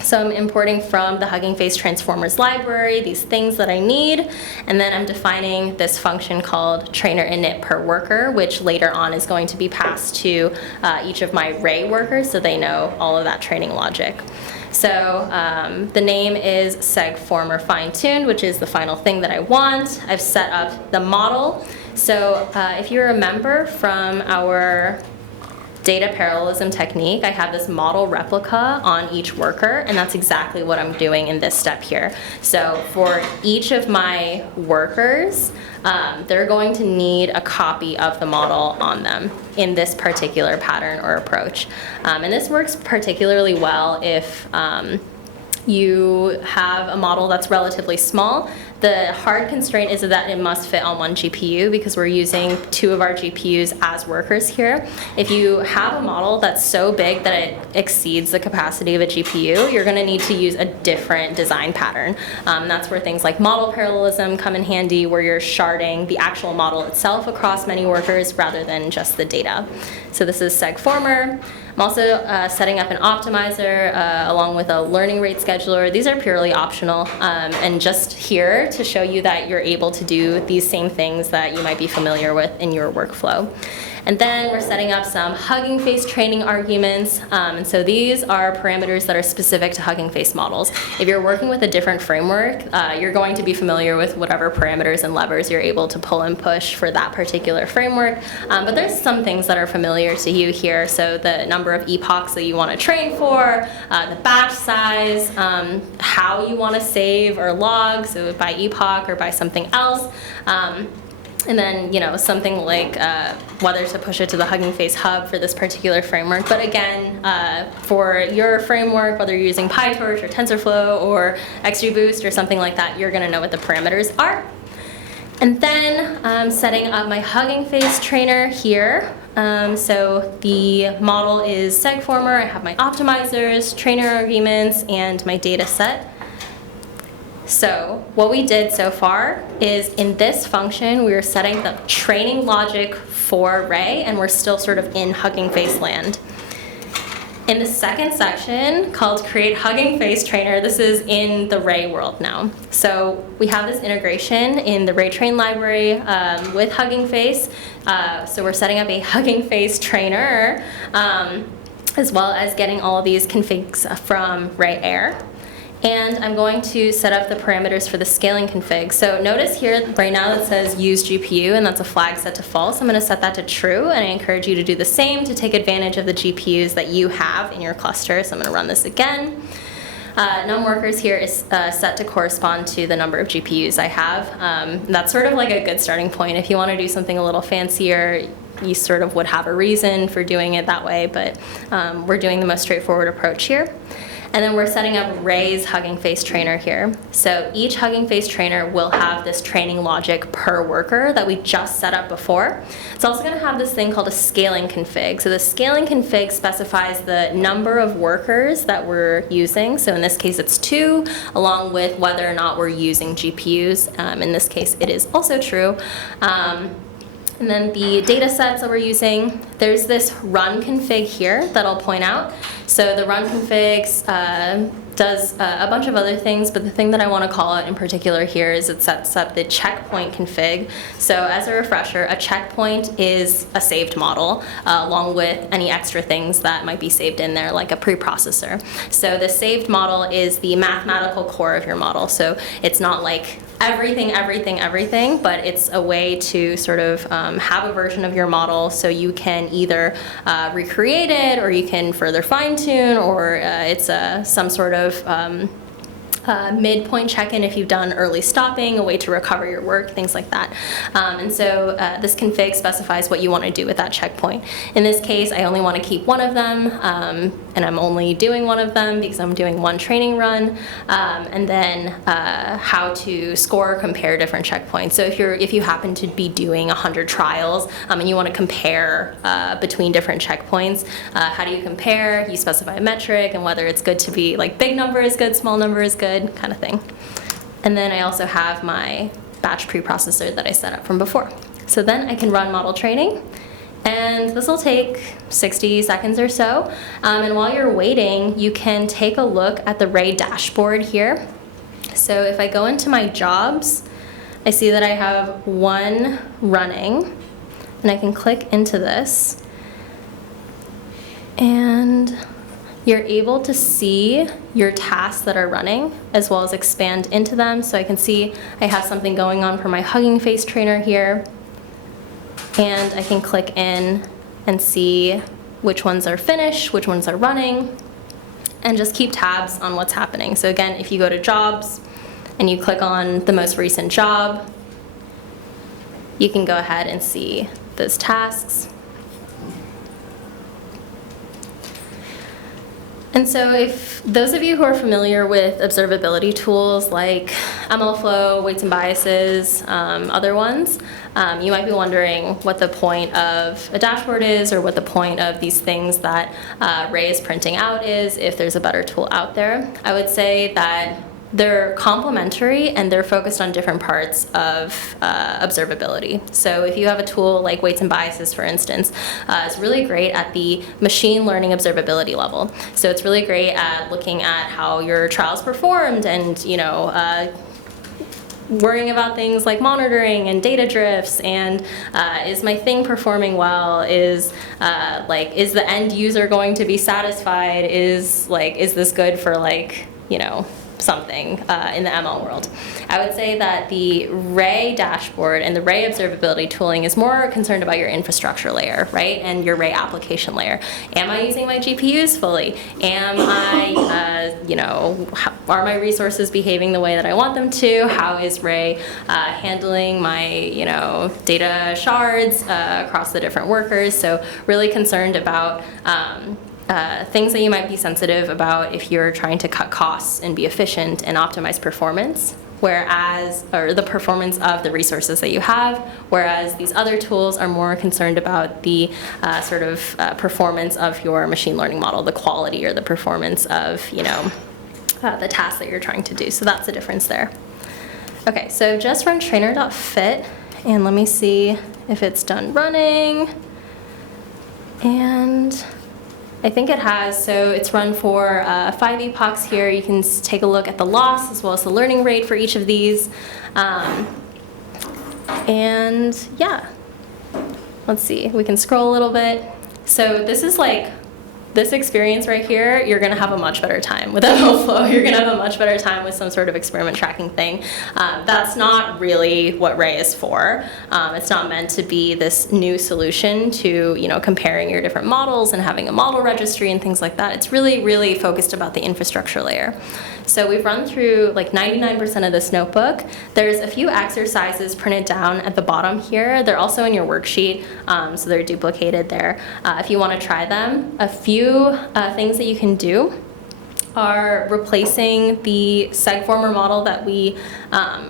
So I'm importing from the Hugging Face Transformers library these things that I need, and then I'm defining this function called trainer init per worker, which later on is going to be passed to each of my Ray workers so they know all of that training logic. So the name is SegFormer fine-tuned, which is the final thing that I want. I've set up the model. So if you remember from our data parallelism technique, I have this model replica on each worker, and that's exactly what I'm doing in this step here. So for each of my workers, they're going to need a copy of the model on them in this particular pattern or approach. And this works particularly well if you have a model that's relatively small. The hard constraint is that it must fit on one GPU, because we're using 2 of our GPUs as workers here. If you have a model that's so big that it exceeds the capacity of a GPU, you're going to need to use a different design pattern. That's where things like model parallelism come in handy, where you're sharding the actual model itself across many workers rather than just the data. So this is SegFormer. I'm also setting up an optimizer along with a learning rate scheduler. These are purely optional, and just here to show you that you're able to do these same things that you might be familiar with in your workflow. And then we're setting up some Hugging Face training arguments. And so these are parameters that are specific to Hugging Face models. If you're working with a different framework, you're going to be familiar with whatever parameters and levers you're able to pull and push for that particular framework. But there's some things that are familiar to you here. So the number of epochs that you want to train for, the batch size, how you want to save or log, so by epoch or by something else. And then, something like whether to push it to the Hugging Face hub for this particular framework. But again, for your framework, whether you're using PyTorch or TensorFlow or XGBoost or something like that, you're going to know what the parameters are. And then I'm setting up my Hugging Face trainer here. So the model is segformer. I have my optimizers, trainer arguments, and my data set. So what we did so far is in this function, we were setting the training logic for Ray, and we're still sort of in Hugging Face land. In the second section, called Create Hugging Face Trainer, this is in the Ray world now. So we have this integration in the Ray Train library with Hugging Face. So we're setting up a Hugging Face trainer, as well as getting all of these configs from Ray AI. And I'm going to set up the parameters for the scaling config. So notice here right now that says use GPU, and that's a flag set to false. I'm going to set that to true, and I encourage you to do the same to take advantage of the GPUs that you have in your cluster. So I'm going to run this again. Num workers here is set to correspond to the number of GPUs I have. That's sort of like a good starting point. If you want to do something a little fancier, you sort of would have a reason for doing it that way, but we're doing the most straightforward approach here. And then we're setting up Ray's Hugging Face trainer here. So each Hugging Face trainer will have this training logic per worker that we just set up before. It's also going to have this thing called a scaling config. So the scaling config specifies the number of workers that we're using. So in this case, it's 2, along with whether or not we're using GPUs. In this case, it is also true. And then the data sets that we're using, there's this run config here that I'll point out. So the run config does a bunch of other things, but the thing that I want to call out in particular here is it sets up the checkpoint config. So as a refresher, a checkpoint is a saved model, along with any extra things that might be saved in there, like a preprocessor. So the saved model is the mathematical core of your model. So it's not like everything, but it's a way to sort of have a version of your model so you can either recreate it, or you can further fine-tune, or it's some sort of midpoint check-in if you've done early stopping, a way to recover your work, things like that. And so this config specifies what you want to do with that checkpoint. In this case, I only want to keep one of them, and I'm only doing one of them because I'm doing one training run, and then how to score or compare different checkpoints. So if you happen to be doing 100 trials and you want to compare between different checkpoints, how do you compare? You specify a metric and whether it's good to be like big number is good, small number is good, kind of thing. And then I also have my batch preprocessor that I set up from before. So then I can run model training, and this will take 60 seconds or so. And while you're waiting, you can take a look at the Ray dashboard here. So if I go into my jobs, I see that I have one running, and I can click into this, and you're able to see your tasks that are running as well as expand into them. So I can see I have something going on for my Hugging Face trainer here, and I can click in and see which ones are finished, which ones are running, and just keep tabs on what's happening. So again, if you go to jobs and you click on the most recent job, you can go ahead and see those tasks. And so if those of you who are familiar with observability tools like MLflow, weights and biases, other ones, you might be wondering what the point of a dashboard is, or what the point of these things that Ray is printing out is, if there's a better tool out there. I would say that they're complementary and they're focused on different parts of observability. So if you have a tool like weights and biases, for instance, it's really great at the machine learning observability level. So it's really great at looking at how your trials performed, and worrying about things like monitoring and data drifts, and is my thing performing well? Is the end user going to be satisfied? Is this good for something in the ML world. I would say that the Ray dashboard and the Ray observability tooling is more concerned about your infrastructure layer, right? And your Ray application layer. Am I using my GPUs fully? Am I, are my resources behaving the way that I want them to? How is Ray handling my, data shards across the different workers? So really concerned about things that you might be sensitive about if you're trying to cut costs and be efficient and optimize performance, or the performance of the resources that you have, whereas these other tools are more concerned about the performance of your machine learning model, the quality or the performance of, the task that you're trying to do. So that's the difference there. Okay, so just run trainer.fit, and let me see if it's done running. And I think it has, so it's run for 5 epochs here. You can take a look at the loss as well as the learning rate for each of these. And yeah, let's see, we can scroll a little bit. So this is this experience right here, you're gonna have a much better time with MLflow. You're gonna have a much better time with some sort of experiment tracking thing. That's not really what Ray is for. It's not meant to be this new solution to, comparing your different models and having a model registry and things like that. It's really, really focused about the infrastructure layer. So we've run through 99% of this notebook. There's a few exercises printed down at the bottom here. They're also in your worksheet, so they're duplicated there. If you want to try them, a few things that you can do are replacing the segformer model that we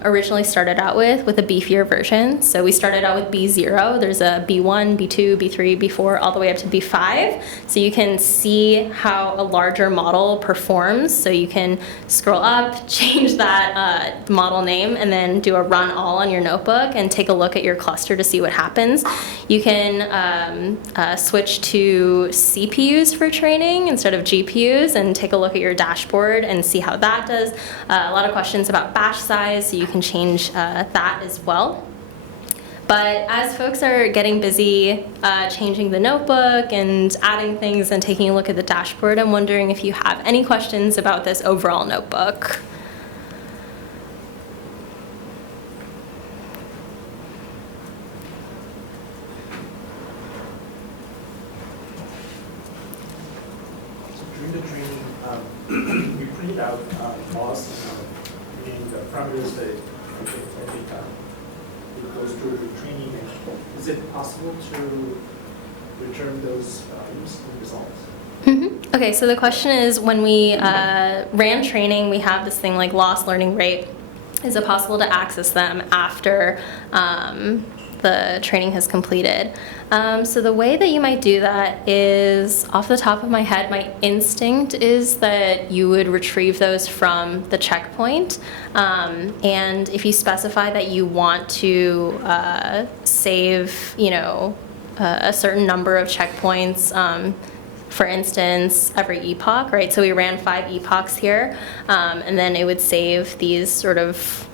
originally started out with a beefier version. So we started out with B0. There's a B1, B2, B3, B4, all the way up to B5. So you can see how a larger model performs. So you can scroll up, change that model name, and then do a run all on your notebook and take a look at your cluster to see what happens. You can switch to CPUs for training instead of GPUs and take a look at your dashboard and see how that does. A lot of questions about batch size, so you can change that as well. But as folks are getting busy changing the notebook and adding things and taking a look at the dashboard, I'm wondering if you have any questions about this overall notebook. During the training, we printed out loss, meaning the parameters that every time it goes through the training. Is it possible to return those values and results? Mm-hmm. Okay, so the question is, when we ran training, we have this thing like loss learning rate. Is it possible to access them after the training has completed? So the way that you might do that is, off the top of my head, my instinct is that you would retrieve those from the checkpoint. And if you specify that you want to save, a certain number of checkpoints, for instance, every epoch, right? So we ran 5 epochs here, and then it would save these sort of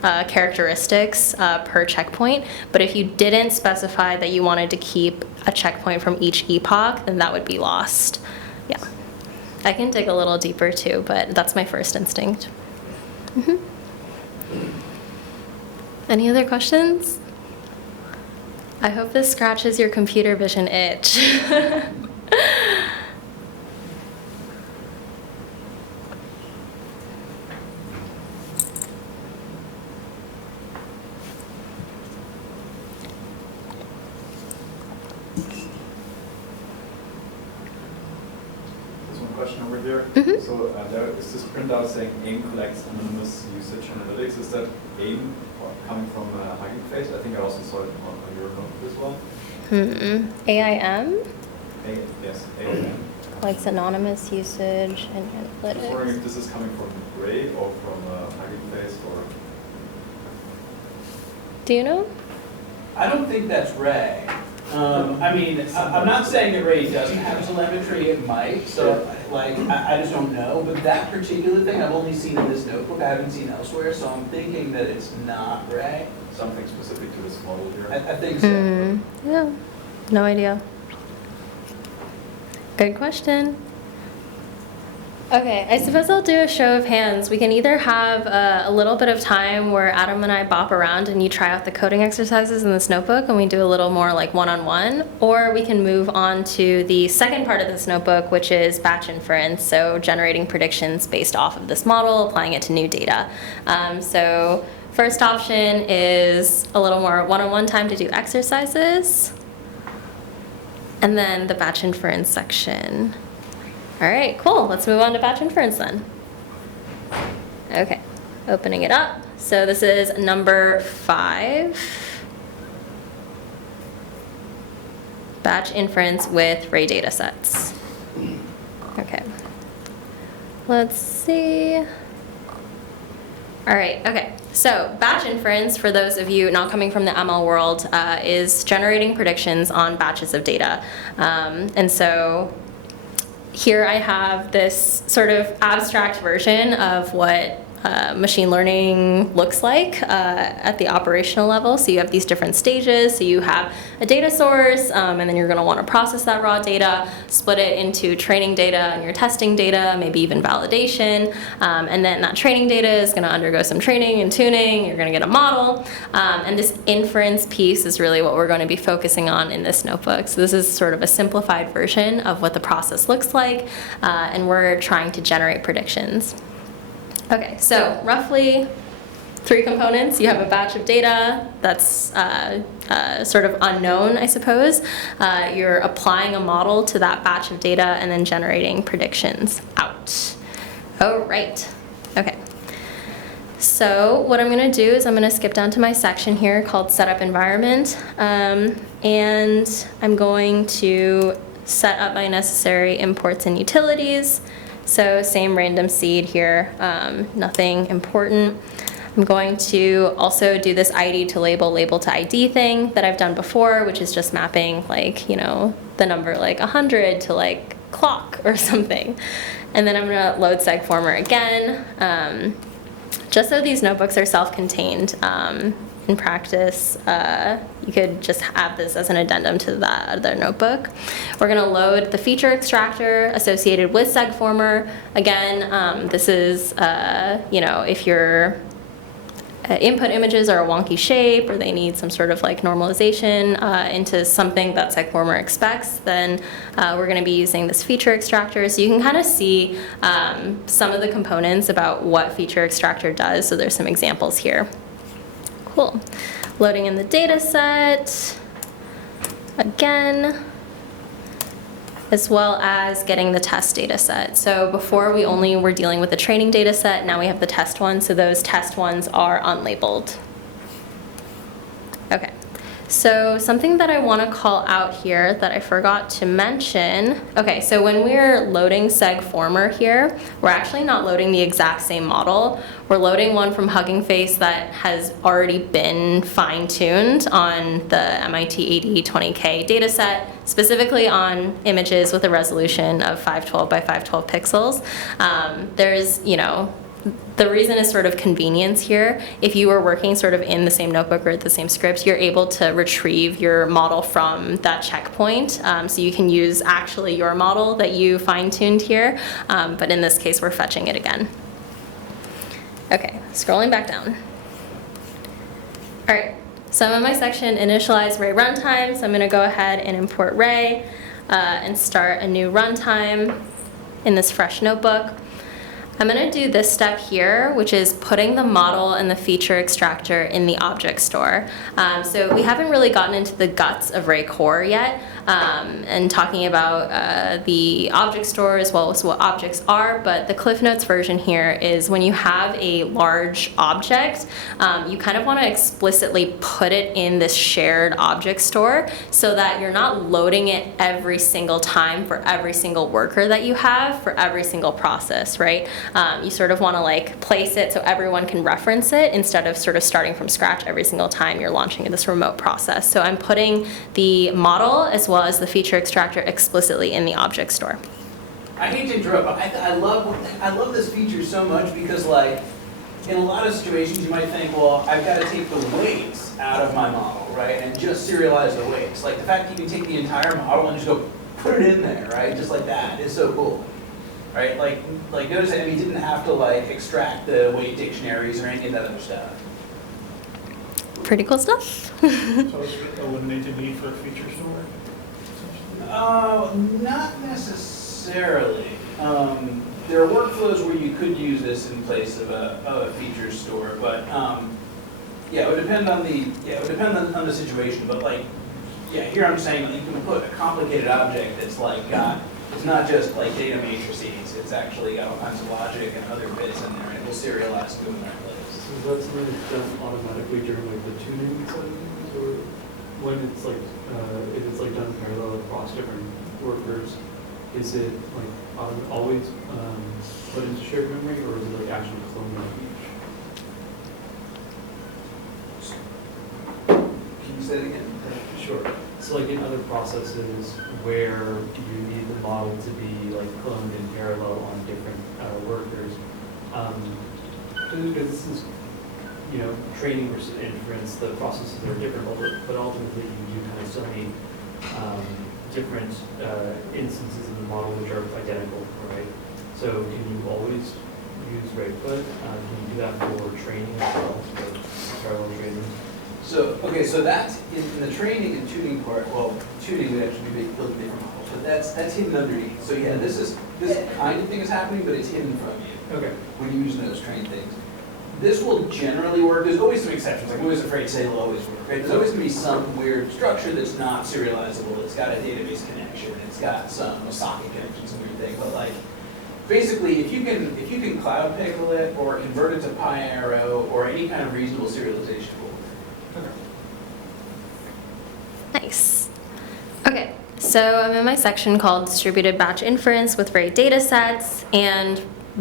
characteristics per checkpoint. But if you didn't specify that you wanted to keep a checkpoint from each epoch, then that would be lost. Yeah. I can dig a little deeper too, but that's my first instinct. Mm-hmm. Any other questions? I hope this scratches your computer vision itch. There's one question over there. Mm-hmm. So there is this printout saying AIM collects anonymous usage analytics. Is that AIM coming from Hugging Face? I think I also saw it on your notebook as well. AIM? Yes, AIM. Collects anonymous usage and I was wondering analytics. if this is coming from Ray or from Hugging Face or... Do you know? I don't think that's Ray. I'm not saying that Ray doesn't have telemetry, it might, so I just don't know. But that particular thing I've only seen in this notebook, I haven't seen elsewhere, so I'm thinking that it's not Ray. Something specific to this model here. I think so. Yeah, no idea. Good question. Okay, I suppose I'll do a show of hands. We can either have a little bit of time where Adam and I bop around and you try out the coding exercises in this notebook and we do a little more like one-on-one, or we can move on to the second part of this notebook, which is batch inference, so generating predictions based off of this model, applying it to new data. So first option is a little more one-on-one time to do exercises, and then the batch inference section. All right, cool. Let's move on to batch inference then. Okay, opening it up. So this is number 5. Batch inference with Ray datasets. Okay. Let's see. All right, okay. So batch inference, for those of you not coming from the ML world, is generating predictions on batches of data. And so here I have this sort of abstract version of what machine learning looks like at the operational level. So you have these different stages. So you have a data source, and then you're going to want to process that raw data, split it into training data and your testing data, maybe even validation. And then that training data is going to undergo some training and tuning. You're going to get a model. And this inference piece is really what we're going to be focusing on in this notebook. So this is sort of a simplified version of what the process looks like. And we're trying to generate predictions. Okay, so roughly 3 components. You have a batch of data that's sort of unknown, I suppose. You're applying a model to that batch of data and then generating predictions out. Oh, right. Okay. So what I'm going to do is I'm going to skip down to my section here called Setup Environment, and I'm going to set up my necessary imports and utilities. So same random seed here, nothing important. I'm going to also do this ID to label, label to ID thing that I've done before, which is just mapping like, you know, the number like 100 to like clock or something. And then I'm gonna load segformer again, just so these notebooks are self-contained. In practice, you could just have this as an addendum to that other notebook. We're going to load the feature extractor associated with segformer. Again, this is, you know, if your input images are a wonky shape or they need some sort of like normalization into something that segformer expects, then we're going to be using this feature extractor. So you can kind of see some of the components about what feature extractor does. So there's some examples here. Cool. Loading in the data set again, as well as getting the test data set. So before we only were dealing with the training data set, now we have the test one, so those test ones are unlabeled. Okay. So something that I want to call out here that I forgot to mention, okay, so when we're loading segformer here, we're actually not loading the exact same model. We're loading one from Hugging Face that has already been fine-tuned on the MIT AD20K dataset, specifically on images with a resolution of 512 by 512 pixels. There's, you know, the reason is sort of convenience here. If you were working sort of in the same notebook or the same script, you're able to retrieve your model from that checkpoint. So you can use actually your model that you fine-tuned here, but in this case, we're fetching it again. Okay, scrolling back down. All right, so I'm in my section, Initialize Ray Runtime. So I'm gonna go ahead and import Ray and start a new runtime in this fresh notebook. I'm going to do this step here, which is putting the model and the feature extractor in the object store. So we haven't really gotten into the guts of Ray Core yet, and talking about the object store as well as what objects are, but the Cliff Notes version here is when you have a large object, you kind of want to explicitly put it in this shared object store so that you're not loading it every single time for every single worker that you have for every single process, right? You sort of want to like place it so everyone can reference it instead of sort of starting from scratch every single time you're launching this remote process. So I'm putting the model as well as the feature extractor explicitly in the object store. I hate to interrupt, but I love this feature so much because like in a lot of situations you might think, well, I've got to take the weights out of my model, right, and just serialize the weights. Like the fact that you can take the entire model and just go put it in there, right, just like that is so cool. right? Like notice that we didn't have to like extract the weight dictionaries or any of that other stuff. Pretty cool stuff. So it's eliminate the need for a feature store? essentially? Not necessarily. There are workflows where you could use this in place of a feature store, but yeah, it would depend on the situation. But like, yeah, here I'm saying that you can put a complicated object that's like it's not just like data matrices. It's actually got all kinds of logic and other bits in there, and it will serialize to in that place. So that's something that's done automatically during like the tuning settings, or when it's like if it's like done parallel across different workers, is it like always put into shared memory, or is it like actually cloned on each? Can you say it again? Sure. So like in other processes where you need the model to be like cloned in parallel on different workers, because this is, you know, training versus inference, the processes are different, but ultimately you kind of still need different instances of the model which are identical, right? So can you always use Ray Can you do that for training as well, for parallel training? So, okay, so that's in the training and tuning part. Well, tuning would actually be built different models, but that's hidden underneath. So yeah, this kind of thing is happening, but it's hidden from you. Okay. When you use those trained things. This will generally work. There's always some exceptions. Like I'm always afraid to say it'll always work. Right? There's always going to be some weird structure that's not serializable. It's got a database connection. It's got some socket connection, some weird thing. But like, basically, if you can cloud pickle it or convert it to PyArrow or any kind of reasonable serialization will work. Nice. Okay, so I'm in my section called Distributed Batch Inference with Ray Datasets, and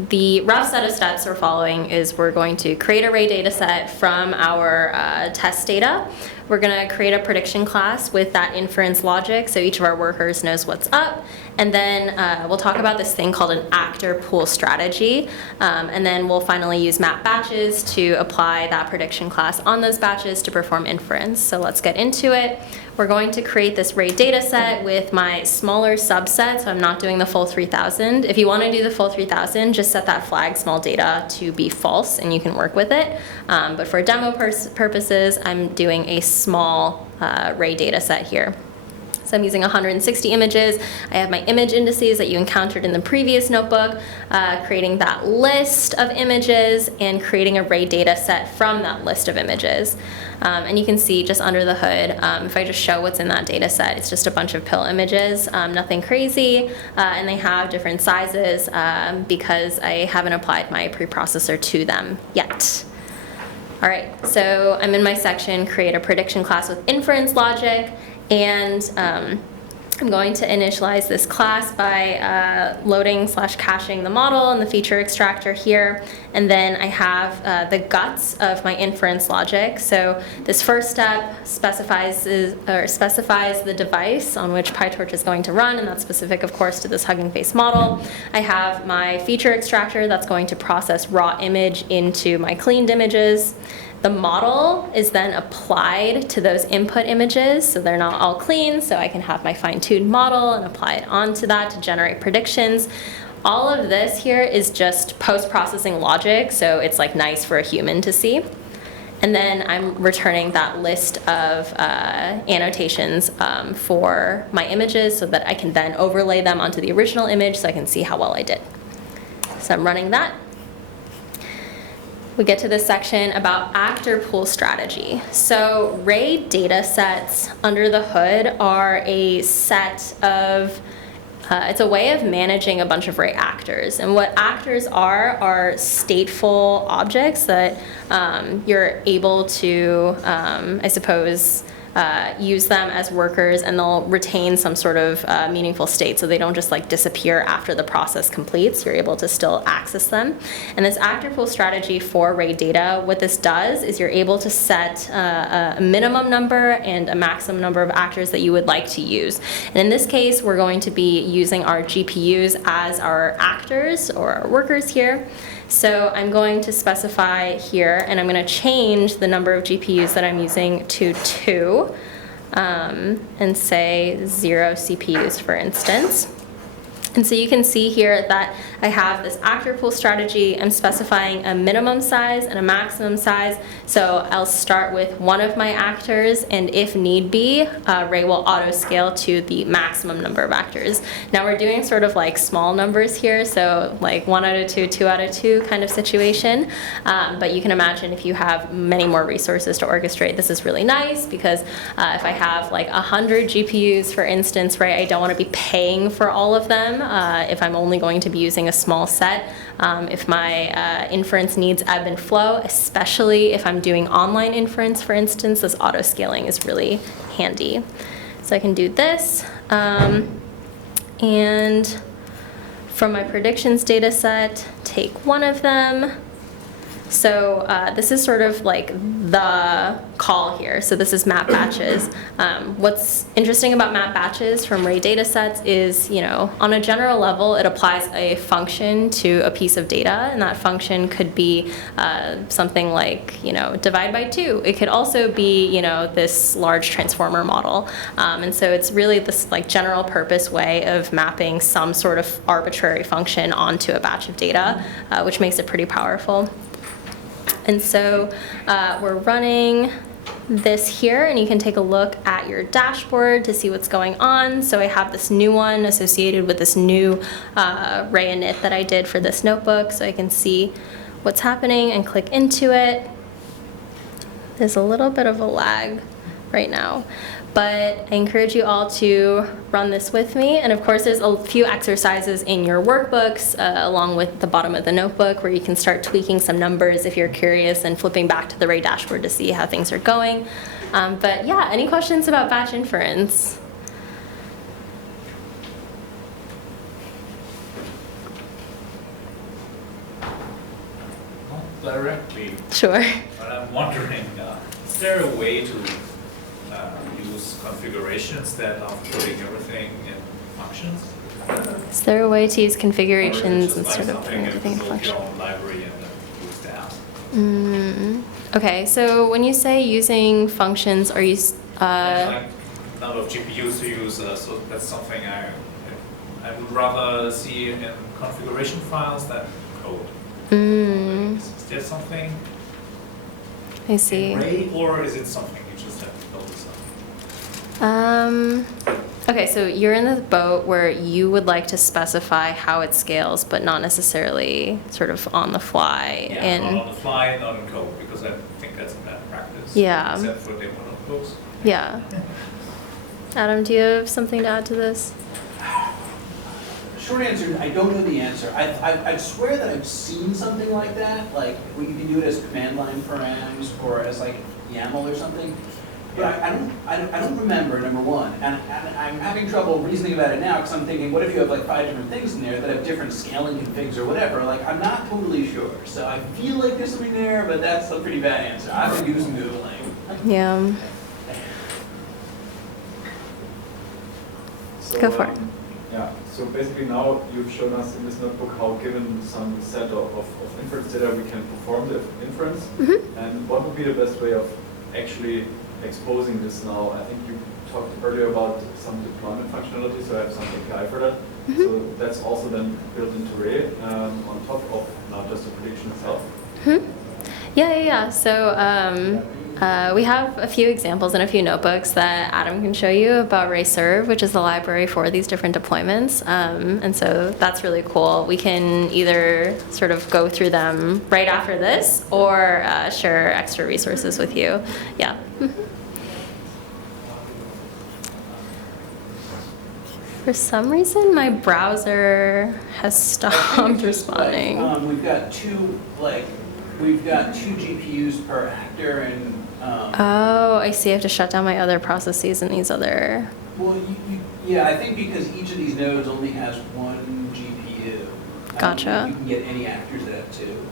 the rough set of steps we're following is we're going to create a Ray dataset from our test data. We're going to create a prediction class with that inference logic so each of our workers knows what's up. And then we'll talk about this thing called an actor pool strategy. And then we'll finally use map batches to apply that prediction class on those batches to perform inference. So let's get into it. We're going to create this Ray dataset with my smaller subset, so I'm not doing the full 3000. If you want to do the full 3000, just set that flag small data to be false and you can work with it. But for demo purposes, I'm doing a small Ray dataset here. So I'm using 160 images. I have my image indices that you encountered in the previous notebook, creating that list of images and creating a Ray data set from that list of images. And you can see just under the hood, if I just show what's in that data set, it's just a bunch of pill images, nothing crazy, and they have different sizes because I haven't applied my preprocessor to them yet. All right, so I'm in my section, create a prediction class with inference logic. And I'm going to initialize this class by loading/caching the model in the feature extractor here. And then I have the guts of my inference logic. So this first step specifies the device on which PyTorch is going to run, and that's specific, of course, to this Hugging Face model. I have my feature extractor that's going to process raw image into my cleaned images. The model is then applied to those input images, so they're not all clean, so I can have my fine-tuned model and apply it onto that to generate predictions. All of this here is just post-processing logic, so it's like nice for a human to see. And then I'm returning that list of annotations for my images so that I can then overlay them onto the original image so I can see how well I did. So I'm running that. We get to this section about actor pool strategy. So Ray datasets under the hood are a set of, it's a way of managing a bunch of Ray actors. And what actors are stateful objects that you're able to, I suppose, use them as workers, and they'll retain some sort of meaningful state, so they don't just like disappear after the process completes. You're able to still access them. And this actor pool strategy for Ray data, what this does is you're able to set a minimum number and a maximum number of actors that you would like to use. And in this case, we're going to be using our GPUs as our actors or our workers here. So I'm going to specify here, and I'm going to change the number of GPUs that I'm using to 2, and say 0 CPUs, for instance. And so you can see here that I have this actor pool strategy. I'm specifying a minimum size and a maximum size. So I'll start with one of my actors, and if need be, Ray will auto scale to the maximum number of actors. Now we're doing sort of like small numbers here, so like 1 out of 2, 2 out of 2 kind of situation. But you can imagine if you have many more resources to orchestrate, this is really nice, because if I have like 100 GPUs, for instance, right, I don't want to be paying for all of them. If I'm only going to be using a small set, if my inference needs ebb and flow, especially if I'm doing online inference, for instance, this auto scaling is really handy. So I can do this, and from my predictions data set, take one of them. So this is sort of like the call here. So this is map batches. What's interesting about map batches from Ray datasets is, you know, on a general level, it applies a function to a piece of data, and that function could be something like, you know, divide by 2. It could also be, you know, this large transformer model. And so it's really this like general purpose way of mapping some sort of arbitrary function onto a batch of data, which makes it pretty powerful. And so we're running this here, and you can take a look at your dashboard to see what's going on. So I have this new one associated with this new Ray init that I did for this notebook, so I can see what's happening and click into it. There's a little bit of a lag right now, but I encourage you all to run this with me. And of course, there's a few exercises in your workbooks along with the bottom of the notebook where you can start tweaking some numbers if you're curious and flipping back to the Ray dashboard to see how things are going. But yeah, any questions about batch inference? Not directly, Sure. but I'm wondering, is there a way to use configurations that are putting everything in functions? Is there a way to use configurations Or is it instead just of putting everything in build function? your own library and then use that? Okay, so when you say using functions, are you Like number of GPUs to use, so that's something I would rather see in configuration files than code. Is there something I see. in Ray, or is it something you just have to build yourself? Okay, so you're in the boat where you would like to specify how it scales, but not necessarily sort of on the fly. Yeah, not on the fly, not in code, because I think that's a bad practice. Yeah. Except for demo notebooks. Yeah. Adam, do you have something to add to this? Short answer, I don't know the answer. I'd swear that I've seen something like that, like where you can do it as command line params or as like YAML or something. But I don't remember, number one, and I'm having trouble reasoning about it now because I'm thinking, what if you have like 5 different things in there that have different scaling configs or whatever? Like, I'm not totally sure. So I feel like there's something there, but that's a pretty bad answer. I would do some Googling. Yeah. So, Go for it. Yeah, so basically now you've shown us in this notebook how given some set of inference data we can perform the inference. And what would be the best way of actually exposing this now? I think you talked earlier about some deployment functionality, so I have some API for that. So that's also then built into Ray on top of not just the prediction itself. Yeah. So we have a few examples in a few notebooks that Adam can show you about Ray Serve, which is the library for these different deployments. And so that's really cool. We can either sort of go through them right after this or share extra resources with you. Yeah. For some reason, my browser has stopped responding. We've got two GPUs per actor, and Oh, I see. I have to shut down my other processes and these other. well, yeah, I think because each of these nodes only has one GPU. Gotcha. I don't think you can get any actors that have 2.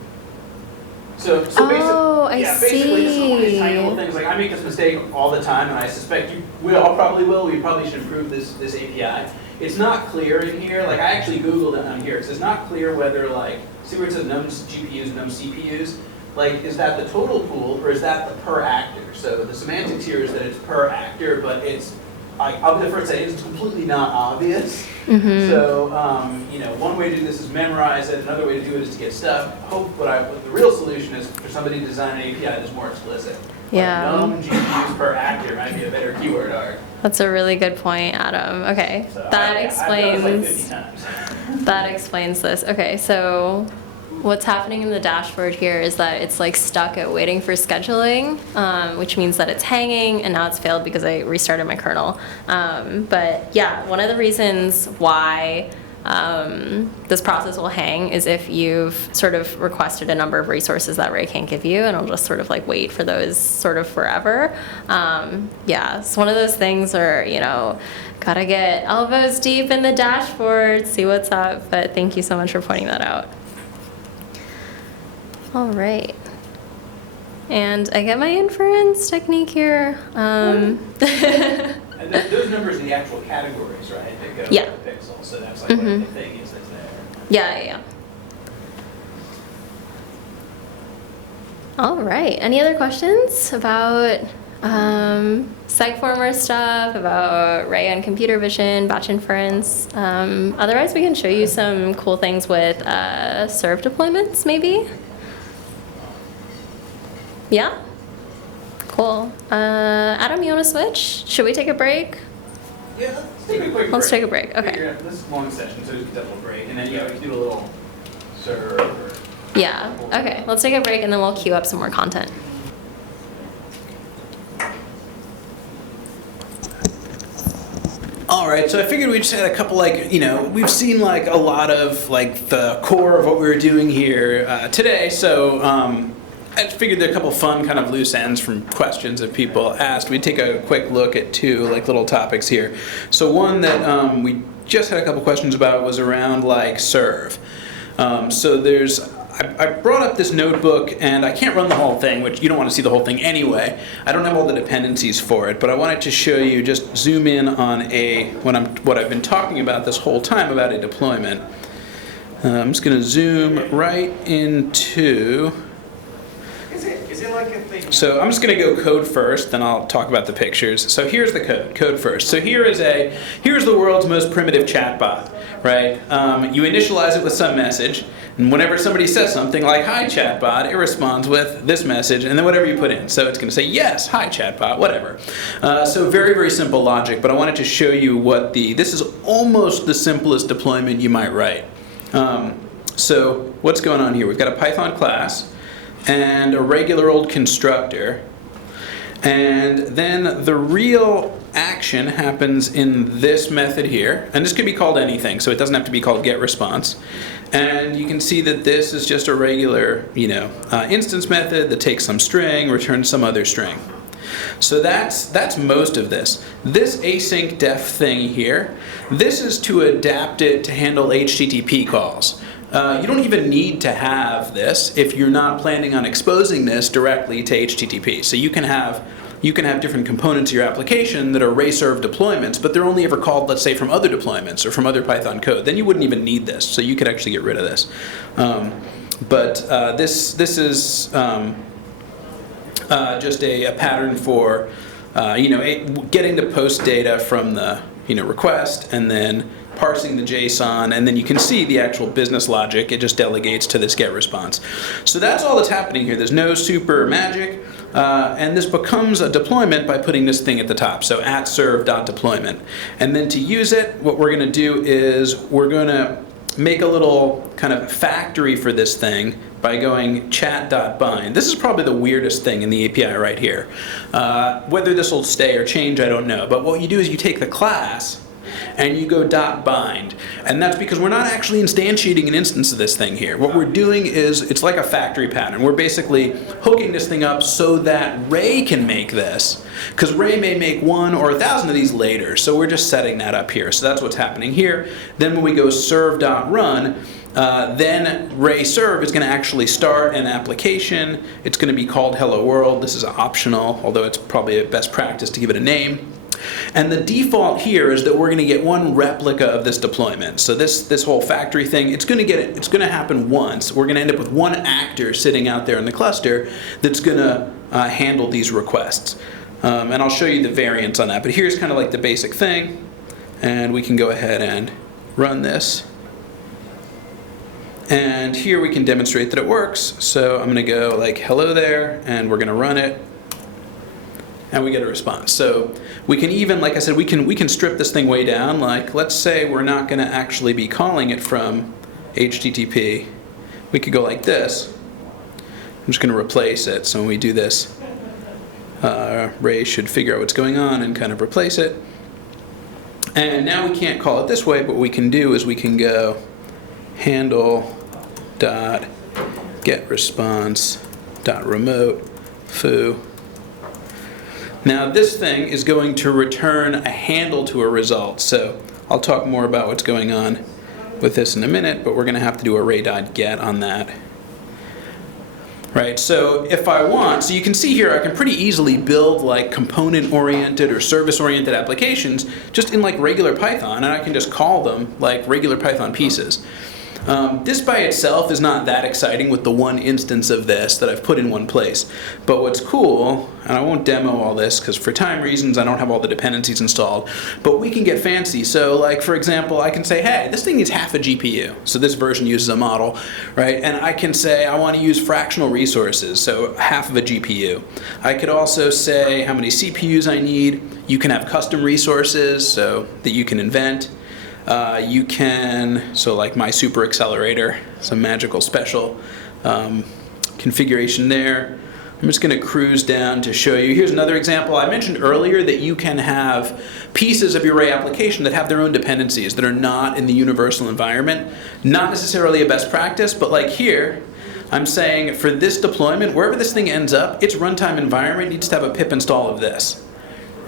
So Oh, I basically, this is one of these tiny see. little things. Like I make this mistake all the time, and I suspect we all probably will. We probably should improve this API. It's not clear in here. Like I actually Googled it on here. Because it's not clear whether like see where it says num GPUs, num CPUs. Like, is that the total pool or is that the per actor? So the semantics here is that it's per actor, but it's I'll be the first to say it's completely not obvious. Mm-hmm. So, one way to do this is memorize it. Another way to do it is to get stuff. What the real solution is for somebody to design an API that's more explicit. Yeah. Like known GPUs per actor might be a better keyword art. That's a really good point, Adam. Okay, So that I've done this like 50 explains. times. That explains this. Okay, so what's happening in the dashboard here is that it's like stuck at waiting for scheduling, which means that it's hanging, and now it's failed because I restarted my kernel. But yeah, one of the reasons why this process will hang is if you've sort of requested a number of resources that Ray can't give you, and it'll just sort of like wait for those sort of forever. Yeah, it's one of those things where, gotta get elbows deep in the dashboard, see what's up, but thank you so much for pointing that out. All right. And I get my inference technique here. And those numbers are the actual categories, right? That go Yeah. with the pixel. So that's like what the thing is that's there. Yeah. All right. Any other questions about Segformer stuff, about Ray and computer vision, batch inference? Otherwise, we can show you some cool things with serve deployments, maybe? Yeah? Cool. Adam, you want to switch? Should we take a break? Yeah, let's take a quick break. Let's take a break, okay. This is a long session, so just get a little break. And then, we can do a little serve or... Yeah, okay. Let's take a break and then we'll queue up some more content. All right, so I figured we just had a couple, we've seen like a lot of like the core of what we were doing here today. So I just figured there are a couple fun kind of loose ends from questions that people asked. We'd take a quick look at two like little topics here. So one that we just had a couple questions about was around like serve. So I brought up this notebook, and I can't run the whole thing, which you don't want to see the whole thing anyway. I don't have all the dependencies for it, but I wanted to show you, just zoom in on what I've been talking about this whole time about a deployment. I'm just going to zoom right into... Is it like a thing? So I'm just going to go code first, then I'll talk about the pictures. So here's the code first. So here's the world's most primitive chatbot, right? You initialize it with some message, and whenever somebody says something like, "Hi chatbot," it responds with this message, and then whatever you put in. So it's going to say, "Yes, hi chatbot," whatever. So very, very simple logic, but I wanted to show you this is almost the simplest deployment you might write. So what's going on here? We've got a Python class, and a regular old constructor, and then the real action happens in this method here, and this could be called anything, so it doesn't have to be called getResponse. And you can see that this is just a regular, instance method that takes some string, returns some other string. So that's most of this. This async def thing here, this is to adapt it to handle HTTP calls. You don't even need to have this if you're not planning on exposing this directly to HTTP. So you can have different components of your application that are Ray serve deployments, but they're only ever called, let's say, from other deployments or from other Python code. Then you wouldn't even need this, so you could actually get rid of this. This is just a pattern for getting the post data from the request, and then parsing the JSON, and then you can see the actual business logic. It just delegates to this get response. So that's all that's happening here. There's no super magic, and this becomes a deployment by putting this thing at the top. So @serve.deployment. And then to use it, what we're going to do is we're going to make a little kind of factory for this thing by going chat.bind. This is probably the weirdest thing in the API right here. Whether this will stay or change, I don't know. But what you do is you take the class and you go .bind. And that's because we're not actually instantiating an instance of this thing here. What we're doing is, it's like a factory pattern. We're basically hooking this thing up so that Ray can make this, because Ray may make 1 or 1,000 of these later. So we're just setting that up here. So that's what's happening here. Then when we go serve.run, then Ray serve is going to actually start an application. It's going to be called Hello World. This is optional, although it's probably a best practice to give it a name. And the default here is that we're going to get one replica of this deployment. So this whole factory thing, it's going to happen once. We're going to end up with one actor sitting out there in the cluster that's going to handle these requests. And I'll show you the variants on that. But here's kind of like the basic thing. And we can go ahead and run this. And here we can demonstrate that it works. So I'm going to go like hello there, and we're going to run it. And we get a response. So we can even, like I said, we can strip this thing way down. Like, let's say we're not going to actually be calling it from HTTP. We could go like this. I'm just going to replace it. So when we do this, Ray should figure out what's going on and kind of replace it. And now we can't call it this way, but what we can do is we can go handle dot get response dot remote foo. Now this thing is going to return a handle to a result. So I'll talk more about what's going on with this in a minute, but we're going to have to do a ray.get on that. Right, so if I want, so you can see here I can pretty easily build like component-oriented or service-oriented applications just in like regular Python, and I can just call them like regular Python pieces. This by itself is not that exciting with the one instance of this that I've put in one place. But what's cool, and I won't demo all this because for time reasons I don't have all the dependencies installed, but we can get fancy. So like for example, I can say, hey, this thing needs half a GPU. So this version uses a model, right? And I can say I want to use fractional resources, so half of a GPU. I could also say how many CPUs I need. You can have custom resources so that you can invent. You can, so like my super accelerator, some magical special configuration there. I'm just going to cruise down to show you. Here's another example. I mentioned earlier that you can have pieces of your Ray application that have their own dependencies that are not in the universal environment. Not necessarily a best practice, but like here, I'm saying for this deployment, wherever this thing ends up, its runtime environment needs to have a pip install of this.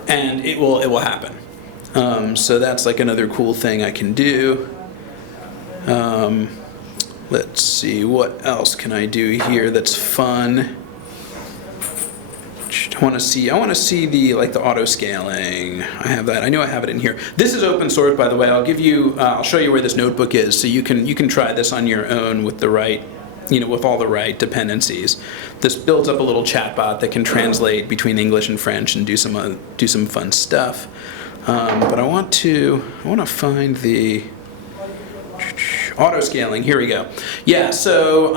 And it will happen. So that's like another cool thing I can do. Let's see, what else can I do here that's fun? I want to see the the auto scaling. I have that. I know I have it in here. This is open source, by the way. I'll show you where this notebook is, so you can try this on your own with the right, with all the right dependencies. This builds up a little chatbot that can translate between English and French and do some fun stuff. But I want to find the auto scaling. Here we go. Yeah, so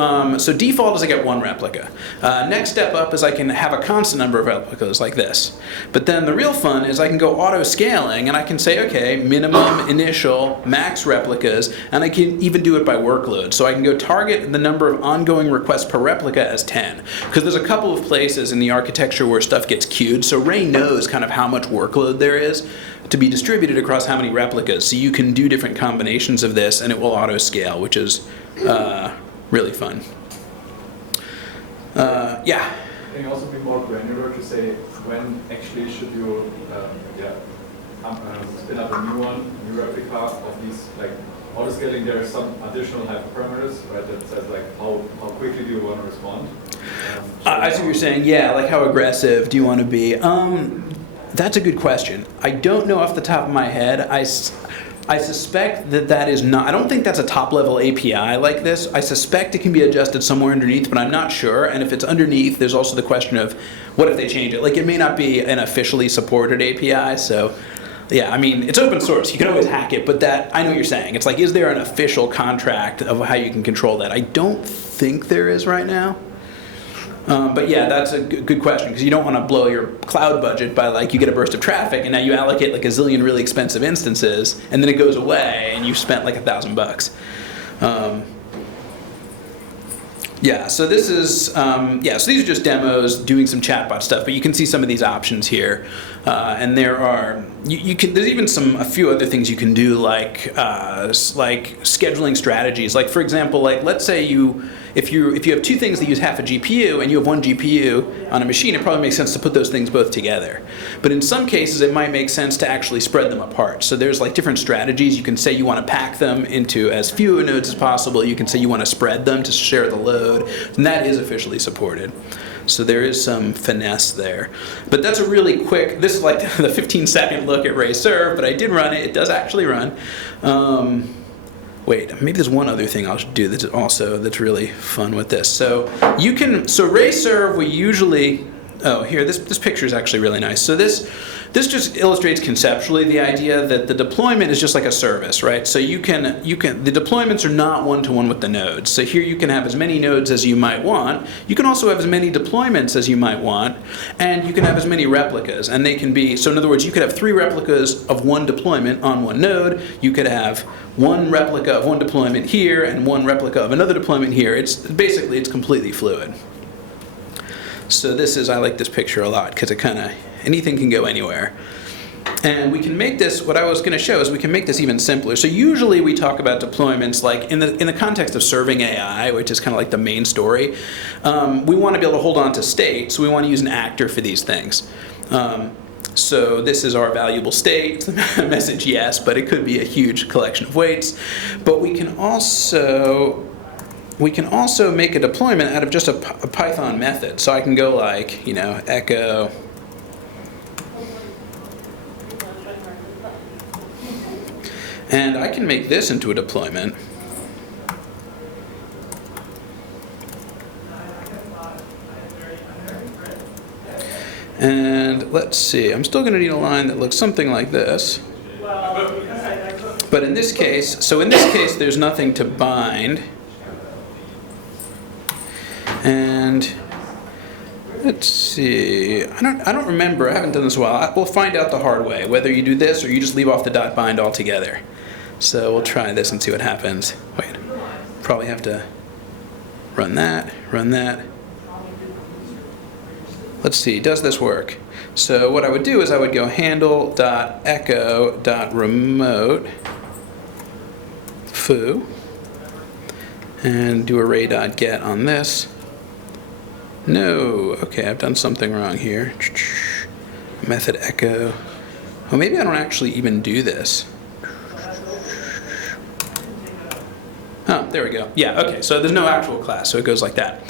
default is I get one replica. Next step up is I can have a constant number of replicas like this. But then the real fun is I can go auto scaling and I can say, okay, minimum, initial, max replicas, and I can even do it by workload. So I can go target the number of ongoing requests per replica as 10. Because there's a couple of places in the architecture where stuff gets queued, so Ray knows kind of how much workload there is to be distributed across how many replicas. So you can do different combinations of this and it will auto scale, which is really fun. Yeah? Can you also be more granular to say when actually should you spin up a new replica of these, like auto scaling? There are some additional hyperparameters, right, that says like how quickly do you want to respond? I see what you're saying. Yeah, like how aggressive do you want to be? That's a good question. I don't know off the top of my head. I suspect that is not, I don't think that's a top level API like this. I suspect it can be adjusted somewhere underneath, but I'm not sure. And if it's underneath, there's also the question of what if they change it? Like it may not be an officially supported API, so yeah, I mean, it's open source. You can always hack it, but that, I know what you're saying. It's like, is there an official contract of how you can control that? I don't think there is right now. But yeah, that's a good question, because you don't want to blow your cloud budget by like you get a burst of traffic and now you allocate like a zillion really expensive instances and then it goes away and you've spent like $1,000. Yeah, so this is, so these are just demos doing some chatbot stuff, but you can see some of these options here. And there are, there's even a few other things you can do like scheduling strategies. Like for example, like let's say if you have two things that use half a GPU and you have one GPU on a machine, it probably makes sense to put those things both together. But in some cases, it might make sense to actually spread them apart. So there's like different strategies. You can say you want to pack them into as few nodes as possible. You can say you want to spread them to share the load, and that is officially supported. So there is some finesse there. But that's a really quick, this is like the 15-second look at Ray Serve, but I did run it. It does actually run. Wait, maybe there's one other thing I'll do that's really fun with this. So Ray Serve, we usually, oh, here, this picture is actually really nice. So this just illustrates conceptually the idea that the deployment is just like a service, right? So the deployments are not one-to-one with the nodes. So here you can have as many nodes as you might want. You can also have as many deployments as you might want, and you can have as many replicas. And they can be, so in other words, you could have 3 replicas of one deployment on one node. You could have 1 replica of one deployment here and 1 replica of another deployment here. It's completely fluid. So I like this picture a lot because anything can go anywhere. And we can make this, what I was going to show is we can make this even simpler. So usually we talk about deployments like in the context of serving AI, which is kind of like the main story. We want to be able to hold on to state, so we want to use an actor for these things. So this is our valuable state. It's the message yes, but it could be a huge collection of weights. But we can also make a deployment out of just a Python method. So I can go like, echo. And I can make this into a deployment. And let's see, I'm still going to need a line that looks something like this. But in this case, there's nothing to bind. And let's see, I don't remember, I haven't done this in a while. We'll find out the hard way, whether you do this or you just leave off the dot bind altogether. So we'll try this and see what happens. Wait, probably have to run that. Let's see, does this work? So what I would do is I would go handle.echo.remote foo and do array.get on this. No, okay, I've done something wrong here. Method echo. Oh, maybe I don't actually even do this. Oh, there we go. Yeah, okay, so there's no actual class, so it goes like that.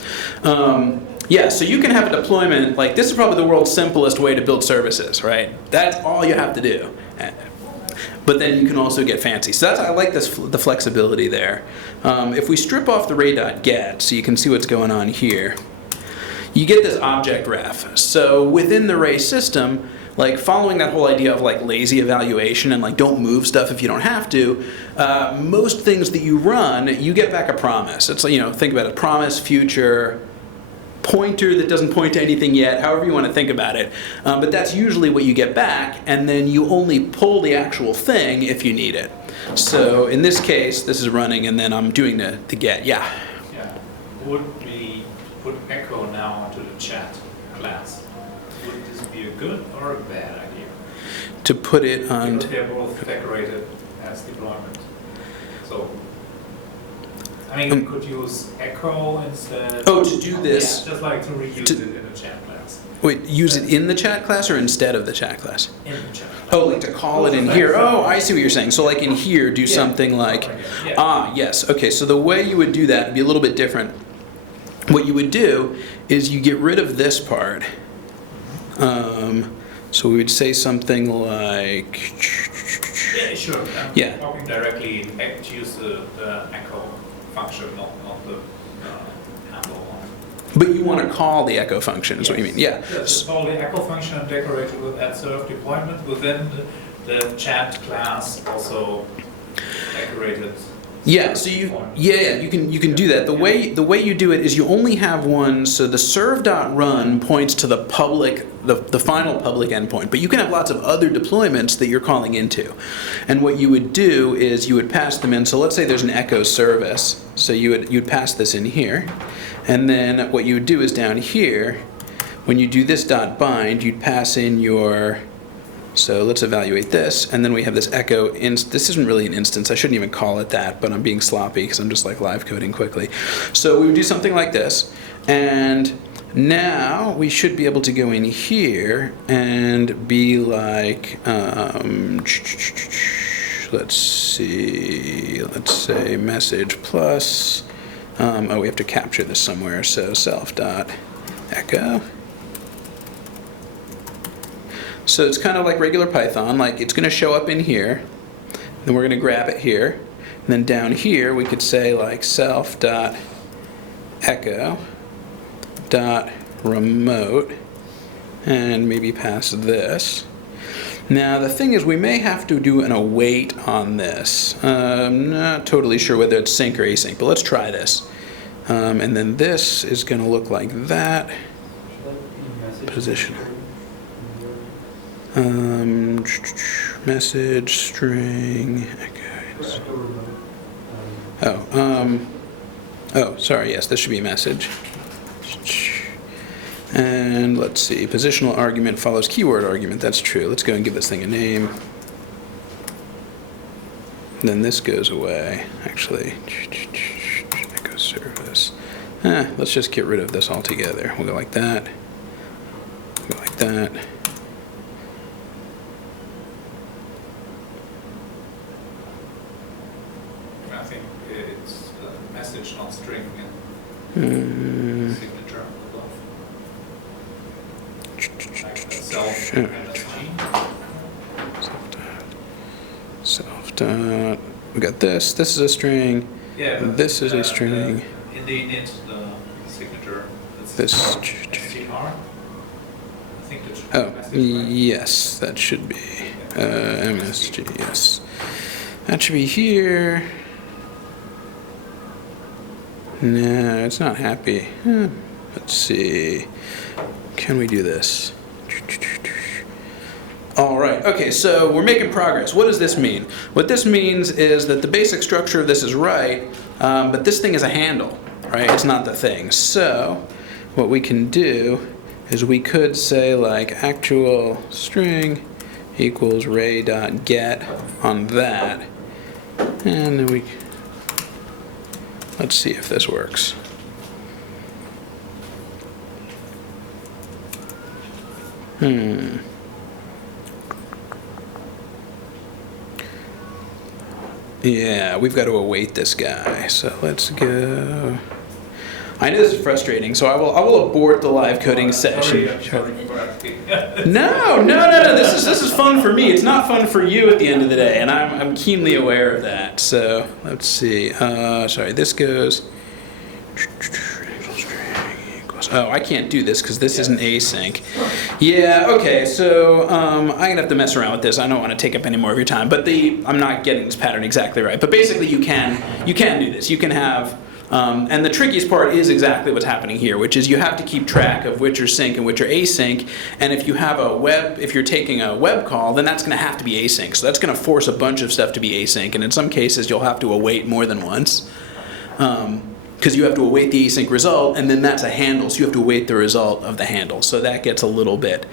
Yeah, so you can have a deployment, like this is probably the world's simplest way to build services, right? That's all you have to do. But then you can also get fancy. So I like the flexibility there. If we strip off the ray.get, so you can see what's going on here, you get this object ref. So within the Ray system, like following that whole idea of like lazy evaluation and like don't move stuff if you don't have to, most things that you run, you get back a promise. It's like, think about it, promise, future, pointer that doesn't point to anything yet, however you want to think about it. But that's usually what you get back, and then you only pull the actual thing if you need it. So in this case, this is running, and then I'm doing the get. Yeah? Yeah. Would we put echo now onto the chat class? Would this be a good or a bad idea? To put it on... Because they're both decorated as deployment. So... I mean, we could use echo instead. Oh, to do this. Yeah, just like to reuse it in the chat class. Wait, use it in the chat class or instead of the chat class? In the chat class. Oh, like to call it in here. Oh, I see what you're saying. So like in here, do something like, yes. Okay, so the way you would do that would be a little bit different. What you would do is you get rid of this part. So we would say something like... Yeah, sure. Yeah. Talking directly, use the echo function, not the handle. But you want to call the echo function, is what you mean? Yeah. Yes, call the echo function and decorate it with add serve deployment within the chat class, also decorated. Yeah, so you can do that. The way you do it is you only have one, so the serve.run points to the public, the final public endpoint, but you can have lots of other deployments that you're calling into. And what you would do is you would pass them in. So let's say there's an echo service. So you'd pass this in here. And then what you would do is down here, when you do this .bind, you'd pass in your... So let's evaluate this, and then we have this echo. This isn't really an instance. I shouldn't even call it that, but I'm being sloppy because I'm just like live coding quickly. So we would do something like this, and now we should be able to go in here and be like, let's see, let's say message plus. Oh, we have to capture this somewhere. So self.echo. So it's kind of like regular Python, like it's going to show up in here, then we're going to grab it here, and then down here we could say like self.echo.remote and maybe pass this. Now the thing is, we may have to do an await on this. I'm not totally sure whether it's sync or async, but let's try this. And then this is going to look like that. Position. Message string. Okay. Oh, sorry. Yes, this should be a message. And let's see. Positional argument follows keyword argument. That's true. Let's go and give this thing a name. Then this goes away. Actually, echo service. Let's just get rid of this altogether. We'll go like that. Go like that. I think it's a message, not string, and signature above. Like self MSG. Self dot. We got this. This is a string. Yeah. This is a string. In the init, the signature. This. STR. I think that should be Oh, message, right? yes, that should be MSG. Yes, that should be here. No, it's not happy. Let's see. Can we do this? All right. Okay, so we're making progress. What does this mean? What this means is that the basic structure of this is right, but this thing is a handle, right? It's not the thing. So what we can do is we could say like actual string equals ray.get on that, and then we, let's see if this works. Yeah, we've got to await this guy. So let's go. I know this is frustrating, so I will abort the live coding session. Sorry for asking. No. This is fun for me. It's not fun for you at the end of the day, and I'm keenly aware of that. So let's see. Sorry, this goes. Oh, I can't do this because this isn't async. Yeah, okay, so I'm gonna have to mess around with this. I don't want to take up any more of your time, but I'm not getting this pattern exactly right. But basically, you can do this. You can have, and the trickiest part is exactly what's happening here, which is you have to keep track of which are sync and which are async. And if you have if you're taking a web call, then that's going to have to be async. So that's going to force a bunch of stuff to be async, and in some cases, you'll have to await more than once. Because you have to await the async result, and then that's a handle, so you have to await the result of the handle. So that gets a little bit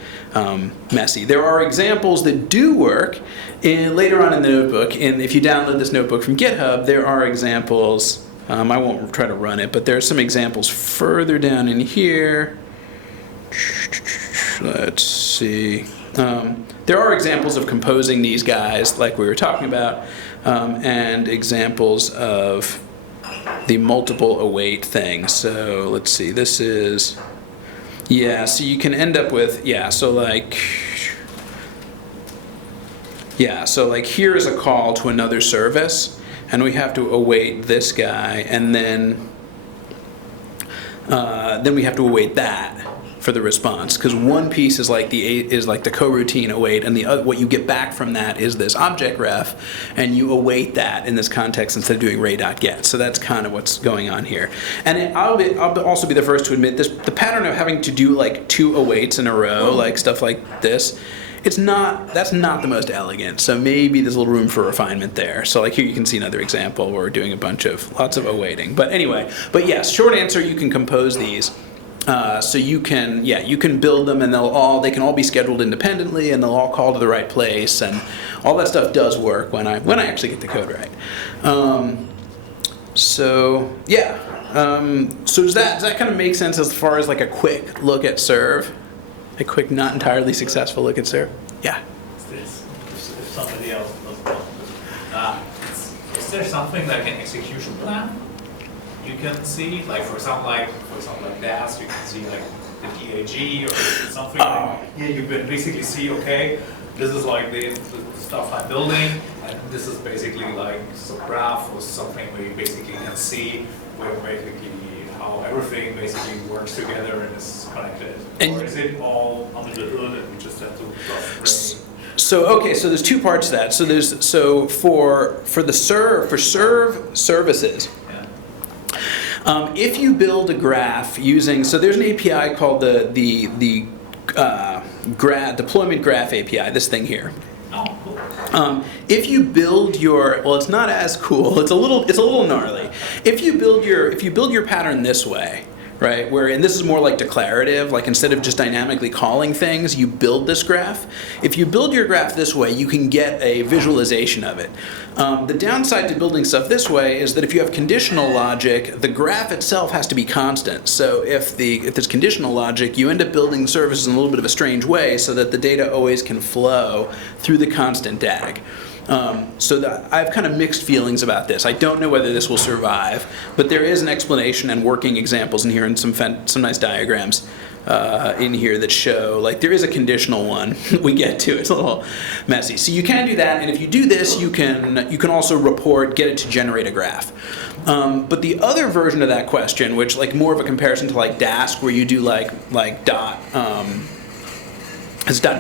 messy. There are examples that do work later on in the notebook, and if you download this notebook from GitHub, there are examples. I won't try to run it, but there are some examples further down in here. Let's see. There are examples of composing these guys, like we were talking about, and examples of the multiple await thing. So let's see, this is, yeah, so you can end up with, so like here is a call to another service, and we have to await this guy, and then we have to await that for the response, because one piece is like the coroutine await, and the other, what you get back from that is this object ref, and you await that in this context instead of doing ray.get. So that's kind of what's going on here. And I'll also be the first to admit this: the pattern of having to do like 2 awaits in a row, like stuff like this, that's not the most elegant. So maybe there's a little room for refinement there. So like here you can see another example where we're doing lots of awaiting. But anyway, yes, short answer, you can compose these. So you can build them, and they can all be scheduled independently, and they'll all call to the right place, and all that stuff does work when I actually get the code right. So does that kind of make sense as far as like a quick look at serve, a quick not entirely successful look at serve? Yeah. If somebody else doesn't, is there something like an execution plan? You can see, like for example, like DAS, you can see like the DAG or something. Here you can basically see, okay, this is like the stuff I'm building, and this is basically like some graph or something where you basically can see where basically how how everything basically works together and is connected? And- or is it all under the hood and we just have to trust Ray? So okay, so there's two parts to that. So for serve services, if you build a graph using, so there's an API called the deployment graph API. This thing here. Oh, cool. If you build your, well, it's not as cool. It's a little gnarly. If you build your pattern this way, right? And this is more like declarative, like instead of just dynamically calling things, you build this graph. If you build your graph this way, you can get a visualization of it. The downside to building stuff this way is that if you have conditional logic, the graph itself has to be constant. So if there's conditional logic, you end up building services in a little bit of a strange way so that the data always can flow through the constant DAG. So I have kind of mixed feelings about this. I don't know whether this will survive, but there is an explanation and working examples in here and some nice diagrams in here that show, like, there is a conditional one. We get to it. It's a little messy. So you can do that, and if you do this, you can also get it to generate a graph. But the other version of that question, which like more of a comparison to like Dask, where you do like dot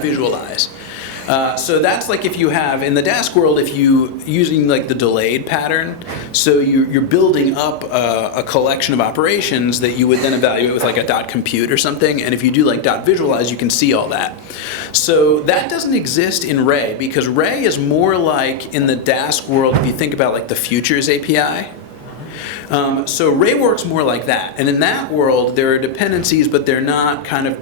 visualize. So that's like if you have, in the Dask world, if you using like the delayed pattern, so you're building up a collection of operations that you would then evaluate with like a dot compute or something, and if you do like dot visualize, you can see all that. So that doesn't exist in Ray, because Ray is more like in the Dask world, if you think about like the futures API. So Ray works more like that, and in that world there are dependencies, but they're not kind of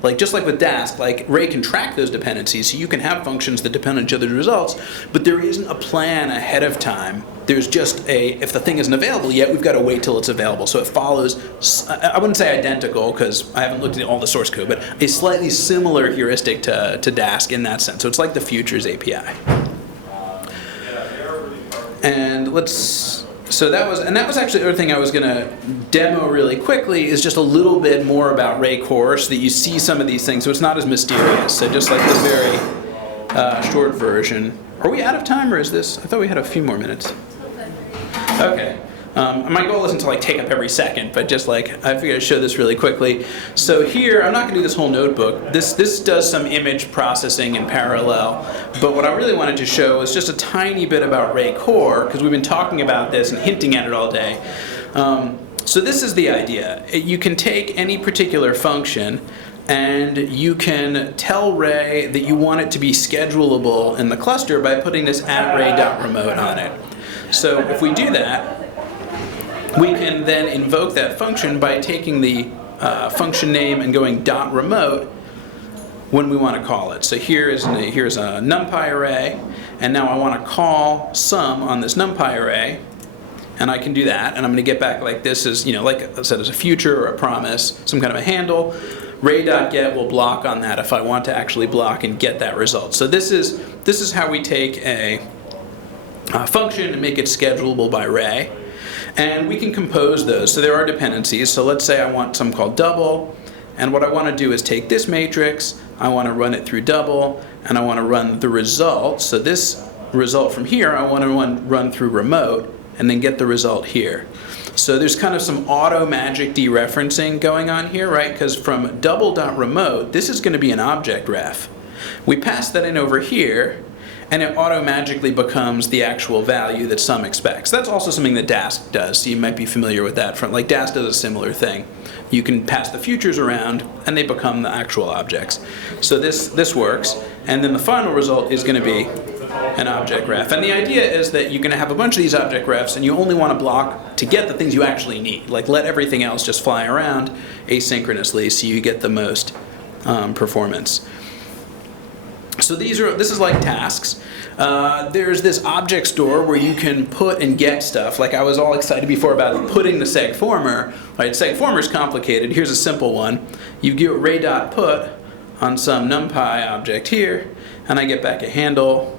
like just like with Dask, like Ray can track those dependencies, so you can have functions that depend on each other's results, but there isn't a plan ahead of time. There's just if the thing isn't available yet, we've got to wait till it's available. So it follows, I wouldn't say identical, because I haven't looked at all the source code, but a slightly similar heuristic to Dask in that sense. So it's like the futures API. And that was actually the other thing I was going to demo really quickly, is just a little bit more about Ray Core so that you see some of these things, so it's not as mysterious. So just like the very short version. Are we out of time, or is this? I thought we had a few more minutes. Okay. My goal isn't to like take up every second, but just like I figured I'd show this really quickly. So here, I'm not going to do this whole notebook. This does some image processing in parallel, but what I really wanted to show is just a tiny bit about Ray Core, because we've been talking about this and hinting at it all day. So this is the idea. You can take any particular function and you can tell Ray that you want it to be schedulable in the cluster by putting this @ray.remote on it. So if we do that, we can then invoke that function by taking the function name and going .remote when we want to call it. So here's a NumPy array, and now I want to call sum on this NumPy array, and I can do that, and I'm going to get back like this is, like I said, as a future or a promise, some kind of a handle. Ray.get will block on that if I want to actually block and get that result. So this is how we take a function and make it schedulable by Ray. And we can compose those. So there are dependencies. So let's say I want some called double, and what I want to do is take this matrix, I want to run it through double, and I want to run the result. So this result from here, I want to run through remote, and then get the result here. So there's kind of some auto magic dereferencing going on here, right? Because from double.remote, this is going to be an object ref. We pass that in over here, and it auto-magically becomes the actual value that sum expects. That's also something that Dask does, so you might be familiar with that. Like Dask does a similar thing. You can pass the futures around, and they become the actual objects. So this works, and then the final result is going to be an object ref. And the idea is that you're going to have a bunch of these object refs, and you only want to block to get the things you actually need. Like let everything else just fly around asynchronously so you get the most performance. So this is like tasks. There's this object store where you can put and get stuff. Like I was all excited before about putting the segformer. Right, segformer is complicated. Here's a simple one. You give it ray.put on some NumPy object here, and I get back a handle.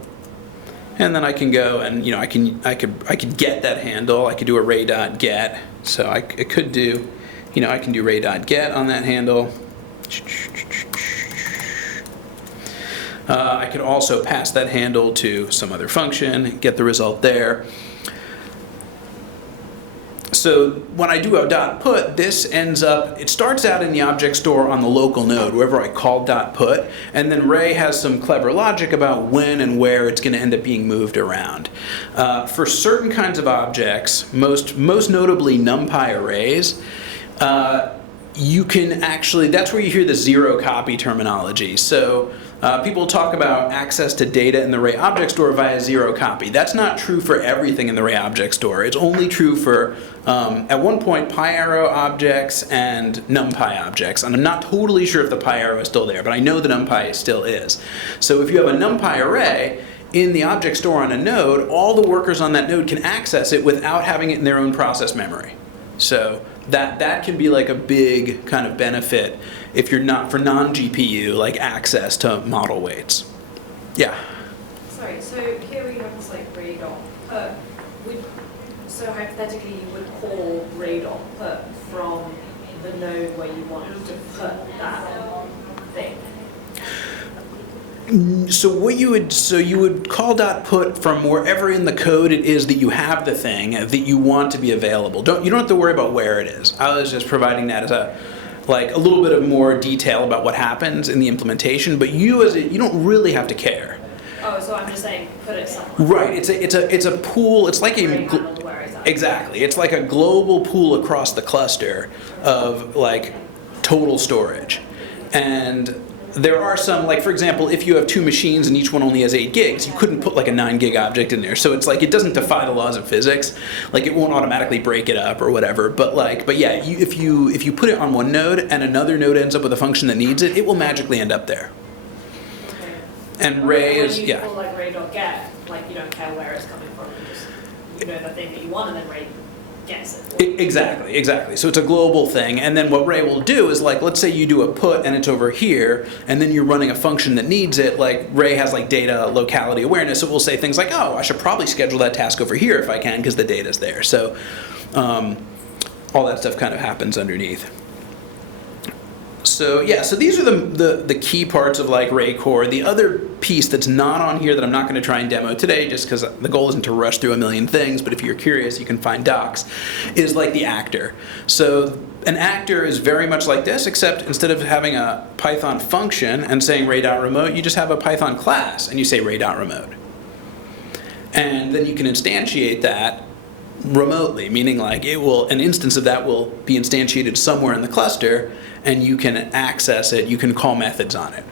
And then I can go and I could get that handle. I could do a ray.get. So I could do, I can do ray.get on that handle. I could also pass that handle to some other function, get the result there. So when I do a dot put, this ends up, it starts out in the object store on the local node, wherever I call dot put, and then Ray has some clever logic about when and where it's going to end up being moved around. For certain kinds of objects, most notably NumPy arrays, you can actually, that's where you hear the zero copy terminology. So people talk about access to data in the Ray object store via zero copy. That's not true for everything in the Ray object store. It's only true for, at one point, PyArrow objects and NumPy objects. And I'm not totally sure if the PyArrow is still there, but I know the NumPy still is. So if you have a NumPy array in the object store on a node, all the workers on that node can access it without having it in their own process memory. So that can be like a big kind of benefit if you're not, for non-GPU, like access to model weights. Yeah? Sorry, so here we have this like ray.put. So hypothetically you would call ray.put from the node where you wanted to put that thing. So you would call dot put from wherever in the code it is that you have the thing that you want to be available. You don't have to worry about where it is. I was just providing that as a little bit of more detail about what happens in the implementation, but you don't really have to care. Oh, so I'm just saying put it somewhere. Right. It's a pool. It's like exactly. It's like a global pool across the cluster of like total storage, and there are some, like for example, if you have two machines and each one only has 8 gigs, you couldn't put like a 9 gig object in there. So it's like, it doesn't defy the laws of physics. Like it won't automatically break it up or whatever. But yeah, if you put it on one node and another node ends up with a function that needs it, it will magically end up there. Okay. And Ray is, when yeah. you call like ray.get, like you don't care where it's coming from, you know the thing that you want and then Ray gets it. Exactly. So it's a global thing, and then what Ray will do is, like, let's say you do a put and it's over here, and then you're running a function that needs it. Like Ray has like data locality awareness, so it will say things like, oh, I should probably schedule that task over here if I can because the data's there. So all that stuff kind of happens underneath. So yeah, so these are the key parts of like Ray core. The other piece that's not on here that I'm not going to try and demo today, just because the goal isn't to rush through a million things, but if you're curious, you can find docs, is like the actor. So an actor is very much like this, except instead of having a Python function and saying ray.remote, you just have a Python class and you say ray.remote. And then you can instantiate that remotely, meaning like an instance of that will be instantiated somewhere in the cluster, and you can access it, you can call methods on it.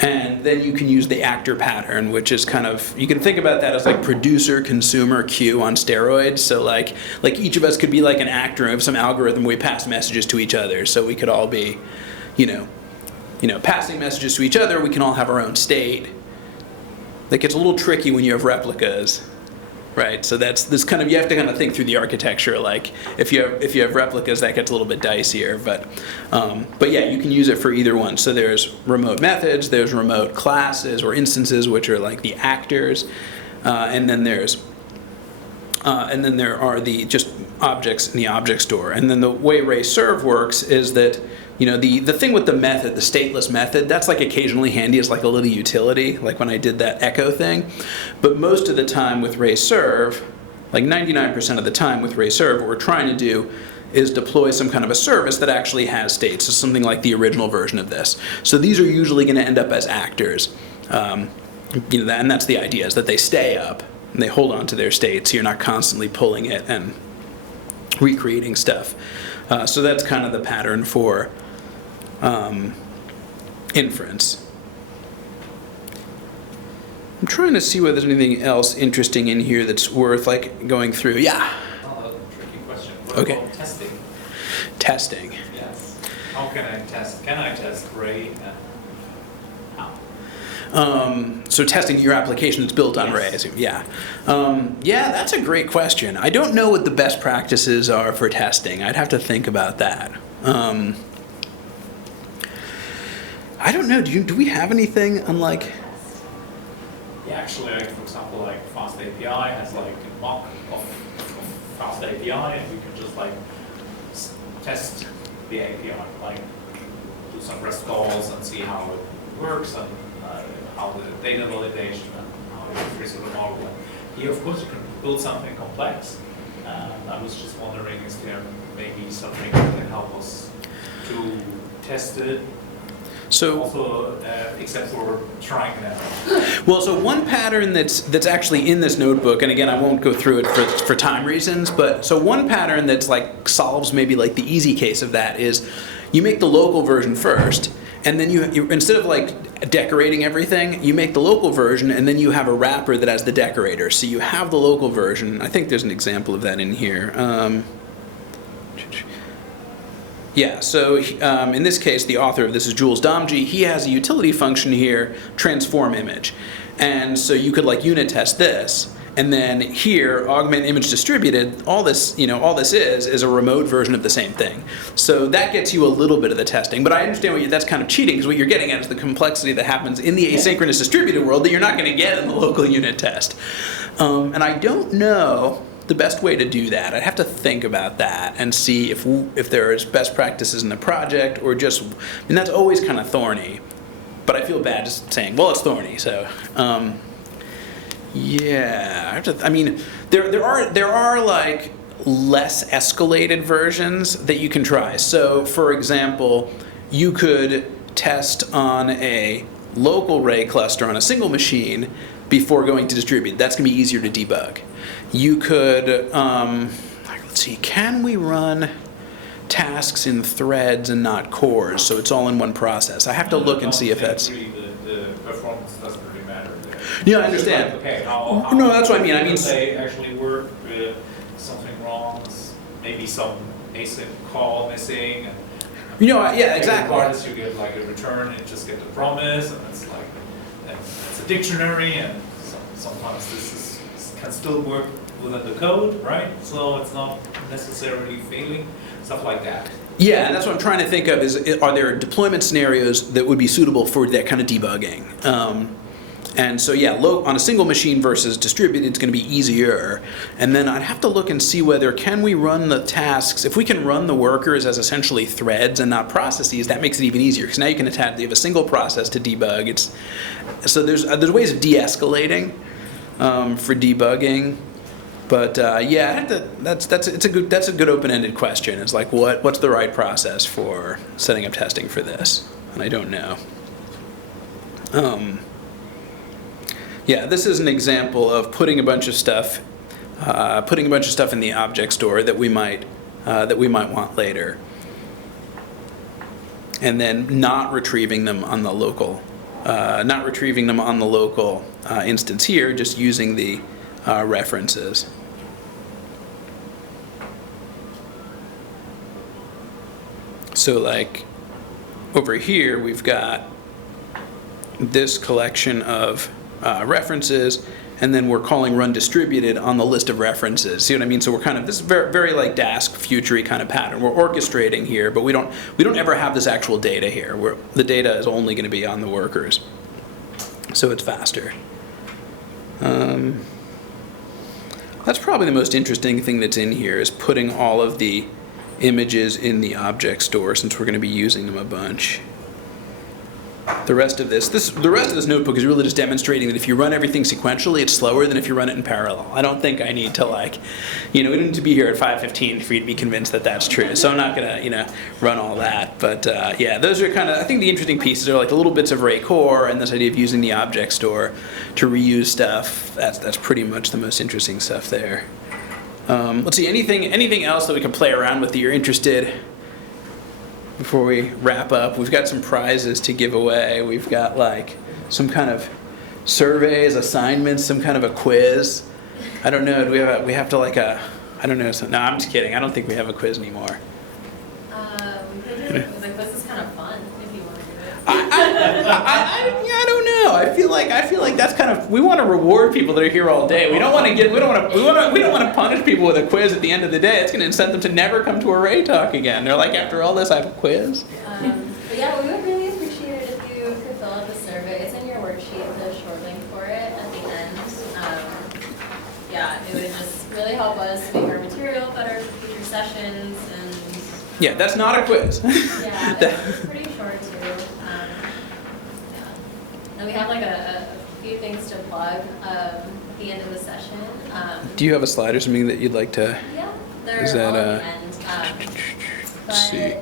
And then you can use the actor pattern, which is kind of, you can think about that as like producer, consumer, queue on steroids. So like each of us could be like an actor of some algorithm where we pass messages to each other. So we could all be, passing messages to each other. We can all have our own state. That gets a little tricky when you have replicas. Right, so that's this kind of, you have to kind of think through the architecture. Like if you have replicas, that gets a little bit dicier. But yeah, you can use it for either one. So there's remote methods, there's remote classes or instances, which are like the actors, and then there are the just objects in the object store. And then the way Ray serve works is that, the thing with the method, the stateless method, that's like occasionally handy as like a little utility, like when I did that echo thing. But most of the time with Ray serve, like 99% of the time with Ray serve, what we're trying to do is deploy some kind of a service that actually has states. So something like the original version of this. So these are usually going to end up as actors. And that's the idea, is that they stay up and they hold on to their state, so you're not constantly pulling it and recreating stuff. So that's kind of the pattern for inference. I'm trying to see whether there's anything else interesting in here that's worth like going through. Yeah? Oh, tricky question. What Okay. about testing? Testing. Yes. How can I test? Can I test Ray? So testing your application that's built on Ray, I assume. Yeah. Yeah, that's a great question. I don't know what the best practices are for testing. I'd have to think about that. I don't know. Do we have anything unlike? Yeah, actually, like, for example, like Fast API has like a mock of Fast API, and we can just like test the API, like do some REST calls and see how it works and how the data validation and how it fits with the model. And here, of course, you can build something complex. I was just wondering, is there maybe something that can help us to test it? So, Also, except for trying it out. well, so one pattern that's actually in this notebook, and again, I won't go through it for time reasons, but so one pattern that's like solves maybe like the easy case of that is you make the local version first, and then you instead of like decorating everything, you make the local version, and then you have a wrapper that has the decorator. So you have the local version. I think there's an example of that in here. Yeah, so in this case, the author of this is Jules Domji. He has a utility function here, transform image. And so you could like unit test this, and then here, augment image distributed, all this is a remote version of the same thing. So that gets you a little bit of the testing, but I understand that's kind of cheating, because what you're getting at is the complexity that happens in the asynchronous distributed world that you're not going to get in the local unit test. And I don't know the best way to do that. I'd have to think about that and see if there's best practices in the project, or just, I mean, that's always kind of thorny, but I feel bad just saying, well, it's thorny, so. Yeah, I mean, there are like less escalated versions that you can try. So, for example, you could test on a local Ray cluster on a single machine before going to distribute. That's going to be easier to debug. You could, let's see, can we run tasks in threads and not cores, so it's all in one process? I have to look and see if that's... The performance doesn't really matter there. Yeah, I understand. Like, okay, how No, that's what I mean. I mean, they actually work with something wrong, maybe some async call missing. And you know, yeah, exactly. Part is you get like a return and just get the promise, and it's like it's a dictionary, and sometimes can still work within the code, right? So it's not necessarily failing, stuff like that. Yeah, and that's what I'm trying to think of is, are there deployment scenarios that would be suitable for that kind of debugging? And so yeah, on a single machine versus distributed, it's going to be easier. And then I'd have to look and see whether can we run the tasks, if we can run the workers as essentially threads and not processes, that makes it even easier, because now you can attach, you have a single process to debug. So there's ways of de-escalating for debugging. But yeah, that's a good open-ended question. It's like what's the right process for setting up testing for this? And I don't know. Yeah, this is an example of putting a bunch of stuff in the object store that we might want later, and then not retrieving them on the local instance here, just using the references. So like over here, we've got this collection of references, and then we're calling run distributed on the list of references. See what I mean? So we're kind of, this is very, very like Dask future-y kind of pattern. We're orchestrating here, but we don't ever have this actual data here. The data is only going to be on the workers, so it's faster. That's probably the most interesting thing that's in here, is putting all of the images in the object store, since we're going to be using them a bunch. The rest of this notebook is really just demonstrating that if you run everything sequentially, it's slower than if you run it in parallel. I don't think I need to we don't need to be here at 5:15 for you to be convinced that that's true. So I'm not gonna, run all that. But yeah, those are kind of, I think the interesting pieces are like the little bits of Ray core and this idea of using the object store to reuse stuff. That's pretty much the most interesting stuff there. Let's see, anything else that we can play around with that you're interested? Before we wrap up, we've got some prizes to give away. We've got like some kind of surveys, assignments, some kind of a quiz. I don't know. Do we have to like I don't know. No, I'm just kidding. I don't think we have a quiz anymore. We could do it. The quiz is kind of fun if you want to do it. I don't know. I feel like that's kind of, we want to reward people that are here all day. We don't want to punish people with a quiz at the end of the day. It's going to incent them to never come to a Ray talk again. They're like, after all this, I have a quiz. But yeah, we would really appreciate it if you could fill out the survey. It's in your worksheet, the short link for it at the end. Yeah, it would just really help us make our material better for future sessions. And Yeah, that's not a quiz. yeah, it's pretty short too. Yeah. And we have like a few things to plug at the end of the session. Do you have a slide or something that you'd like to? Yeah. They're Is that, all at the end. let's see.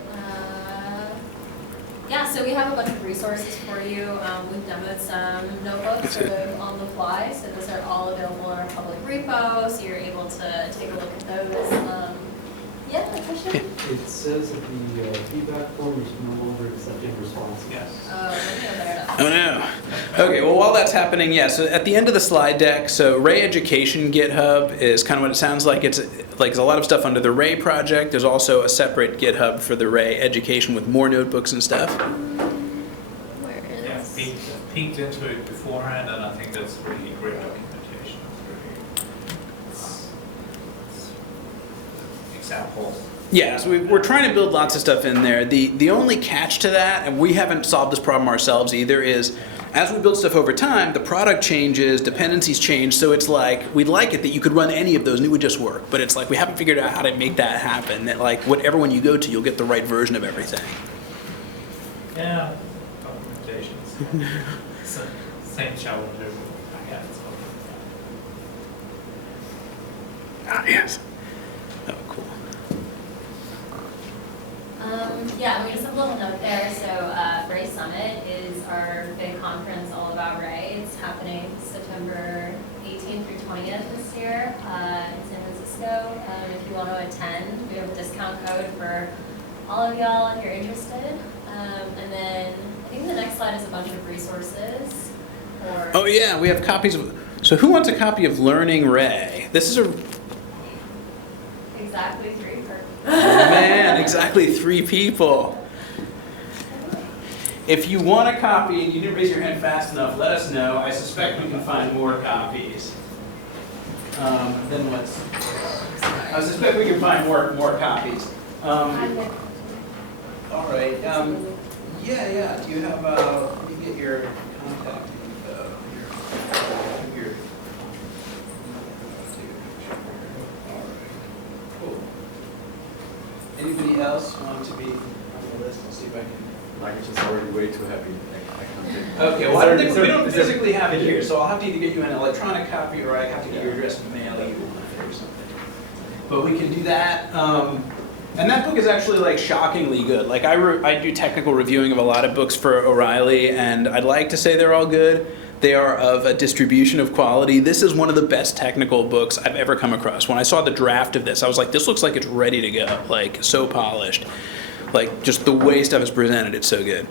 Yeah, so we have a bunch of resources for you. We've demoed some notebooks sort of on the fly, so those are all available in our public repo, so you're able to take a look at those. Yeah, a question? It says that the feedback form is no longer accepting responses. Yes. Oh no. Okay, well while that's happening, yeah, so at the end of the slide deck, so Ray Education GitHub is kind of what it sounds like. It's like there's a lot of stuff under the Ray project. There's also a separate GitHub for the Ray Education with more notebooks and stuff. Where Yeah, is? peeked into it beforehand, and I think that's really great documentation. It's examples. Yeah, so we're trying to build lots of stuff in there. The only catch to that, and we haven't solved this problem ourselves either, is as we build stuff over time, the product changes, dependencies change, so it's like, we'd like it that you could run any of those and it would just work. But it's like, we haven't figured out how to make that happen, that like, whatever one you go to, you'll get the right version of everything. Yeah, documentations. Same challenge I had. Ah, yes. Oh, cool. Yeah, we just have a little note there. So Ray Summit is our big conference all about Ray. It's happening September 18th through 20th this year in San Francisco. If you want to attend, we have a discount code for all of y'all if you're interested. And then I think the next slide is a bunch of resources. Oh yeah, we have copies of, so who wants a copy of Learning Ray? This is a, Exactly 3 per. man, exactly 3 people. If you want a copy and you didn't raise your hand fast enough, let us know. I suspect we can find more copies. Then what's, I suspect we can find more copies. All right. Yeah. Do you have? Let me get your contact info. Your. All right. Cool. Anybody else want to be on the list? Let's see if I can. Mike is just already way too happy. I can't take it. Okay. Well, I don't think we don't physically have it here, so I'll have to either get you an electronic copy or I have to get your address and mail you one or something. But we can do that. And that book is actually like shockingly good. Like I do technical reviewing of a lot of books for O'Reilly, and I'd like to say they're all good. They are of a distribution of quality. This is one of the best technical books I've ever come across. When I saw the draft of this, I was like, this looks like it's ready to go. Like so polished. Like just the way stuff is presented, it's so good.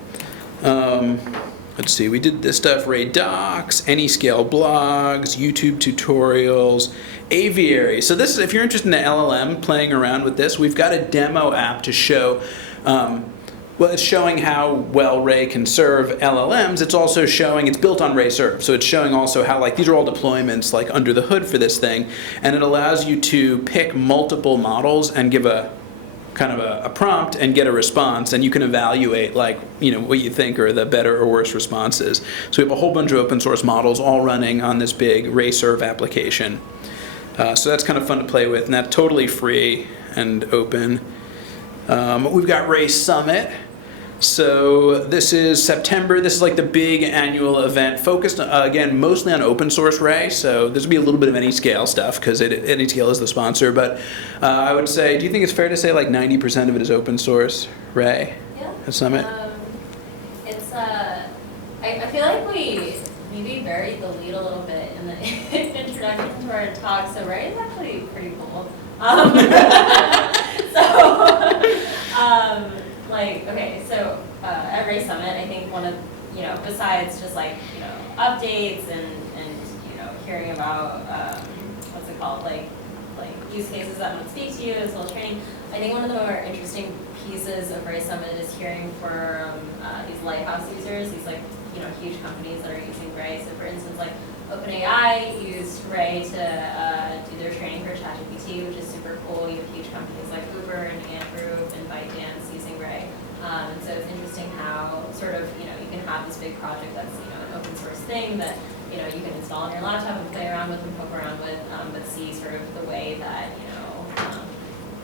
Let's see, we did this stuff, Ray Docs, AnyScale blogs, YouTube tutorials, Aviary. So this is, if you're interested in the LLM, playing around with this, we've got a demo app to show, well, it's showing how well Ray can serve LLMs. It's also showing, it's built on Ray Serve. So it's showing also how, like, these are all deployments, like, under the hood for this thing. And it allows you to pick multiple models and give a kind of a prompt and get a response, and you can evaluate, like, you know, what you think are the better or worse responses. So we have a whole bunch of open source models all running on this big Ray Serve application. So that's kind of fun to play with, and that's totally free and open. We've got Ray Summit. So this is September. This is like the big annual event focused, again, mostly on open source Ray. So there's going to be a little bit of AnyScale stuff because AnyScale is the sponsor. But I would say, do you think it's fair to say like 90% of it is open source Ray? Yeah. At Summit? It's, I feel like we maybe buried the lead a little bit in the introduction to our talk. So Ray is actually pretty cool. Like, okay, so at Ray Summit, I think one of, you know, besides just like, you know, updates and you know, hearing about, what's it called, like use cases that would speak to you as well as training, I think one of the more interesting pieces of Ray Summit is hearing from these lighthouse users, these like, you know, huge companies that are using Ray. So for instance, like OpenAI used Ray to do their training for ChatGPT, which is super cool. You have huge companies like Uber and Ant Group and ByteDance using Ray. And so it's interesting how sort of, you know, you can have this big project that's, you know, an open source thing that, you know, you can install on your laptop and play around with and poke around with, but see sort of the way that, you know,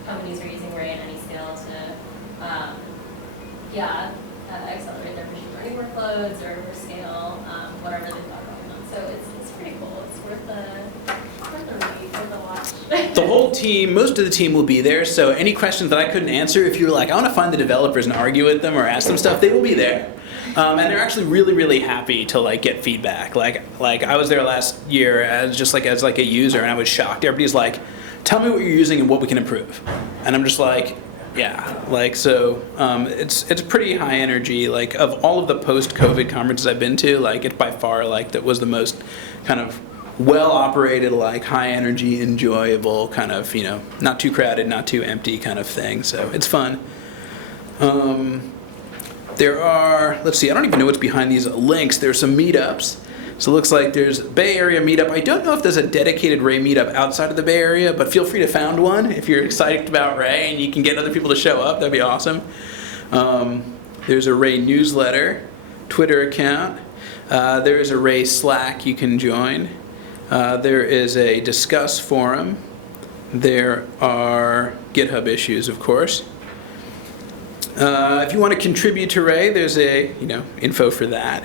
companies are using Ray and AnyScale to, accelerate their machine learning workloads or scale whatever they've got going on. So it's pretty cool. It's worth the read, worth the watch. much. The whole team, most of the team will be there, so any questions that I couldn't answer, if you were like, I want to find the developers and argue with them or ask them stuff, they will be there. And they're actually really, really happy to like get feedback. Like I was there last year as a user, and I was shocked. Everybody's like, tell me what you're using and what we can improve. And I'm just like, yeah, like so. It's pretty high energy. Like of all of the post-COVID conferences I've been to, like it by far like that was the most kind of well-operated, like high-energy, enjoyable kind of, you know, not too crowded, not too empty kind of thing. So it's fun. There are, let's see, I don't even know what's behind these links. There's some meetups. So it looks like there's Bay Area meetup. I don't know if there's a dedicated Ray meetup outside of the Bay Area, but feel free to found one if you're excited about Ray and you can get other people to show up. That'd be awesome. There's a Ray newsletter, Twitter account. There is a Ray Slack you can join. There is a Discuss forum. There are GitHub issues, of course. If you want to contribute to Ray, there's a, you know, info for that.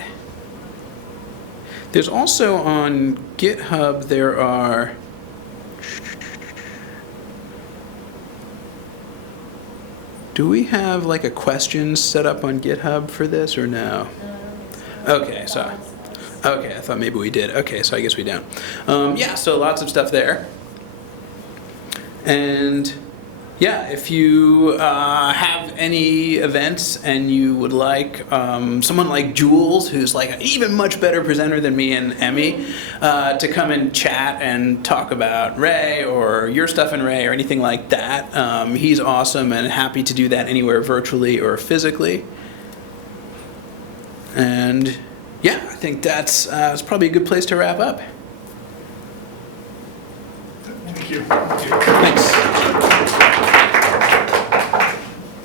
There's also on GitHub, there are, do we have like a questions set up on GitHub for this or no? Okay, sorry. Okay, I thought maybe we did. Okay, so I guess we don't. Yeah, so lots of stuff there. And yeah, if you have any events and you would like someone like Jules, who's like an even much better presenter than me and Emmy, to come and chat and talk about Ray or your stuff in Ray or anything like that, he's awesome and happy to do that anywhere virtually or physically. And yeah, I think that's probably a good place to wrap up. Thank you. Thanks.